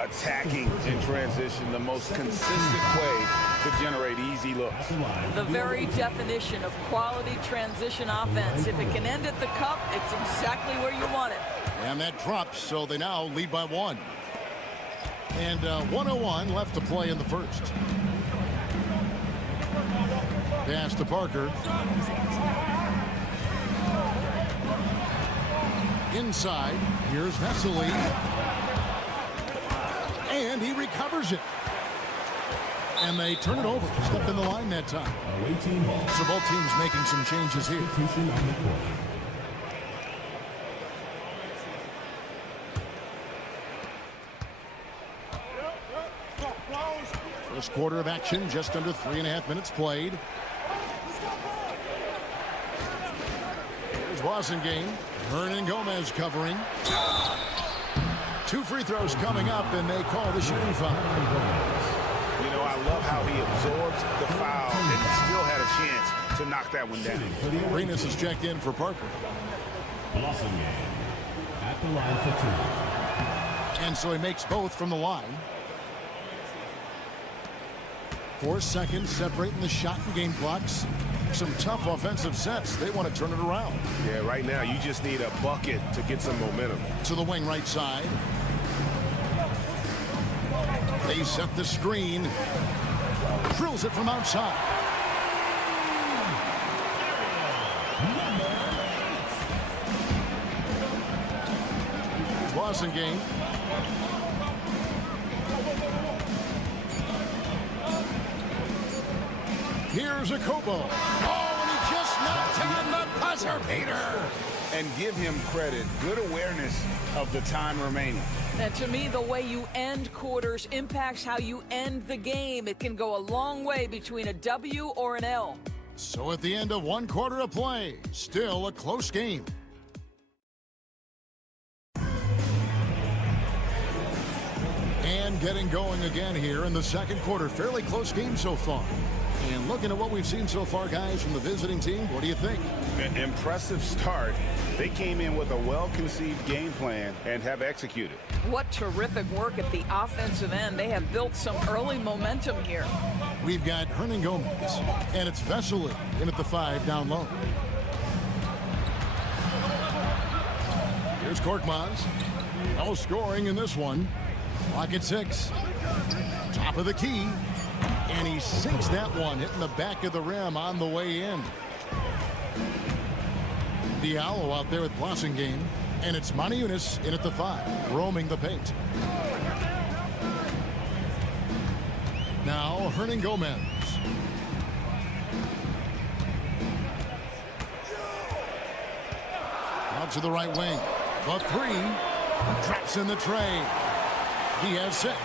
Attacking in transition, the most consistent way to generate easy looks. The very definition of quality transition offense. If it can end at the cup, it's exactly where you want it. And that drops, so they now lead by 1. And 1:01 left to play in the first. Pass to Parker. Inside, here's Vasily. And he recovers it. And they turn it over. Step in the line that time. So both teams making some changes here. First quarter of action, just under 3.5 minutes played. Here's Wasengame. Hernan Gomez covering. 2 free throws coming up, and they call the shooting foul. You know, I love how he absorbs the foul and still had a chance to knock that one down. Arenas is checked in for Parker. Wasengame at the line for 2. And so he makes both from the line. 4 seconds separating the shot and game clocks. Some tough offensive sets. They want to turn it around. Yeah, right now you just need a bucket to get some momentum. To the wing right side. They set the screen. Drills it from outside. Wasengame. Here's a Kobo. Oh, and he just knocked down the buzzer beater. And give him credit. Good awareness of the time remaining. And to me, the way you end quarters impacts how you end the game. It can go a long way between a W or an L. So at the end of 1 quarter of play, still a close game. And getting going again here in the second quarter. Fairly close game so far. And looking at what we've seen so far, guys, from the visiting team, what do you think? An impressive start. They came in with a well-conceived game plan and have executed. What terrific work at the offensive end. They have built some early momentum here. We've got Hernan Gomez, and it's Vesely in at the 5 down low. Here's Korkmaz. No scoring in this one. Clock at 6. Top of the key. And he sinks that one, hitting the back of the rim on the way in. Diallo out there with Wasengame. And it's Maniunas in at the 5, roaming the paint. Now Hernan Gomez. Out to the right wing. The 3. Traps in the tray. He has 6.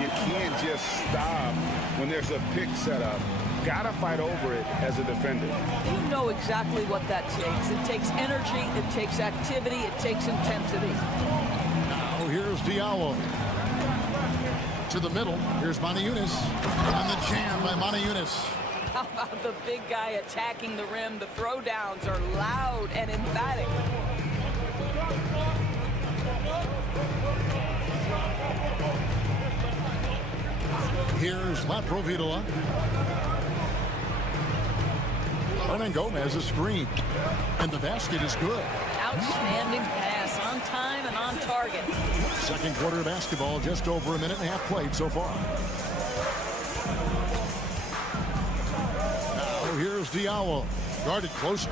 You can't just stop when there's a pick set up. Gotta fight over it as a defender. You know exactly what that takes. It takes energy, it takes activity, it takes intensity. Now here's Diallo. To the middle. Here's Manajunas. And the jam by Manajunas. How about the big guy attacking the rim? The throwdowns are loud and emphatic. Here's Latrovitola. Hernan Gomez a screen. And the basket is good. Outstanding pass, on time and on target. Second quarter of basketball, just over a minute and a half played so far. Now here's Diallo. Guarded closer.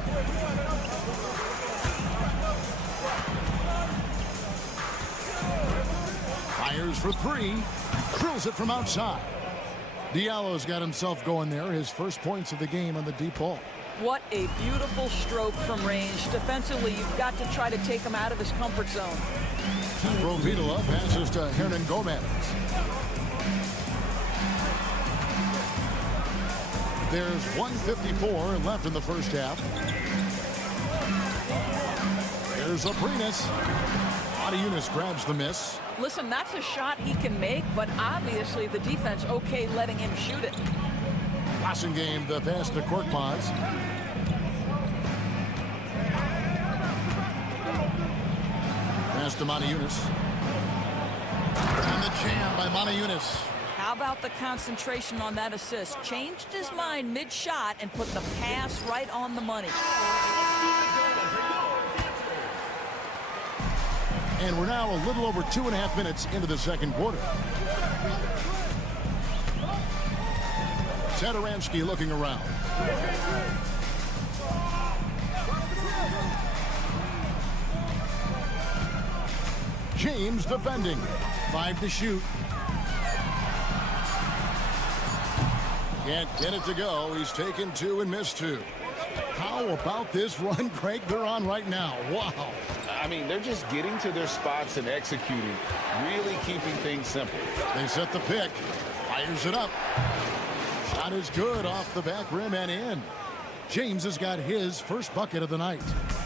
Fires for three. Drills it from outside. Diallo's got himself going there. His first points of the game on the deep ball. What a beautiful stroke from range. Defensively, you've got to try to take him out of his comfort zone. Rovitola passes to Hernan Gomez. There's 1:54 left in the first half. There's Aprinas. Manajunas grabs the miss. Listen, that's a shot he can make, but obviously the defense okay letting him shoot it. Game the pass to Korkmaz. Pass to Manajunas. And the jam by Manajunas. How about the concentration on that assist? Changed his mind mid-shot and put the pass right on the money. And we're now a little over 2.5 minutes into the second quarter. Satoransky looking around. James defending. 5 to shoot. Can't get it to go. He's taken 2 and missed 2. How about this run, Craig, they're on right now? Wow. I mean, they're just getting to their spots and executing, really keeping things simple. They set the pick. Fires it up. Shot is good off the back rim and in. James has got his first bucket of the night.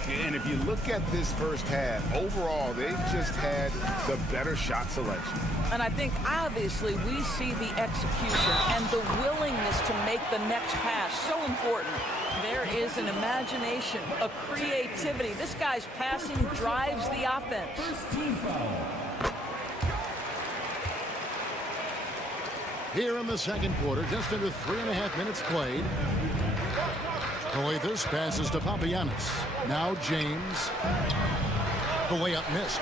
And if you look at this first half, overall, they've just had the better shot selection. And I think, obviously, we see the execution and the willingness to make the next pass so important. There is an imagination, a creativity. This guy's passing drives the offense. First team foul. Here in the second quarter, just under 3.5 minutes played. This passes to Papagiannis. Now James. The layup missed.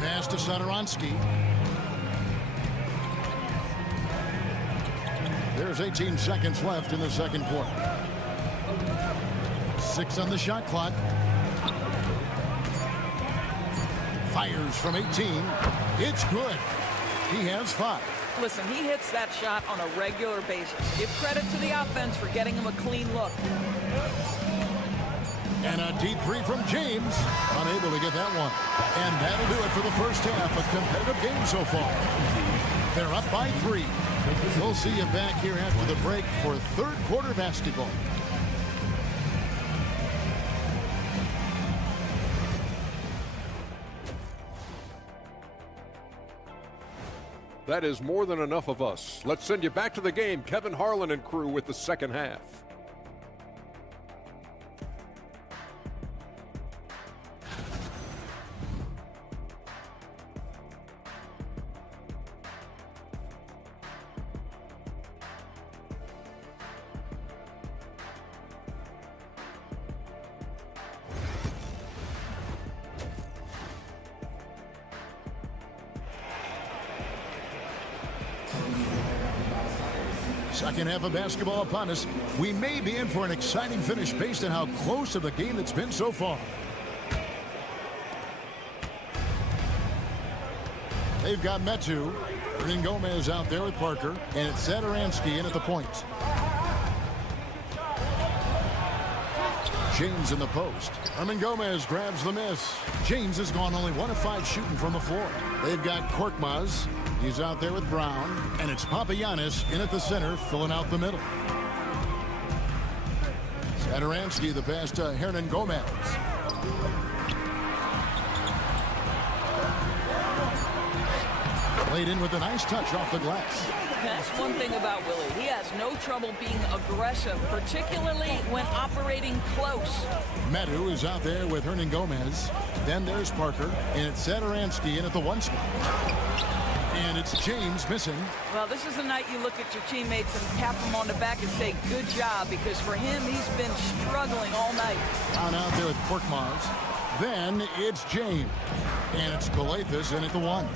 Pass to Satoransky. There's 18 seconds left in the second quarter. 6 on the shot clock. Fires from 18. It's good. He has 5. Listen, he hits that shot on a regular basis. Give credit to the offense for getting him a clean look. And a deep 3 from James. Unable to get that one. And that'll do it for the first half. A competitive game so far. They're up by 3. We'll see you back here after the break for third quarter basketball. That is more than enough of us. Let's send you back to the game. Kevin Harlan and crew with the second half. Second half of basketball upon us. We may be in for an exciting finish based on how close of the game it's been so far. They've got Metu. Hernan Gomez out there with Parker. And it's Satoransky in at the point. James in the post. Hernan Gomez grabs the miss. James has gone only 1 of 5 shooting from the floor. They've got Korkmaz. He's out there with Brown. And it's Papagiannis in at the center, filling out the middle. Satoransky, the pass to Hernan Gomez. Played in with a nice touch off the glass. That's one thing about Willie. He has no trouble being aggressive, particularly when operating close. Medu is out there with Hernan Gomez. Then there's Parker, and it's Satoransky in at the 1 spot. And it's James missing. Well, this is the night you look at your teammates and tap them on the back and say, good job, because for him, he's been struggling all night. On out there with Korkmaz. Then it's James. And it's Calathes in at the 1.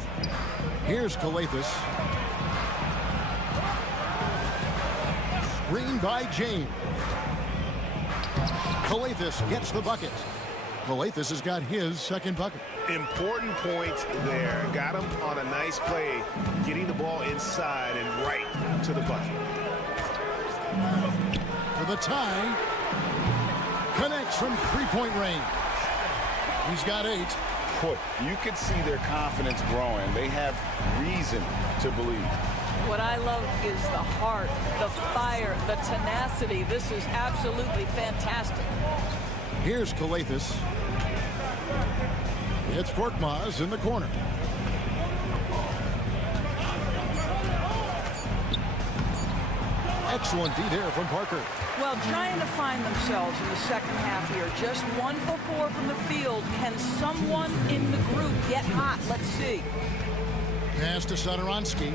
Here's Calathes. Screen by James. Calathes gets the bucket. Calathes has got his second bucket. Important point there. Got him on a nice play, getting the ball inside and right to the bucket. For the tie. Connects from three-point range. He's got 8. Boy, you can see their confidence growing. They have reason to believe. What I love is the heart, the fire, the tenacity. This is absolutely fantastic. Here's Calathes. It's Korkmaz in the corner. Excellent D there from Parker. Well, trying to find themselves in the second half here. Just 1 for 4 from the field. Can someone in the group get hot? Let's see. Pass to Satoransky.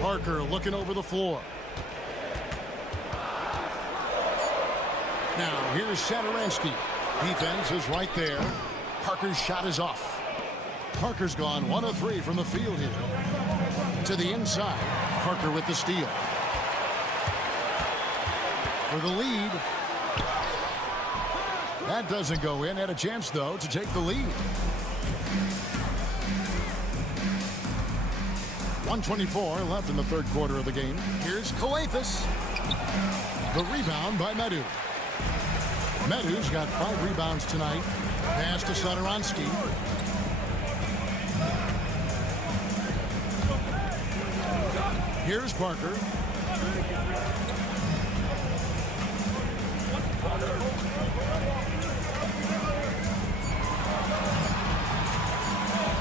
Parker looking over the floor. Now, here's Satoransky. Defense is right there. Parker's shot is off. Parker's gone 1 of 3 from the field here. To the inside. Parker with the steal. For the lead. That doesn't go in. Had a chance, though, to take the lead. 1:24 left in the third quarter of the game. Here's Calathes. The rebound by Medu. Medu's got 5 rebounds tonight. Pass to Satoransky. Here's Parker.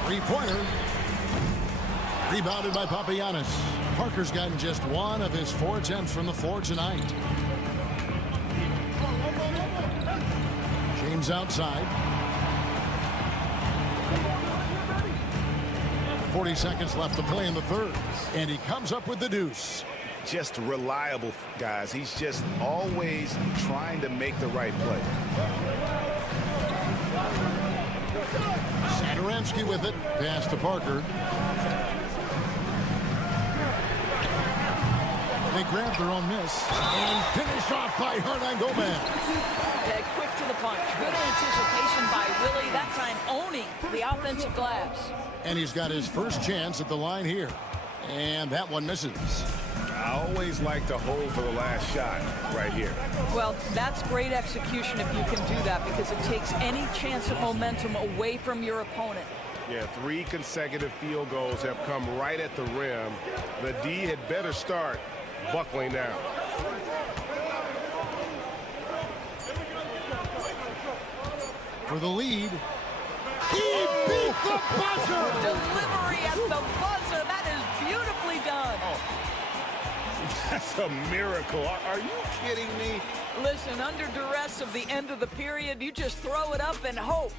Three-pointer. Rebounded by Papagiannis. Parker's gotten just 1 of his 4 attempts from the floor tonight. James outside. 40 seconds left to play in the third. And he comes up with the deuce. Just reliable, guys. He's just always trying to make the right play. Satoransky with it. Pass to Parker. They grab their own miss. And finished off by Hernan Gomez. Yeah, quick to the punch. Good anticipation by Willie. That time owning the offensive glass. And he's got his first chance at the line here. And that one misses. I always like to hold for the last shot right here. Well, that's great execution if you can do that, because it takes any chance of momentum away from your opponent. Yeah, 3 consecutive field goals have come right at the rim. The D had better start buckling down. For the lead. He beat the buzzer! Delivery at the buzzer. That is beautifully done. Oh. That's a miracle. Are you kidding me? Listen, under duress of the end of the period, you just throw it up and hope.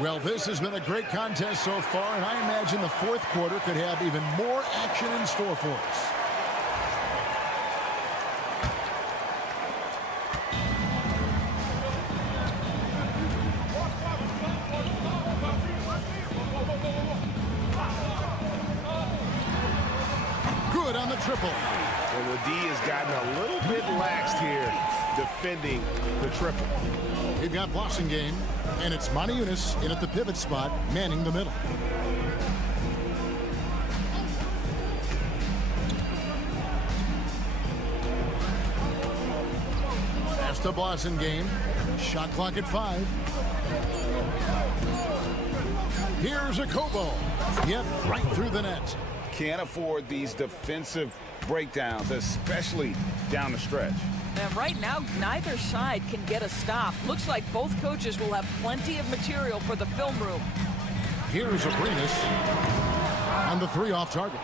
Well, this has been a great contest so far, and I imagine the fourth quarter could have even more action in store for us. Good on the triple. And the D has gotten a little bit laxed here defending the triple. We've got Blossingame, and it's Moniunas in at the pivot spot, manning the middle. Pass to Blossingame. Shot clock at 5. Here's a Kobo. Yep, right through the net. Can't afford these defensive breakdowns, especially down the stretch. And right now, neither side can get a stop. Looks like both coaches will have plenty of material for the film room. Here's Abrinas on the 3 off target.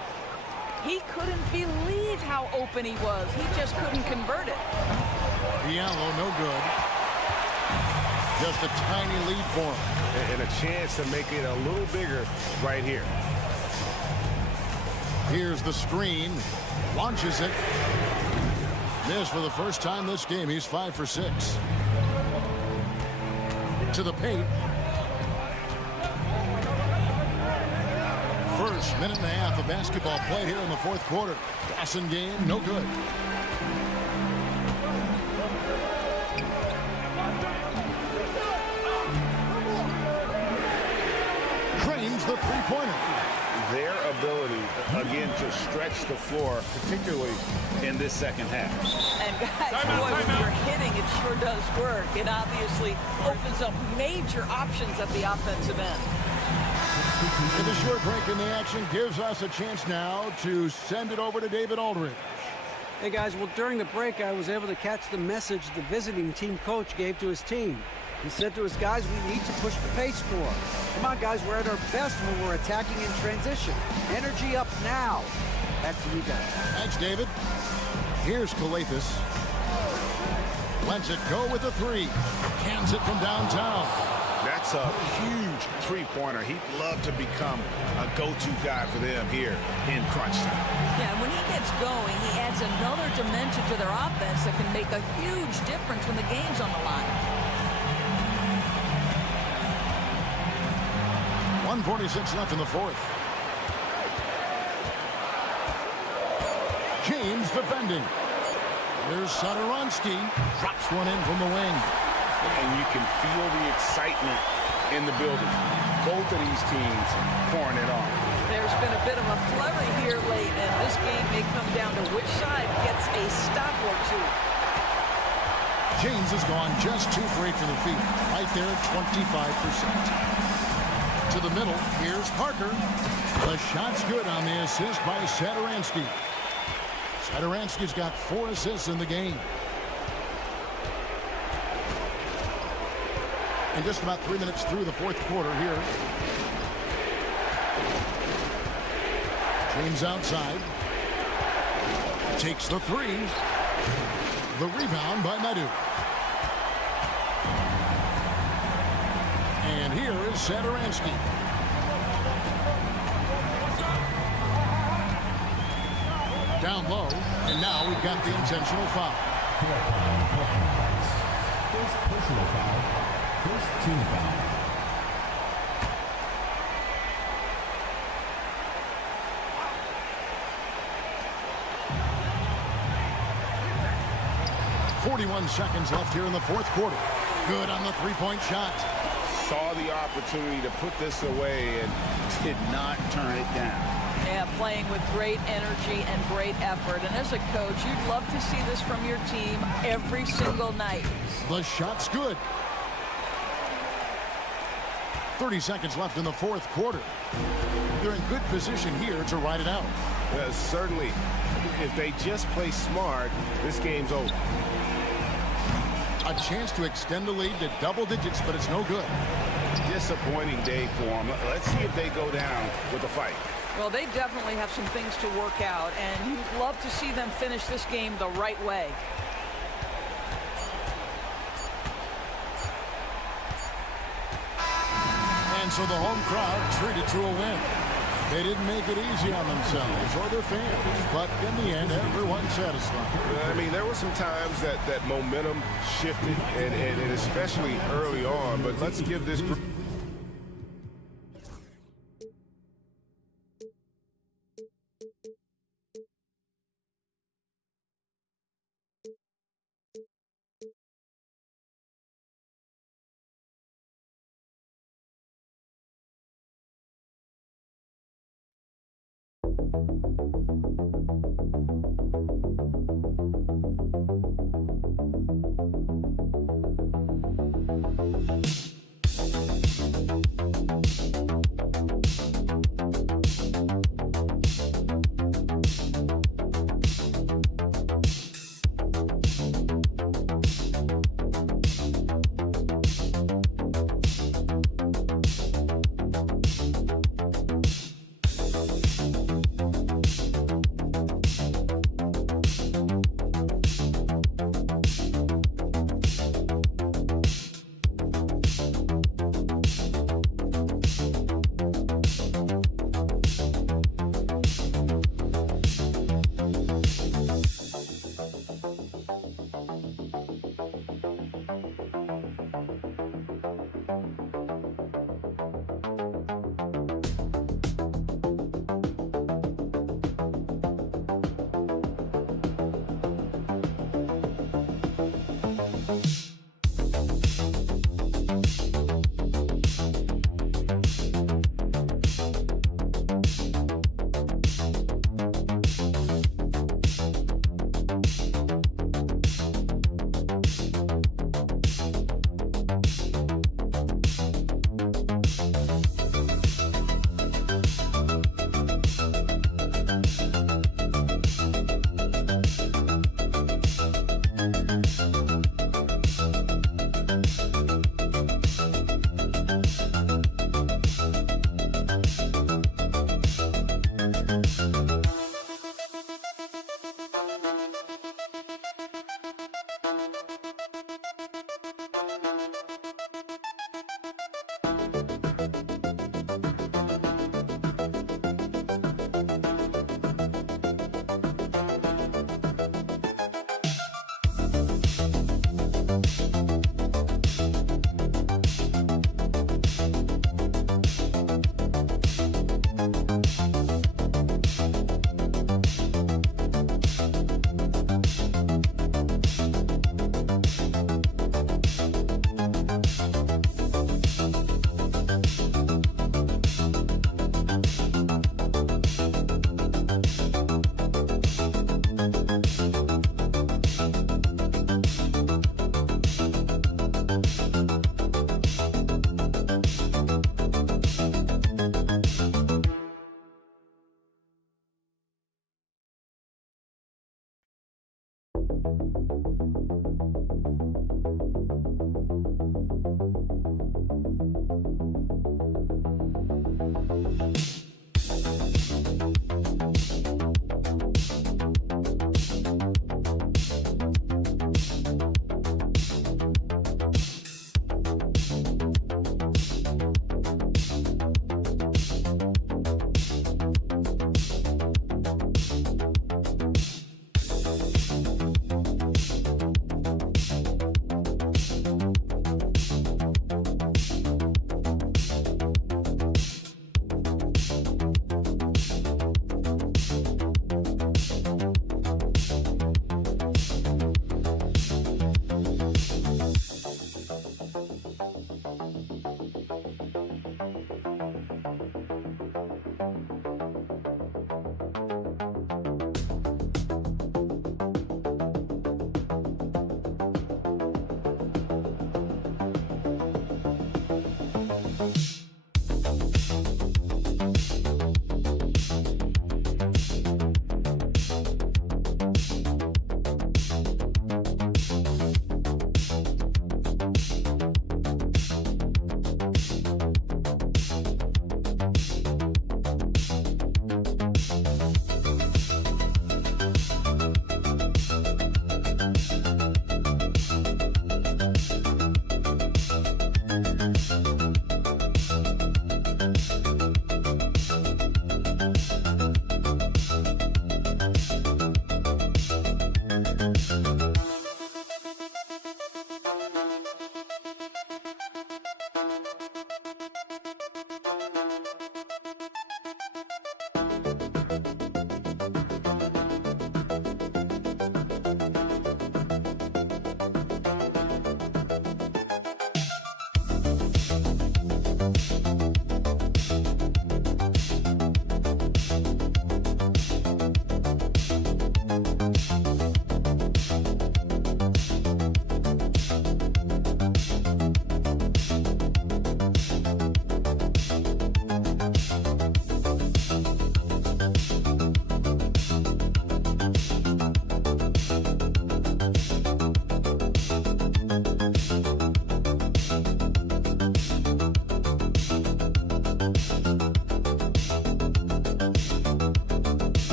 He couldn't believe how open he was. He just couldn't convert it. Diallo, no good. Just a tiny lead for him. And a chance to make it a little bigger right here. Here's the screen. Launches it. Missed for the first time this game. He's 5 for 6. To the paint. First minute and a half of basketball played here in the 4th quarter. Dawson game, no good. Drains the three-pointer. Their ability, again, to stretch the floor, particularly in this second half. And guys, boy, when you're hitting, it sure does work. It obviously opens up major options at the offensive end. And the short break in the action gives us a chance now to send it over to David Aldridge. Hey, guys, well, during the break, I was able to catch the message the visiting team coach gave to his team. He said to his guys, we need to push the pace more. Come on, guys, we're at our best when we're attacking in transition. Energy up now. Back to you guys. Thanks, David. Here's Kalathis. Lets it go with a 3. Cans it from downtown. That's a huge three-pointer. He'd love to become a go-to guy for them here in crunch time. Yeah, and when he gets going, he adds another dimension to their offense that can make a huge difference when the game's on the line. 1:46 left in the 4th. James defending. There's Satoransky. Drops one in from the wing. And you can feel the excitement in the building. Both of these teams pouring it on. There's been a bit of a flurry here late, and this game may come down to which side gets a stop or two. James has gone just 2 for 8 from the field. Right there at 25%. To the middle, here's Parker. The shot's good on the assist by Satoransky. Satoransky's got 4 assists in the game. And just about 3 minutes through the 4th quarter here. James outside. Takes the 3. The rebound by Madu. And here is Satoransky. Down low, and now we've got the intentional foul. First personal foul. First team foul. .41 seconds left here in the 4th quarter. Good on the three-point shot. Saw the opportunity to put this away and did not turn it down. Yeah, playing with great energy and great effort. And as a coach, you'd love to see this from your team every single night. The shot's good. 30 seconds left in the 4th quarter. They're in good position here to ride it out. Certainly, if they just play smart, this game's over. A chance to extend the lead to double digits, but it's no good. Disappointing day for them. Let's see if they go down with a fight. Well, they definitely have some things to work out, and you'd love to see them finish this game the right way. And so the home crowd treated to a win. They didn't make it easy on themselves or their fans, but in the end, everyone's satisfied. I mean, there were some times that momentum shifted, and especially early on, but let's give this group.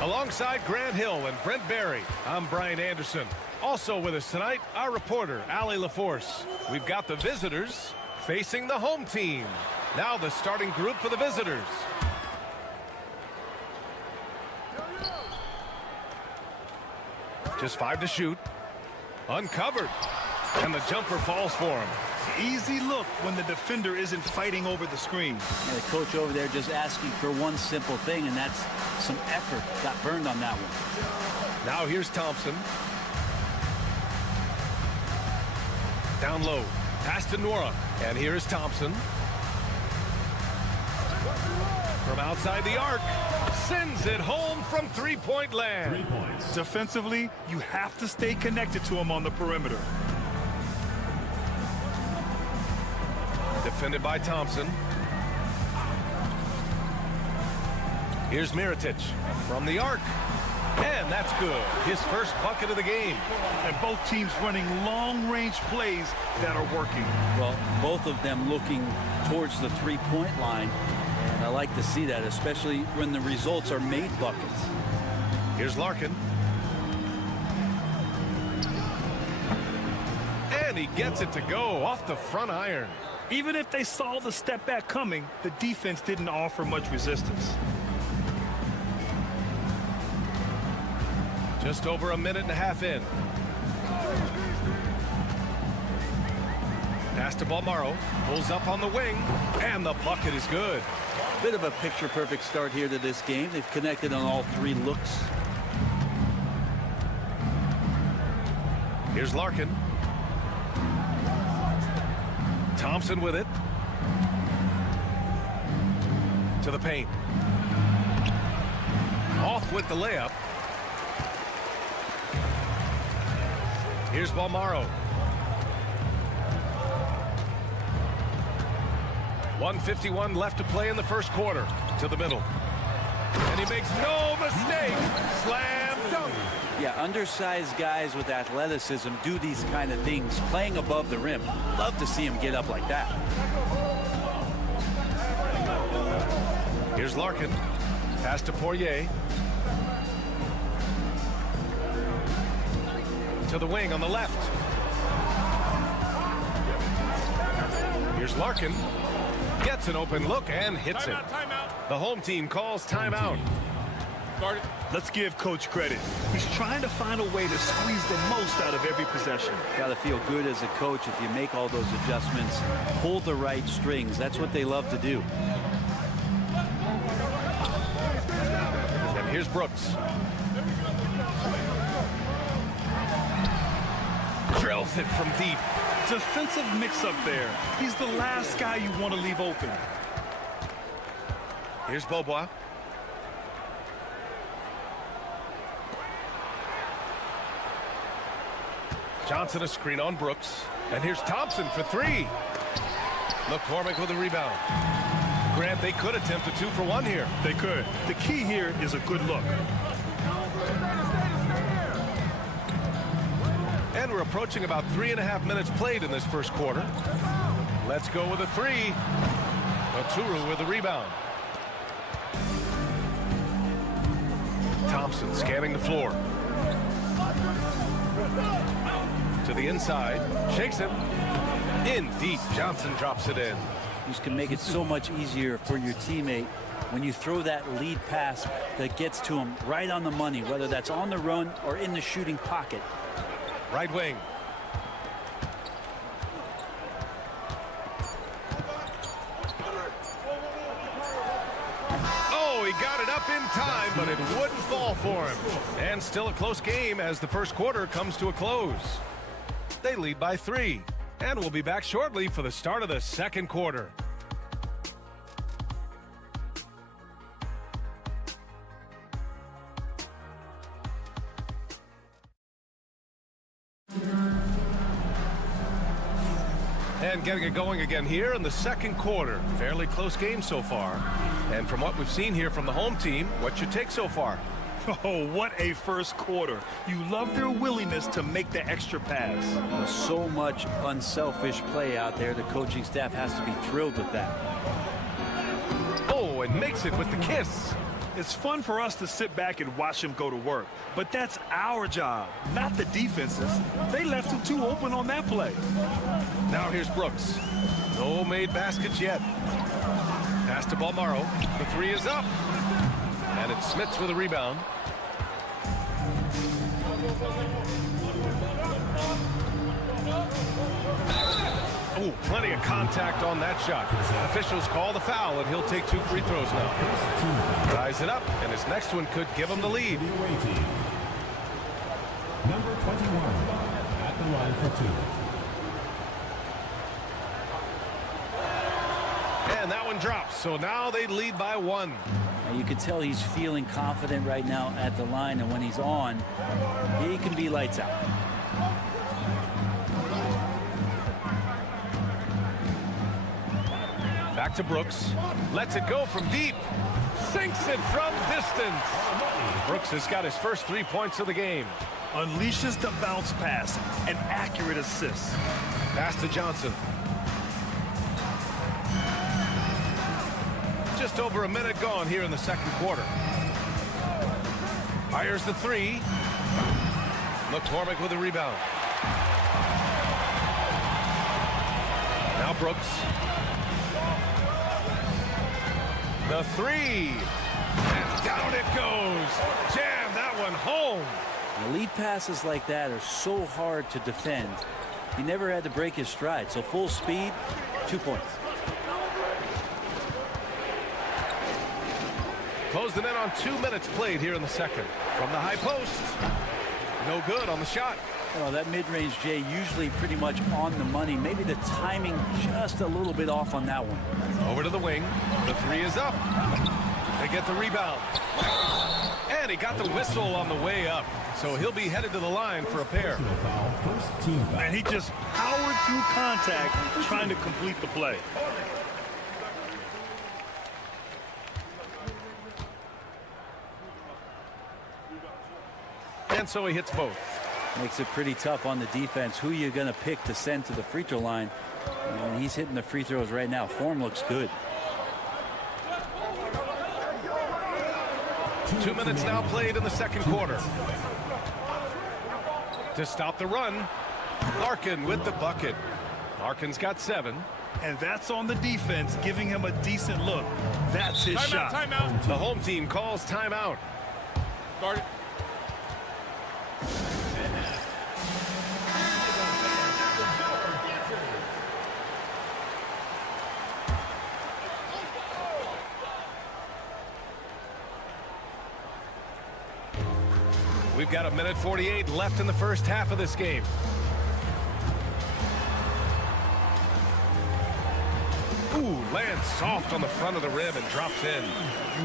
Alongside Grant Hill and Brent Barry, I'm Brian Anderson. Also with us tonight, our reporter, Allie LaForce. We've got the visitors facing the home team. Now the starting group for the visitors. Just 5 to shoot. Uncovered. And the jumper falls for him. Easy look when the defender isn't fighting over the screen. And the coach over there just asking for one simple thing, and that's some effort. Got burned on that one. Now here's Thompson. Down low. Pass to Nora. And here is Thompson. From outside the arc. Sends it home from three-point land. 3 points. Defensively, you have to stay connected to him on the perimeter. Defended by Thompson. Here's Mirotic from the arc. And that's good. His first bucket of the game. And both teams running long-range plays that are working. Well, both of them looking towards the three-point line. And I like to see that, especially when the results are made buckets. Here's Larkin. And he gets it to go off the front iron. Even if they saw the step back coming, the defense didn't offer much resistance. Just over a minute and a half in. Pass to Balmaro. Pulls up on the wing. And the bucket is good. Bit of a picture-perfect start here to this game. They've connected on all 3 looks. Here's Larkin. Thompson with it. To the paint. Off with the layup. Here's Balmaro. 1:51 left to play in the first quarter. To the middle. And he makes no mistake. Slam dunk. Yeah, undersized guys with athleticism do these kind of things, playing above the rim. Love to see him get up like that. Here's Larkin. Pass to Poirier. To the wing on the left. Here's Larkin. Gets an open look and hits it. The home team calls timeout. Let's give Coach credit. He's trying to find a way to squeeze the most out of every possession. Got to feel good as a coach if you make all those adjustments, hold the right strings. That's what they love to do. And here's Brooks. Drills it from deep. Defensive mix-up there. He's the last guy you want to leave open. Here's Beaubois. Johnson a screen on Brooks. And here's Thompson for 3. McCormick with a rebound. Grant, they could attempt a 2 for 1 here. They could. The key here is a good look. And we're approaching about 3.5 minutes played in this first quarter. Let's go with a 3. Oturu with a rebound. Thompson scanning the floor. To the inside. Shakes him. In deep. Johnson drops it in. This can make it so much easier for your teammate when you throw that lead pass that gets to him right on the money, whether that's on the run or in the shooting pocket. Right wing. Oh, he got it up in time, but it wouldn't fall for him. And still a close game as the first quarter comes to a close. They lead by 3. And we'll be back shortly for the start of the second quarter. And getting it going again here in the second quarter. Fairly close game so far. And from what we've seen here from the home team, what's your take so far? Oh, what a first quarter. You love their willingness to make the extra pass. There's so much unselfish play out there. The coaching staff has to be thrilled with that. Oh, and makes it with the kiss. It's fun for us to sit back and watch him go to work. But that's our job, not the defense's. They left him too open on that play. Now here's Brooks. No made baskets yet. Pass to Balmaro. The three is up. And it's Smits with a rebound. Oh, plenty of contact on that shot. Officials call the foul, and he'll take 2 free throws now. Ties it up, and his next one could give him the lead. Number 21 at the line for 2. And that one drops, so now they lead by 1. Now you can tell he's feeling confident right now at the line, and when he's on, he can be lights out. Back to Brooks. Lets it go from deep. Sinks it from distance. Brooks has got his first 3 points of the game. Unleashes the bounce pass. An accurate assist. Pass to Johnson. Just over a minute gone here in the second quarter. Fires the 3. McCormick with a rebound. Now Brooks. The 3. And down it goes. Jam that one home. The lead passes like that are so hard to defend. He never had to break his stride. So full speed, 2 points. Closing in on 2 minutes played here in the second. From the high post. No good on the shot. Well, that mid-range, Jay, usually pretty much on the money. Maybe the timing just a little bit off on that one. Over to the wing. The 3 is up. They get the rebound. And he got the whistle on the way up. So he'll be headed to the line for a pair. And he just powered through contact trying to complete the play. And so he hits both. Makes it pretty tough on the defense. Who you're going to pick to send to the free throw line. And he's hitting the free throws right now. Form looks good. 2 minutes now played in the second quarter. To stop the run, Larkin with the bucket. Larkin's got 7. And that's on the defense, giving him a decent look. That's his shot. Timeout. The home team calls timeout. Start it. We've got 1:48 left in the first half of this game. Ooh, lands soft on the front of the rim and drops in.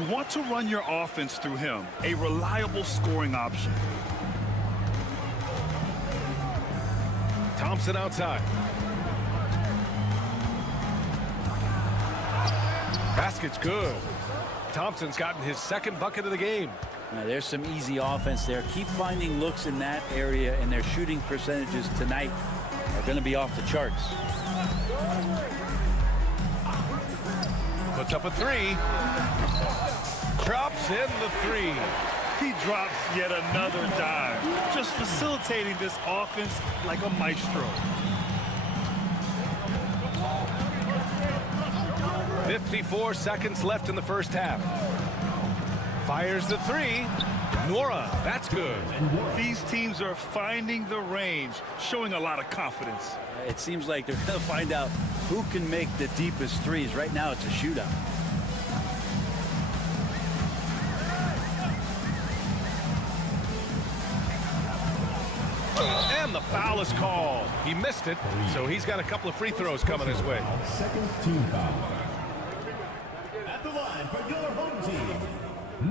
You want to run your offense through him, a reliable scoring option. Thompson outside. Basket's good. Thompson's gotten his second bucket of the game. Now, there's some easy offense there. Keep finding looks in that area, and their shooting percentages tonight are going to be off the charts. Puts up a 3. Drops in the 3. He drops yet another dime, just facilitating this offense like a maestro. 54 seconds left in the first half. Fires the 3. Nora, that's good. These teams are finding the range, showing a lot of confidence. It seems like they're going to find out who can make the deepest threes. Right now, it's a shootout. And the foul is called. He missed it, so he's got a couple of free throws coming his way. Second team foul. At the line for your home team,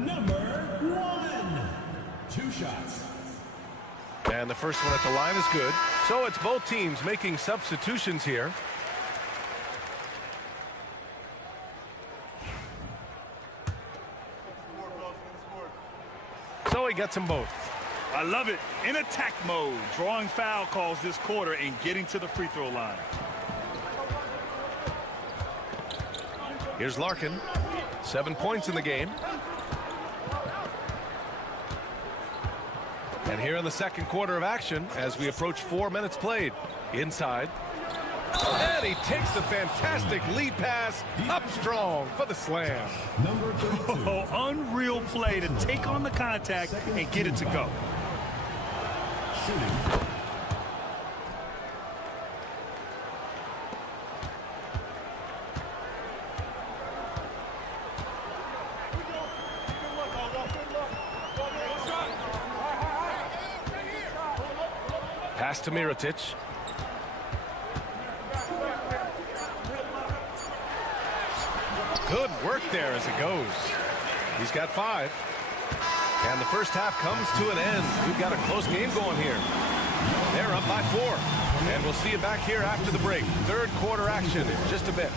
number 1. 2 shots. And the first one at the line is good. So it's both teams making substitutions here. So he gets them both. I love it. In attack mode, drawing foul calls this quarter and getting to the free throw line. Here's Larkin. 7 points in the game. And here in the second quarter of action, as we approach 4 minutes played. Inside. And he takes the fantastic lead pass up strong for the slam. Oh, unreal play to take on the contact and get it to go. Pass to Mirotic. Good work there as it goes. He's got 5. And the first half comes to an end. We've got a close game going here. They're up by 4. And we'll see you back here after the break. Third quarter action in just a bit.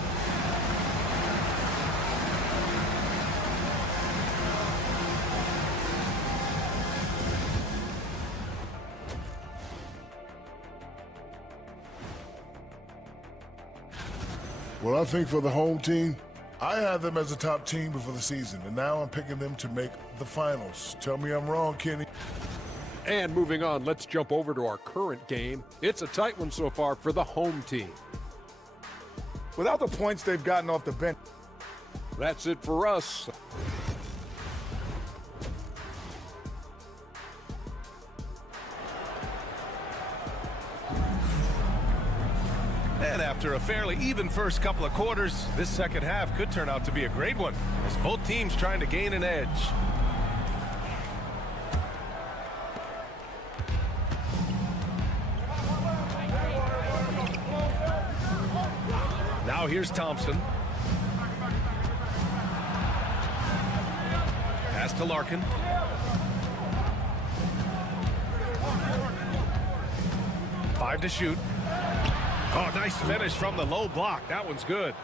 Well, I think for the home team, I had them as a top team before the season, and now I'm picking them to make the finals. Tell me I'm wrong, Kenny. And moving on, let's jump over to our current game. It's a tight one so far for the home team. Without the points they've gotten off the bench. That's it for us. And after a fairly even first couple of quarters, this second half could turn out to be a great one, as both teams trying to gain an edge. Now here's Thompson. Pass to Larkin. Five to shoot. Oh, nice finish from the low block. That one's good.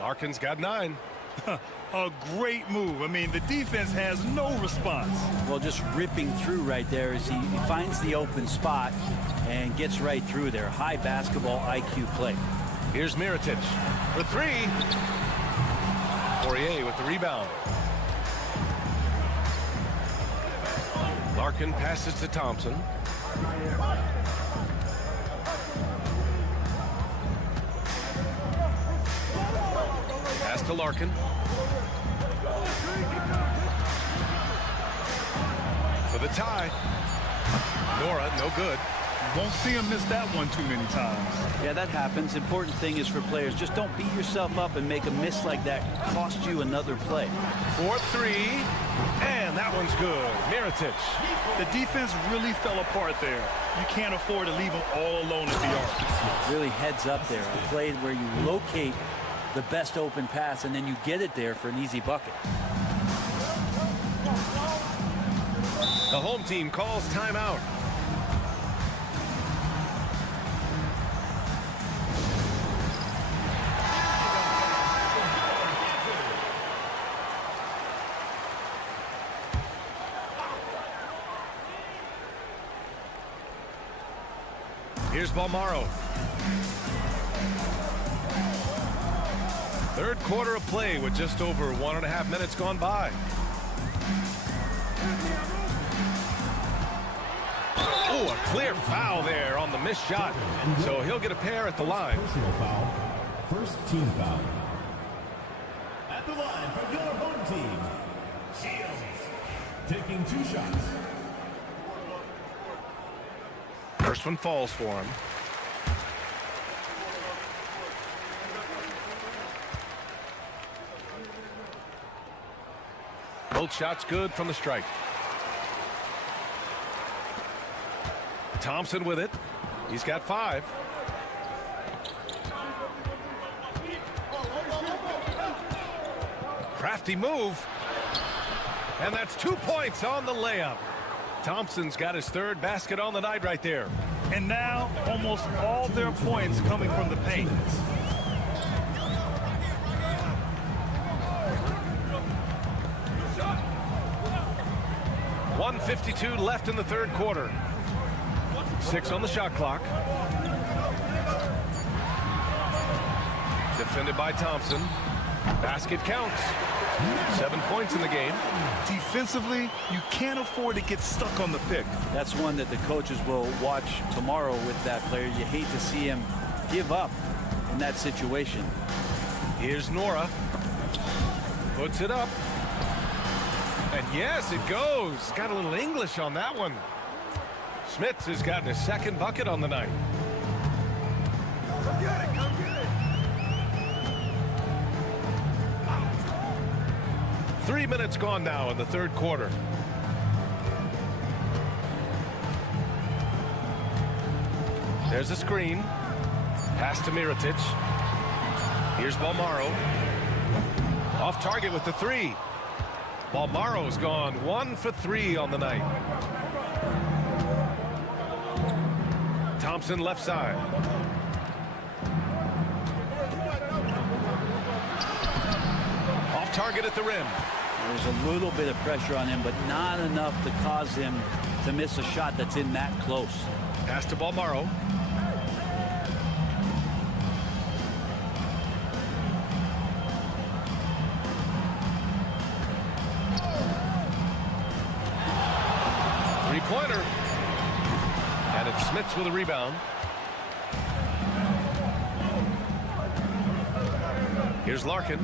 Larkin's got 9. A great move. I mean, the defense has no response. Well, just ripping through right there as he finds the open spot and gets right through there. High basketball IQ play. Here's Mirotic for 3. Poirier with the rebound. Larkin passes to Thompson. Pass to Larkin. For the tie. Nora, no good. Won't see him miss that one too many times. Yeah, that happens. Important thing is for players, just don't beat yourself up and make a miss like that cost you another play. 4-3, and that one's good. Mirotic. The defense really fell apart there. You can't afford to leave them all alone at the arc. Really heads up there. A play where you locate the best open pass and then you get it there for an easy bucket. The home team calls timeout. Here's Balmaro. Third quarter of play with just over 1.5 minutes gone by. Oh, a clear foul there on the missed shot. So he'll get a pair at the line. Personal foul. First team foul. At the line for your home team, Shields. Taking 2 shots. First one falls for him. Both shots good from the strike. Thompson with it. He's got 5. Crafty move. And that's 2 points on the layup. Thompson's got his 3rd basket on the night right there. And now almost all their points coming from the paint. .152 left in the third quarter. 6 on the shot clock. Defended by Thompson. Basket counts. 7 points in the game. Defensively, you can't afford to get stuck on the pick. That's one that the coaches will watch tomorrow with that player. You hate to see him give up in that situation. Here's Nora. Puts it up. And yes, it goes. Got a little English on that one. Smits has gotten his second bucket on the night. Come get it, come get it. 3 minutes gone now in the third quarter. There's a screen. Pass to Mirotic. Here's Balmaro. Off target with the three. Balmaro's gone 1 for 3 on the night. Thompson left side. Off target at the rim. There's a little bit of pressure on him, but not enough to cause him to miss a shot that's in that close. Pass to Balmaro. Three-pointer. And it's Smits with a rebound. Here's Larkin.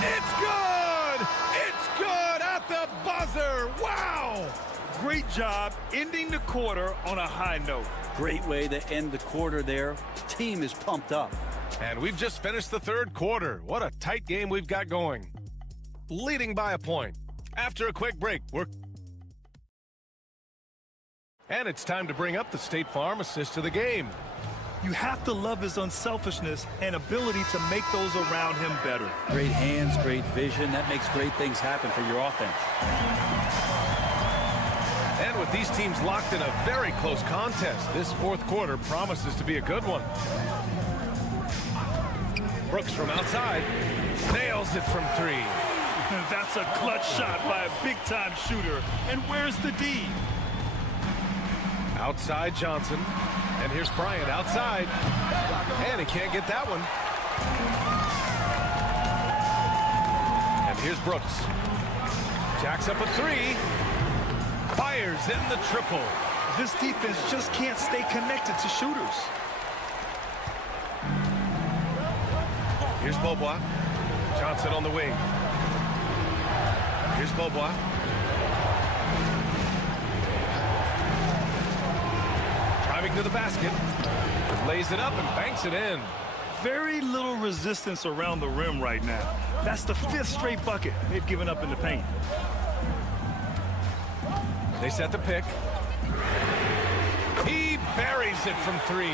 It's good! It's good at the buzzer! Wow! Great job ending the quarter on a high note. Great way to end the quarter there. Team is pumped up. And we've just finished the third quarter. What a tight game we've got going. Leading by a point. After a quick break, and it's time to bring up the State Farm assist of the game. You have to love his unselfishness and ability to make those around him better. Great hands, great vision. That makes great things happen for your offense. And with these teams locked in a very close contest, this fourth quarter promises to be a good one. Brooks from outside nails it from 3. That's a clutch shot by a big-time shooter. And where's the D? Outside Johnson. And here's Bryant outside. And he can't get that one. And here's Brooks. Jacks up a 3. Fires in the triple. This defense just can't stay connected to shooters. Here's Beaubois. Johnson on the wing. Here's Beaubois. Driving to the basket. Lays it up and banks it in. Very little resistance around the rim right now. That's the 5th straight bucket they've given up in the paint. They set the pick. He buries it from 3.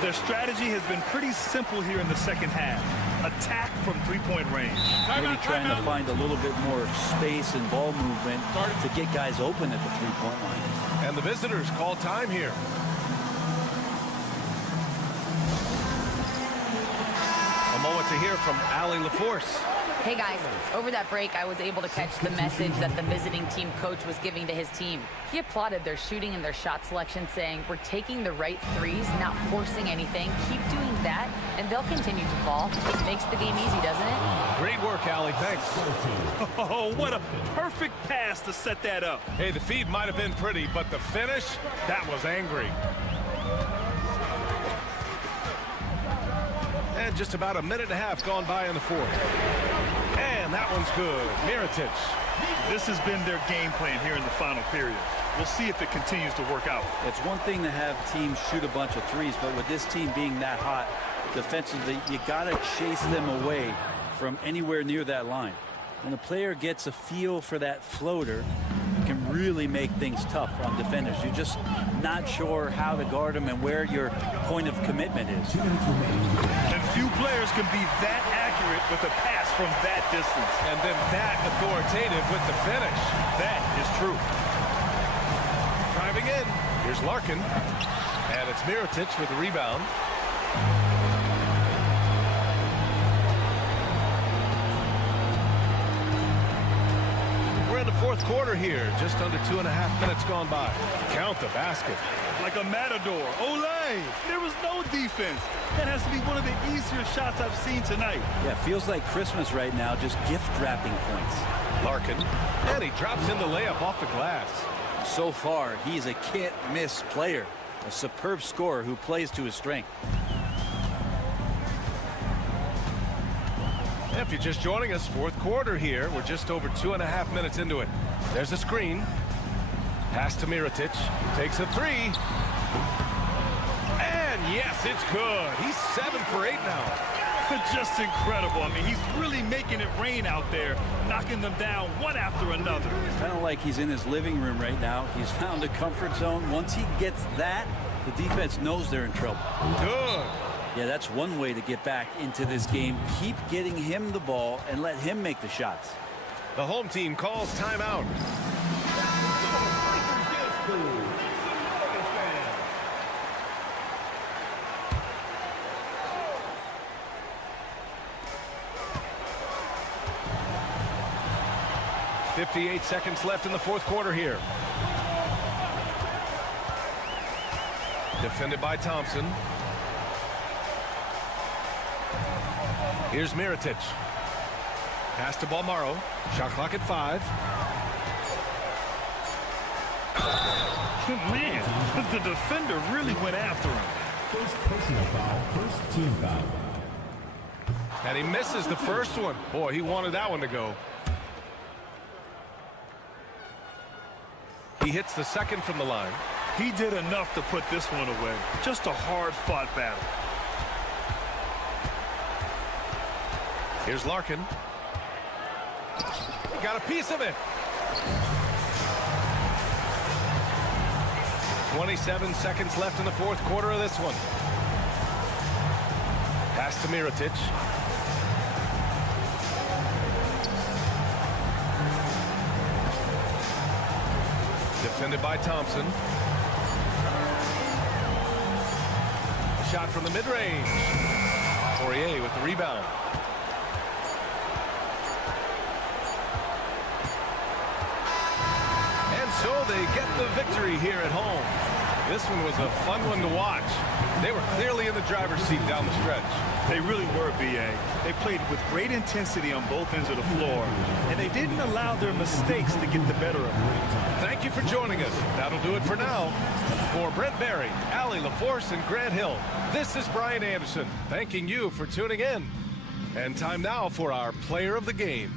Their strategy has been pretty simple here in the second half. Attack from 3-point range. Maybe trying to find a little bit more space and ball movement to get guys open at the 3-point line. And the visitors call time here. A moment to hear from Allie LaForce. Hey guys, over that break I was able to catch the message that the visiting team coach was giving to his team. He applauded their shooting and their shot selection, saying, "We're taking the right threes, not forcing anything. Keep doing that, and they'll continue to fall." It makes the game easy, doesn't it? Great work, Allie. Thanks. Oh, what a perfect pass to set that up. Hey, the feed might have been pretty, but the finish, that was angry. And just about a minute and a half gone by in the fourth. And that one's good. Mirotic. This has been their game plan here in the final period. We'll see if it continues to work out. It's one thing to have teams shoot a bunch of threes, but with this team being that hot defensively, you got to chase them away from anywhere near that line. When a player gets a feel for that floater, it can really make things tough on defenders. You're just not sure how to guard them and where your point of commitment is. And few players can be that accurate with a pass from that distance. And then that authoritative with the finish. That is true. Driving in. Here's Larkin. And it's Mirotic with the rebound. We're in the fourth fourth quarter here. Just under 2.5 minutes gone by. Count the basket. Like a matador. Olay! There was no defense. That has to be one of the easier shots I've seen tonight. Yeah, feels like Christmas right now, just gift wrapping points. Larkin, and he drops in the layup off the glass. So far, he's a can't-miss player. A superb scorer who plays to his strength. If you're just joining us, fourth quarter here. We're just over 2.5 minutes into it. There's a screen. Pass to Mirotic. Takes a three. And yes, it's good. He's 7 for 8 now. Just incredible. I mean, he's really making it rain out there, knocking them down one after another. Kind of like he's in his living room right now. He's found a comfort zone. Once he gets that, the defense knows they're in trouble. Good. Yeah, that's one way to get back into this game. Keep getting him the ball and let him make the shots. The home team calls timeout. .58 seconds left in the fourth quarter here. Defended by Thompson. Here's Mirotic. Pass to Balmaro. Shot clock at 5. Man, the defender really went after him. First personal foul, first team foul. And he misses the first one. Boy, he wanted that one to go. He hits the second from the line. He did enough to put this one away. Just a hard-fought battle. Here's Larkin. He got a piece of it. 27 seconds left in the fourth quarter of this one. Pass to Mirotic. Defended by Thompson. A shot from the mid-range. Poirier with the rebound. And so they get the victory here at home. This one was a fun one to watch. They were clearly in the driver's seat down the stretch. They really were, B.A. They played with great intensity on both ends of the floor, and they didn't allow their mistakes to get the better of them. Thank you for joining us. That'll do it for now. For Brent Barry, Allie LaForce, and Grant Hill, this is Brian Anderson, thanking you for tuning in. And time now for our player of the game.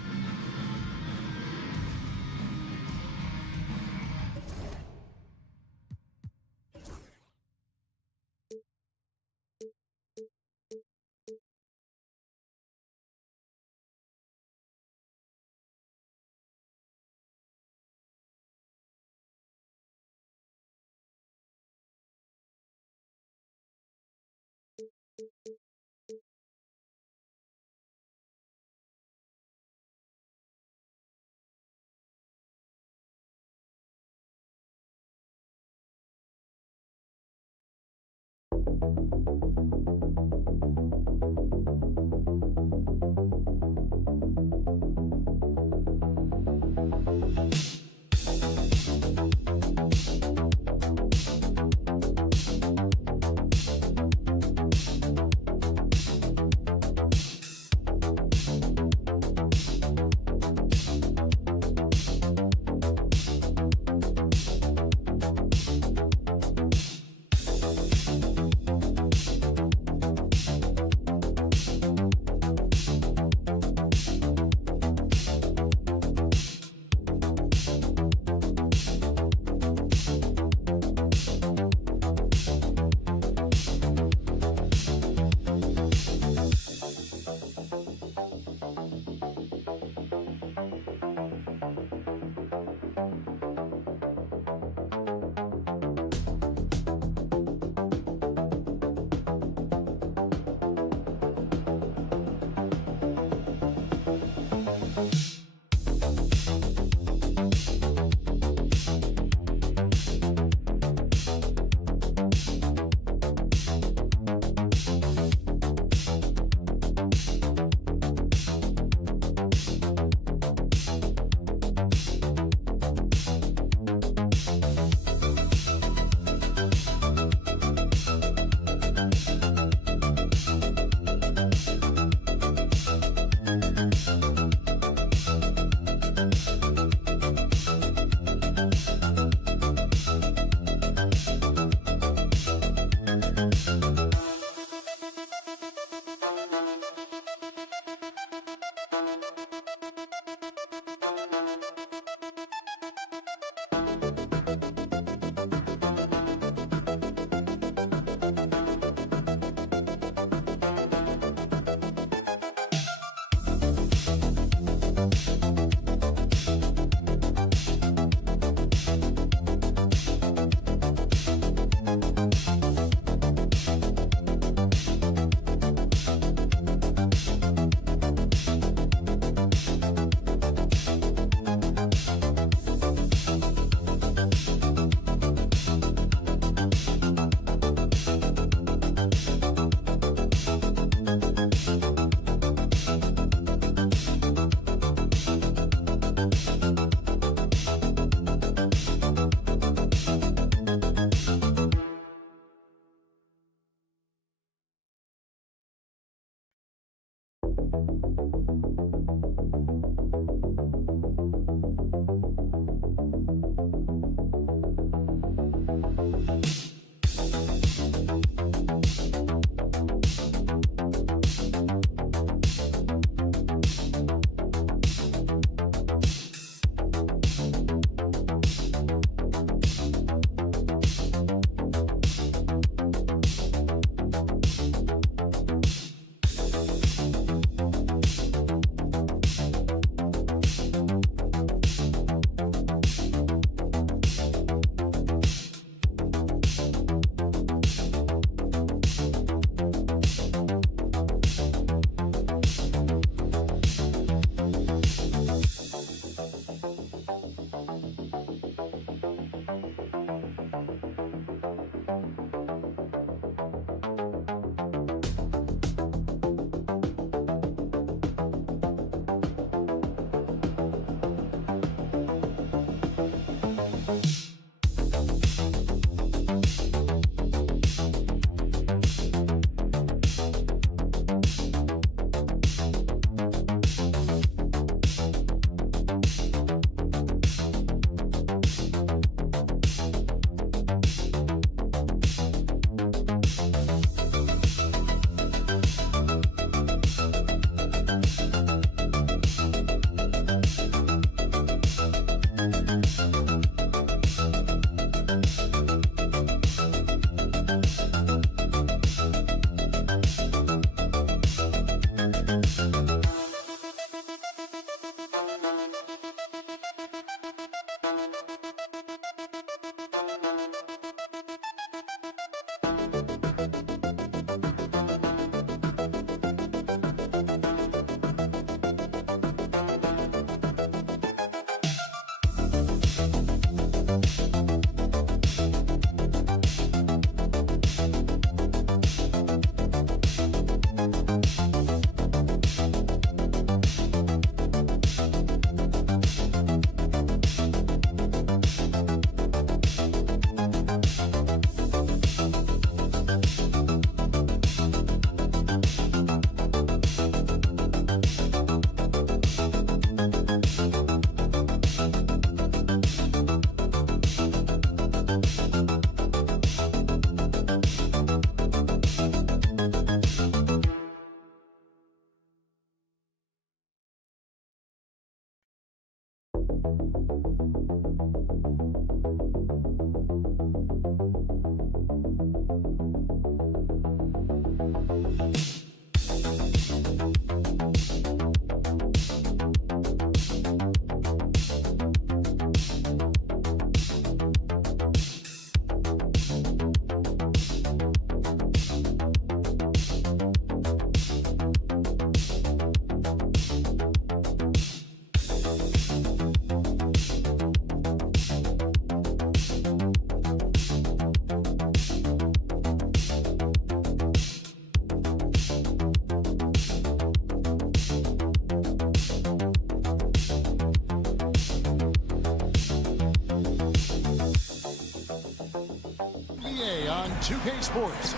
2K Sports.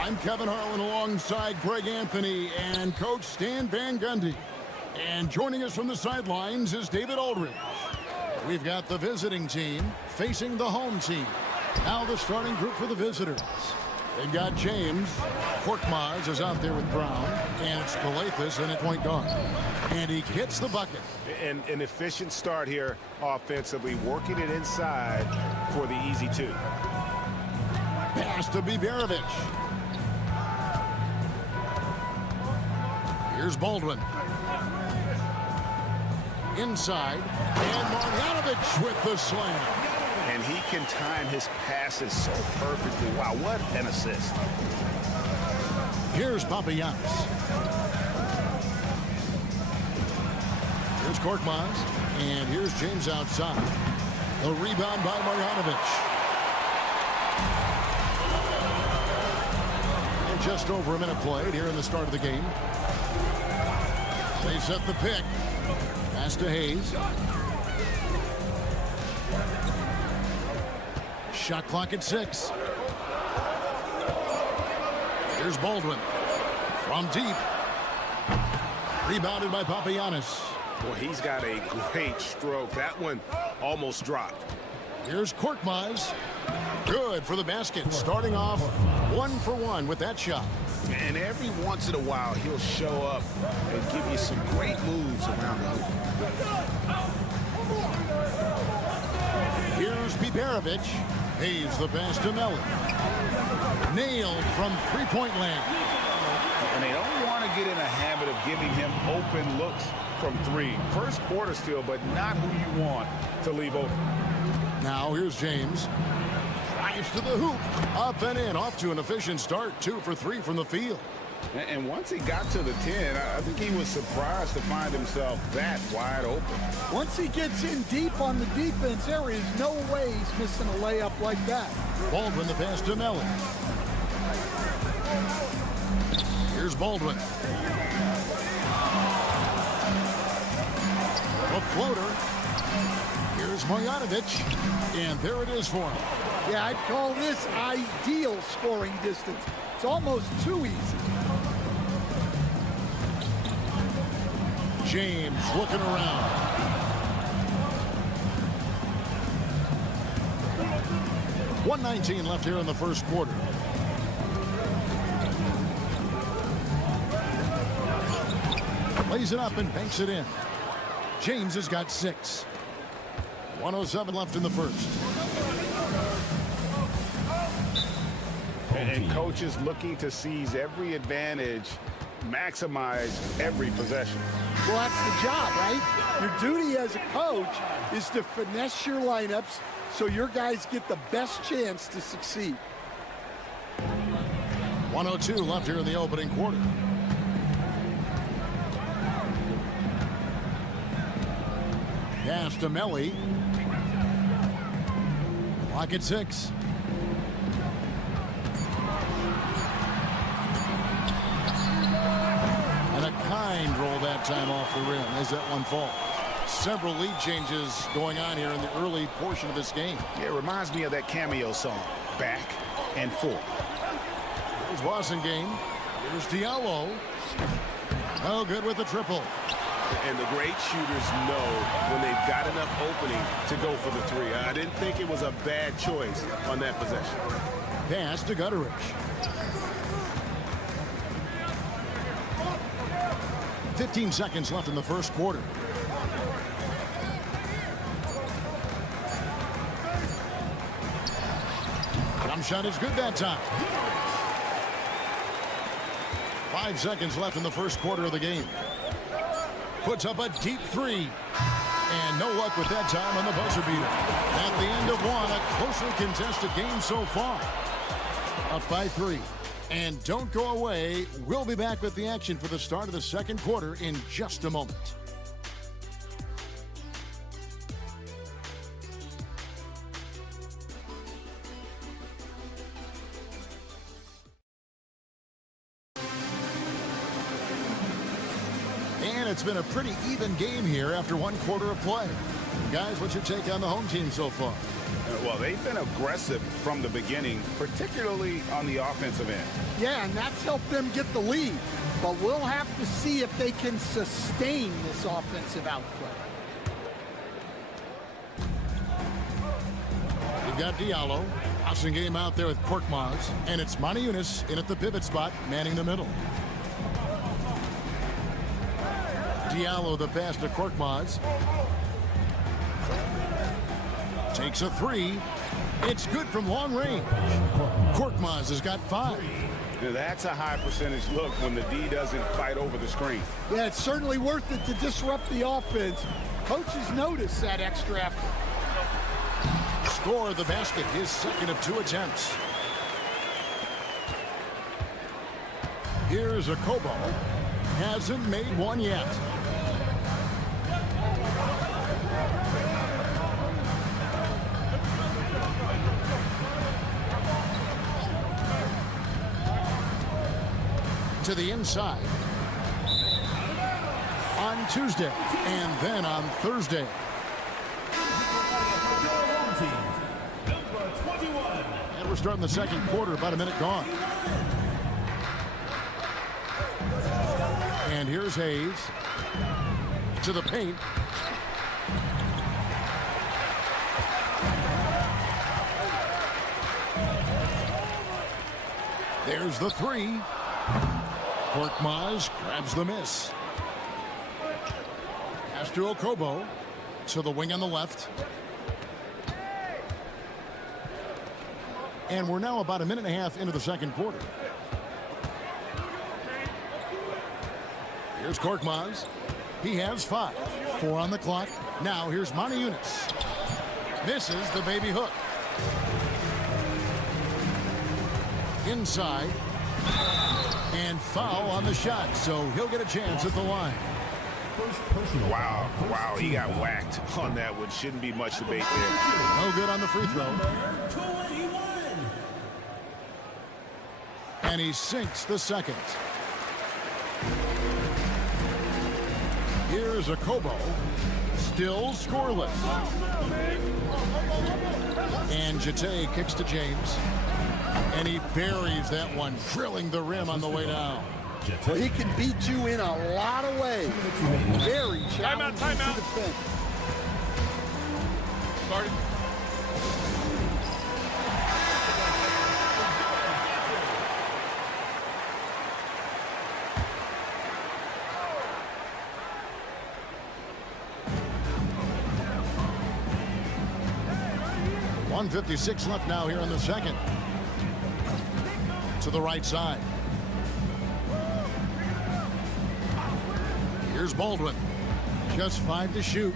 I'm Kevin Harlan alongside Greg Anthony and Coach Stan Van Gundy. And joining us from the sidelines is David Aldridge. We've got the visiting team facing the home team. Now the starting group for the visitors. They've got James. Korkmaz is out there with Brown. And it's Galathis in at point guard. And he gets the bucket. And an efficient start here offensively, working it inside for the easy two. Pass to Biberovic. Here's Baldwin. Inside. And Marjanovic with the slam. And he can time his passes so perfectly. Wow, what an assist. Here's Papagiannis. Here's Korkmaz. And here's James outside. The rebound by Marjanovic. And just over a minute played here in the start of the game. They set the pick. Pass to Hayes. Shot clock at 6. Here's Baldwin. From deep. Rebounded by Papagiannis. Boy, he's got a great stroke. That one almost dropped. Here's Korkmaz. Good for the basket. Starting off 1 for 1 with that shot. And every once in a while, he'll show up and give you some great moves around the hoop. Here's Biberovic. Pays the pass to Melly. Nailed from three-point land. And they don't want to get in a habit of giving him open looks from three. First quarter still, but not who you want to leave open. Now here's James. Drives to the hoop. Up and in. Off to an efficient start. 2 for 3 from the field. And once he got to the 10, I think he was surprised to find himself that wide open. Once he gets in deep on the defense, there is no way he's missing a layup like that. Baldwin the pass to Melly. Here's Baldwin. A floater. Here's Marjanovic. And there it is for him. Yeah, I'd call this ideal scoring distance. It's almost too easy. James looking around. .119 left here in the first quarter. Lays it up and banks it in. James has got 6. 107 left in the first. And coach is looking to seize every advantage, maximize every possession. Well, that's the job, right? Your duty as a coach is to finesse your lineups so your guys get the best chance to succeed. 102 left here in the opening quarter. Pass to Melly. Clock at 6. And a kind roll that time off the rim as that one falls. Several lead changes going on here in the early portion of this game. Yeah, it reminds me of that cameo song, Back and Forth. Here's Wasengame. Here's Diallo. Oh, good with the triple. And the great shooters know when they've got enough opening to go for the three. I didn't think it was a bad choice on that possession. Pass to Gutterich. 15 seconds left in the first quarter. Jump shot is good that time. 5 seconds left in the first quarter of the game. Puts up a deep 3. And no luck with that time on the buzzer beater. At the end of one, a closely contested game so far. Up by 3. And don't go away. We'll be back with the action for the start of the second quarter in just a moment. And it's been a pretty even game here after one quarter of play. Guys, what's your take on the home team so far? Well, they've been aggressive from the beginning, particularly on the offensive end. Yeah, and that's helped them get the lead. But we'll have to see if they can sustain this offensive outplay. We've got Diallo. Passing game out there with Korkmaz. And it's Moniunas in at the pivot spot, manning the middle. Diallo the pass to Korkmaz. Takes a 3. It's good from long range. Korkmaz has got 5. Now, that's a high percentage look when the D doesn't fight over the screen. Yeah, it's certainly worth it to disrupt the offense. Coaches notice that extra effort. Score the basket, his second of 2 attempts. Here's a Kobo. Hasn't made one yet. To the inside on Tuesday and then on Thursday. And we're starting the second quarter, about a minute gone. And here's Hayes to the paint. There's the three. Korkmaz grabs the miss. Pass to Okobo to the wing on the left. And we're now about a minute and a half into the second quarter. Here's Korkmaz. He has 5. 4 on the clock. Now here's Monty Eunice. Misses the baby hook. Inside. And foul on the shot, so he'll get a chance at the line. Wow, he got whacked on that one. Shouldn't be much debate there. No good on the free throw. And he sinks the second. Here's a Kobo. Still scoreless. And Jete kicks to James. And he buries that one, drilling the rim on the way down. Well, he can beat you in a lot of ways. Very challenging to defend. Starting. .156 left now here in the second. To the right side. Here's Baldwin. Just 5 to shoot.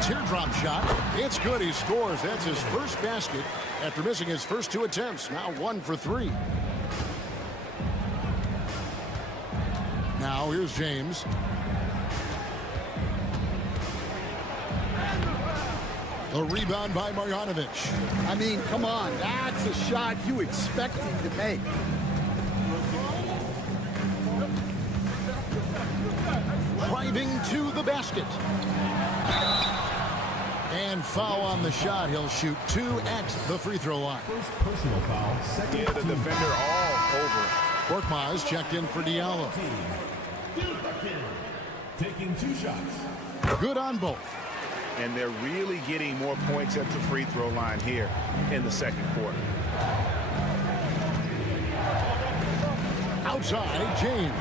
Teardrop shot. It's good. He scores. That's his first basket after missing his first 2 attempts. Now 1 for 3. Now here's James. The rebound by Marjanovic. I mean, come on. That's a shot you expect him to make. Driving to the basket. And foul on the shot. He'll shoot 2 at the free throw line. First personal foul. Second Yeah, the defender all over. Korkmaz checked in for Diallo. taking 2 shots. Good on both. And they're really getting more points at the free throw line here in the second quarter. Outside, James.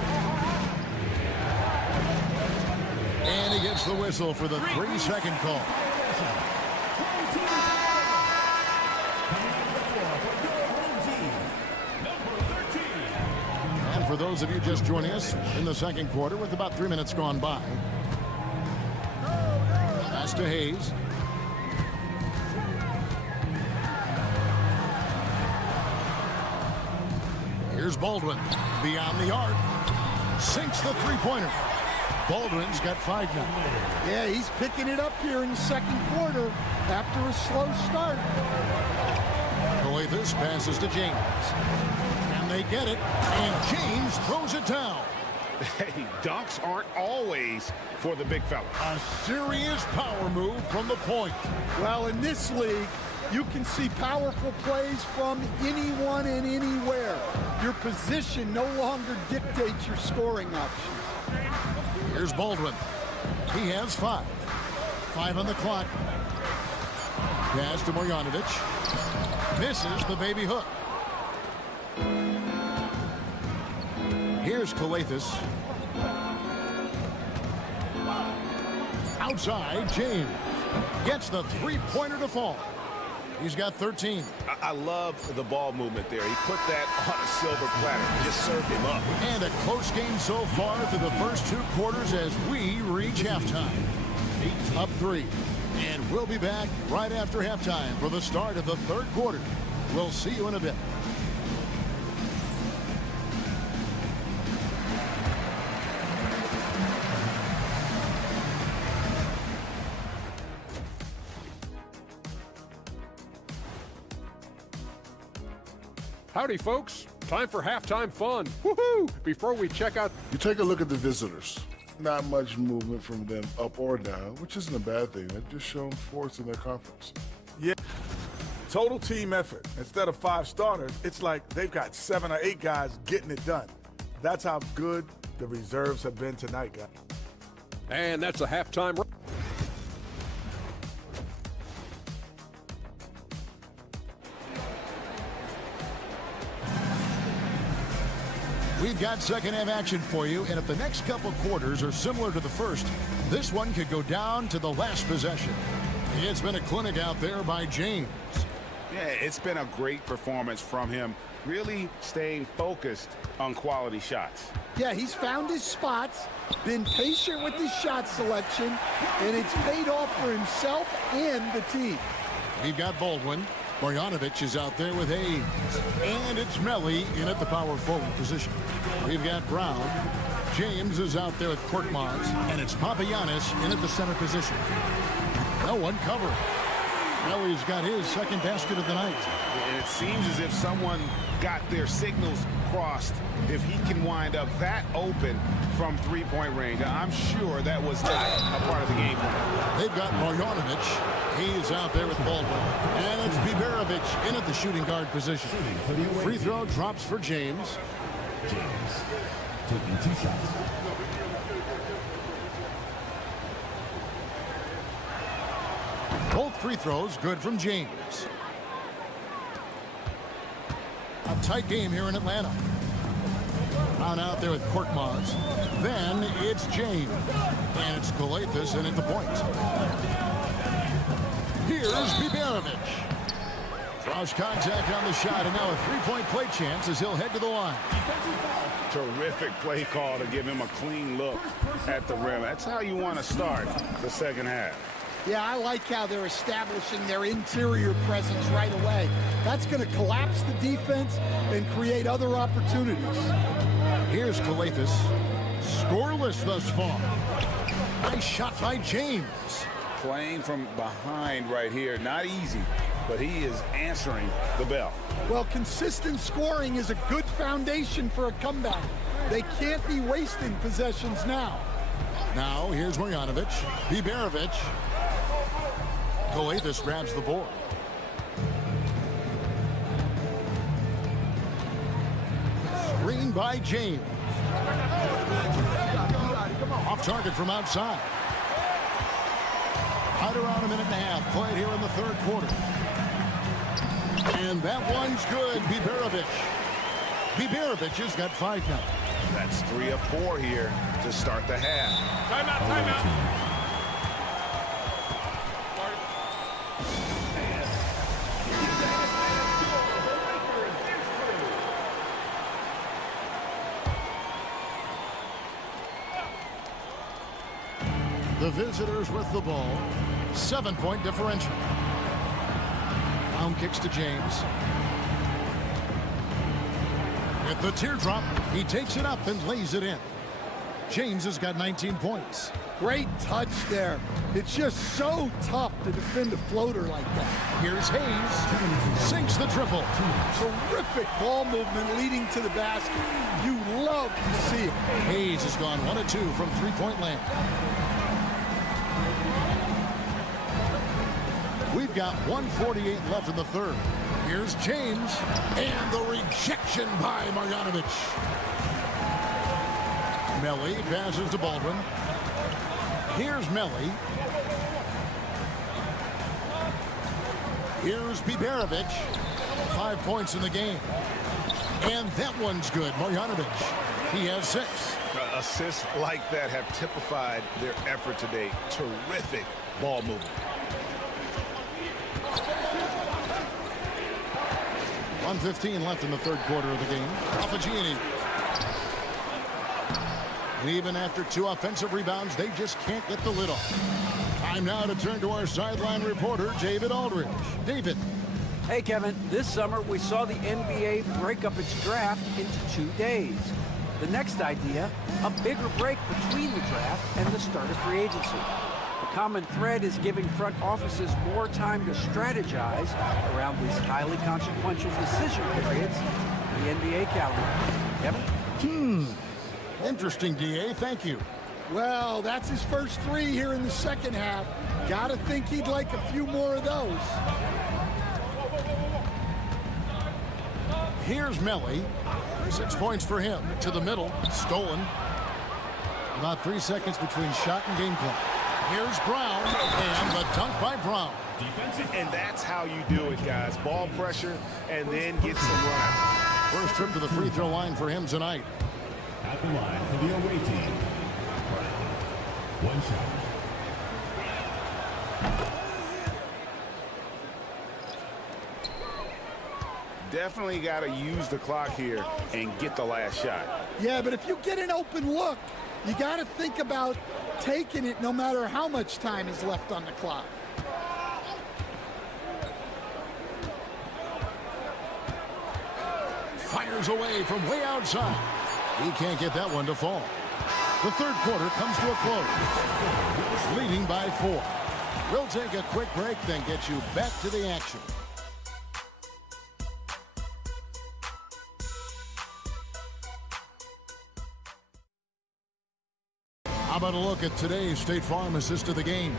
And he gets the whistle for the 3-second call. And for those of you just joining us in the second quarter with about 3 minutes gone by. Pass to Hayes. Here's Baldwin. Beyond the arc. Sinks the three-pointer. Baldwin's got 5 now. Yeah, he's picking it up here in the second quarter after a slow start. Coathis passes to James. And they get it. And James throws it down. Hey, dunks aren't always for the big fella. A serious power move from the point. Well, in this league, you can see powerful plays from anyone and anywhere. Your position no longer dictates your scoring options. Here's Baldwin. He has 5. 5 on the clock. Pass to Marjanovic. Misses the baby hook. Here's Coathis. Outside, James. Gets the three-pointer to fall. He's got 13. I love the ball movement there. He put that on a silver platter. Just served him up. And a close game so far through the first 2 quarters as we reach halftime. Up 3. And we'll be back right after halftime for the start of the third quarter. We'll see you in a bit. Howdy, folks. Time for halftime fun. Woohoo! Before we check out... You take a look at the visitors. Not much movement from them up or down, which isn't a bad thing. They've just shown force in their conference. Yeah. Total team effort. Instead of 5 starters, it's like they've got 7 or 8 guys getting it done. That's how good the reserves have been tonight, guys. And that's a halftime. We've got second half action for you, and if the next couple quarters are similar to the first, this one could go down to the last possession. It's been a clinic out there by James. Yeah, it's been a great performance from him, really staying focused on quality shots. Yeah, he's found his spots, been patient with his shot selection, and it's paid off for himself and the team. We've got Baldwin. Marjanovic is out there with Hayes. And it's Melly in at the power forward position. We've got Brown. James is out there with Korkmaz. And it's Papagiannis in at the center position. No one covering. Melly's got his second basket of the night. And it seems as if someone got their signals crossed. If he can wind up that open from three-point range, I'm sure that was not a part of the game plan. They've got Marjanovic. He's out there with Baldwin. And it's Biberovic in at the shooting guard position. Free throw drops for James. James taking 2 shots. Both free throws good from James. A tight game here in Atlanta. Brown out there with Korkmaz. Then it's James. And it's Galathis in at the point. Here's Biberovic. Draws contact on the shot, and now a three-point play chance as he'll head to the line. Terrific play call to give him a clean look at the rim. That's how you want to start the second half. Yeah, I like how they're establishing their interior presence right away. That's going to collapse the defense and create other opportunities. Here's Galathis. Scoreless thus far. Nice shot by James. Playing from behind right here, not easy, but he is answering the bell. Well, consistent scoring is a good foundation for a comeback. They can't be wasting possessions now. Now, here's Marjanovic. Biberovic. Galathis grabs the board. Screen by James. Off target from outside. Right around a minute and a half played here in the third quarter. And that one's good. Biberovic has got 5 now. That's 3 of 4 here to start the half. Timeout. The visitors with the ball. 7-point differential. Brown kicks to James. With the teardrop, he takes it up and lays it in. James has got 19 points. Great touch there. It's just so tough to defend a floater like that. Here's Hayes. Sinks the triple. Terrific ball movement leading to the basket. You love to see it. Hayes has gone 1 of 2 from three-point land. We've got 1:48 left in the third. Here's James. And the rejection by Marjanovic. Melly passes to Baldwin. Here's Melly. Here's Biberovic. 5 points in the game. And that one's good. Marjanovic. He has 6. Assists like that have typified their effort today. Terrific ball movement. 1:15 left in the third quarter of the game. Papagiannis. And even after 2 offensive rebounds, they just can't get the lid off. Time now to turn to our sideline reporter, David Aldridge. David. Hey, Kevin. This summer, we saw the NBA break up its draft into 2 days. The next idea, a bigger break between the draft and the start of free agency. The common thread is giving front offices more time to strategize around these highly consequential decision periods in the NBA calendar. Kevin? Interesting, DA. Thank you. Well, that's his first 3 here in the second half. Gotta think he'd like a few more of those. Here's Melly. 6 points for him. To the middle. Stolen. About 3 seconds between shot and game clock. Here's Brown, and the dunk by Brown. And that's how you do it, guys. Ball pressure, and then get some run. First trip to the free throw line for him tonight. At the line for the away team. One shot. Definitely got to use the clock here and get the last shot. Yeah, but if you get an open look, you got to think about taking it no matter how much time is left on the clock. Fires away from way outside. He can't get that one to fall. The third quarter comes to a close. Leading by 4. We'll take a quick break, then get you back to the action. How about a look at today's State Farm assist of the game?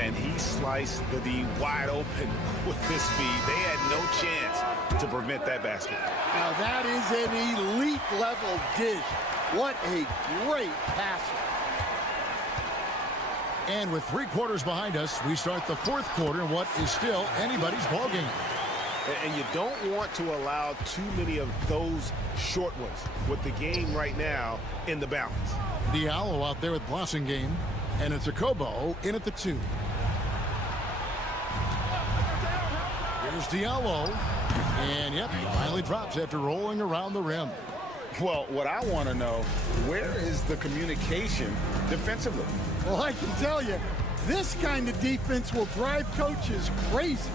And he sliced the D wide open with his speed. They had no chance to prevent that basket. Now that is an elite level dish. What a great passer. And with 3 quarters behind us, we start the fourth quarter in what is still anybody's ball game. And you don't want to allow too many of those short ones with the game right now in the balance. Diallo out there with Blossingame, and it's a Kobo in at the 2. Here's Diallo, and yep, he finally drops after rolling around the rim. Well, what I want to know, where is the communication defensively? Well, I can tell you, this kind of defense will drive coaches crazy.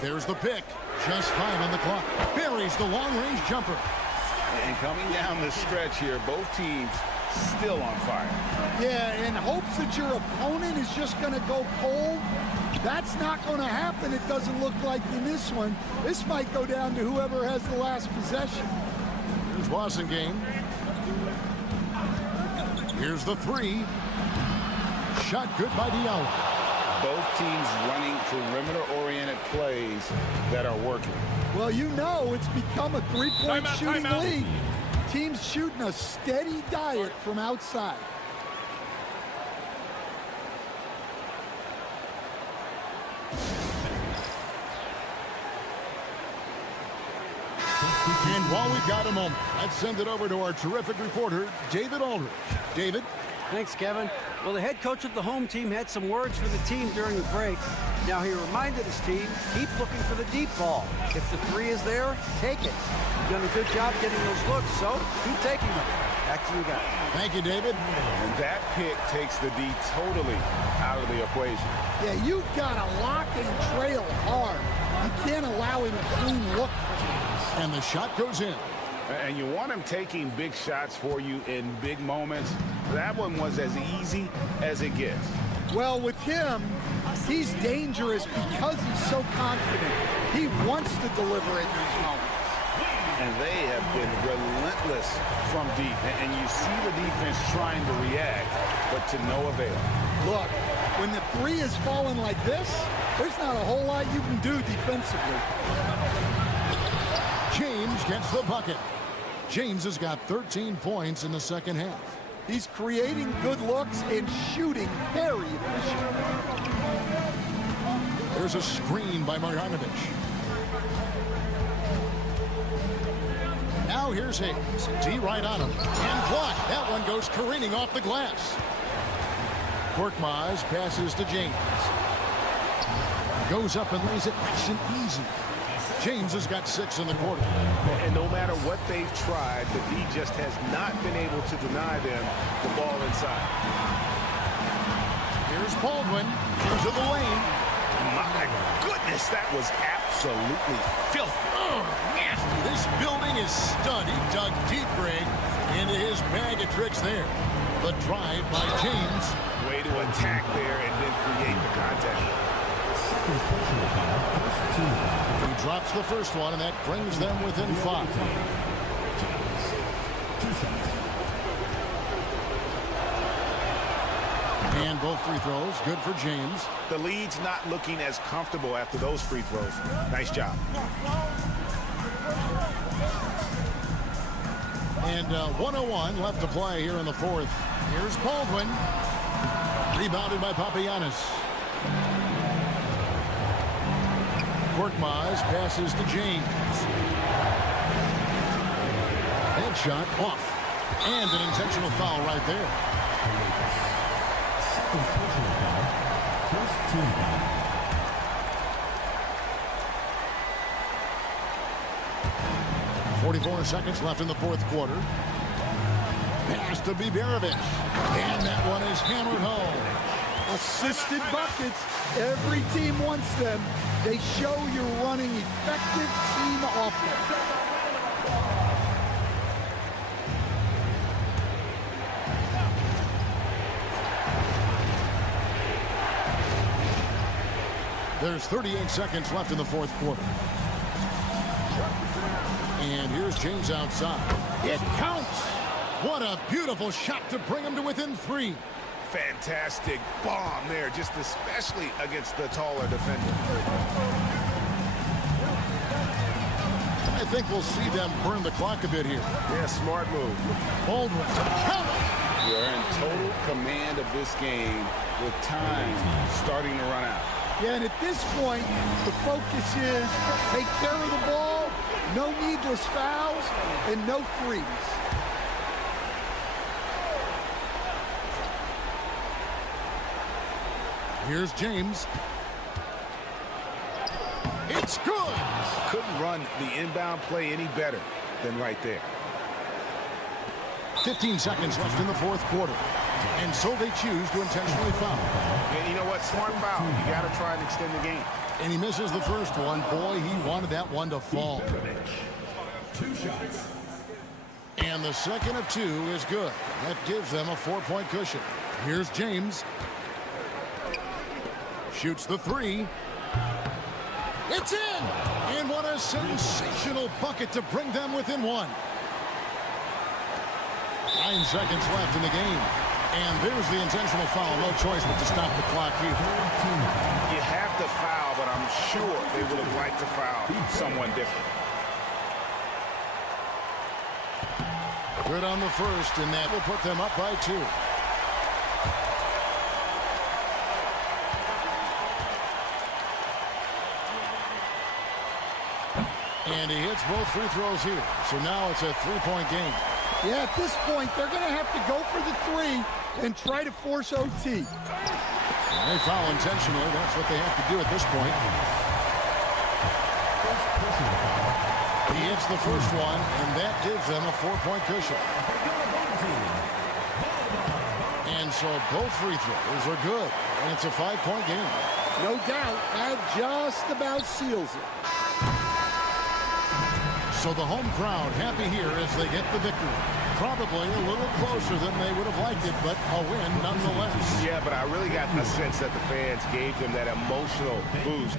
There's the pick. Just 5 on the clock. Buries the long-range jumper. And coming down the stretch here, both teams still on fire. Yeah, in hopes that your opponent is just going to go cold. That's not going to happen, it doesn't look like in this one. This might go down to whoever has the last possession. Here's Blossingame. Here's the 3. Shot good by Diallo. Both teams running perimeter-oriented plays that are working. Well, you know it's become a three-point shooting league. Teams shooting a steady diet from outside. And while we've got a moment, let's send it over to our terrific reporter, David Aldridge. David? Thanks, Kevin. Well, the head coach of the home team had some words for the team during the break. Now he reminded his team, keep looking for the deep ball. If the 3 is there, take it. You've done a good job getting those looks, so keep taking them. Back to you guys. Thank you, David. And that pick takes the D totally out of the equation. Yeah, you've got to lock and trail hard. You can't allow him a clean look. And the shot goes in. And you want him taking big shots for you in big moments. That one was as easy as it gets. Well, with him, he's dangerous because he's so confident. He wants to deliver in these moments. And they have been relentless from deep. And you see the defense trying to react, but to no avail. Look, when the 3 is falling like this, there's not a whole lot you can do defensively. James gets the bucket. James has got 13 points in the second half. He's creating good looks and shooting very efficient. There's a screen by Marjanovic. Now here's Hayes. D right on him. And blocked. That one goes careening off the glass. Korkmaz passes to James. Goes up and lays it nice and easy. James has got 6 in the quarter. And no matter what they've tried, the D just has not been able to deny them the ball inside. Here's Baldwin into the lane. My goodness, that was absolutely filthy. Oh, nasty. This building is stud. He dug deep, Greg, into his bag of tricks there. The drive by James. Way to attack there and then create the contact. He drops the first one, and that brings them within 5. And both free throws, good for James. The lead's not looking as comfortable after those free throws. Nice job. And 1:01 left to play here in the fourth. Here's Baldwin. Rebounded by Papagiannis. Korkmaz passes to James. Headshot off. And an intentional foul right there. Second personal foul. First team foul. .44 seconds left in the fourth quarter. Pass to Biberovic. And that one is hammered home. Assisted buckets. Every team wants them. They show you're running effective team offense. There's 38 seconds left in the fourth quarter. And here's James outside. It counts. What a beautiful shot to bring him to within 3. Fantastic bomb there, just especially against the taller defender. I think we'll see them burn the clock a bit here. Yeah, smart move. Baldwin. Count it. You're in total command of this game with time starting to run out. Yeah, and at this point, the focus is take care of the ball, no needless fouls, and no threes. Here's James. It's good. Couldn't run the inbound play any better than right there. 15 seconds left in the fourth quarter. And so they choose to intentionally foul. And you know what? Smart foul. You got to try and extend the game. And he misses the first one. Boy, he wanted that one to fall. 2 shots. And the second of 2 is good. That gives them a 4-point cushion. Here's James. Shoots the 3. It's in! And what a sensational bucket to bring them within 1. 9 seconds left in the game. And there's the intentional foul. No choice but to stop the clock here. You have to foul, but I'm sure they would have liked to foul someone different. Good on the first, and that will put them up by 2. And he hits both free throws here. So now it's a 3-point game. Yeah, at this point, they're going to have to go for the 3 and try to force OT. And they foul intentionally. That's what they have to do at this point. He hits the first one, and that gives them a 4-point cushion. And so both free throws are good, and it's a 5-point game. No doubt, that just about seals it. So the home crowd happy here as they get the victory. Probably a little closer than they would have liked it, but a win nonetheless. Yeah, but I really got a sense that the fans gave them that emotional boost.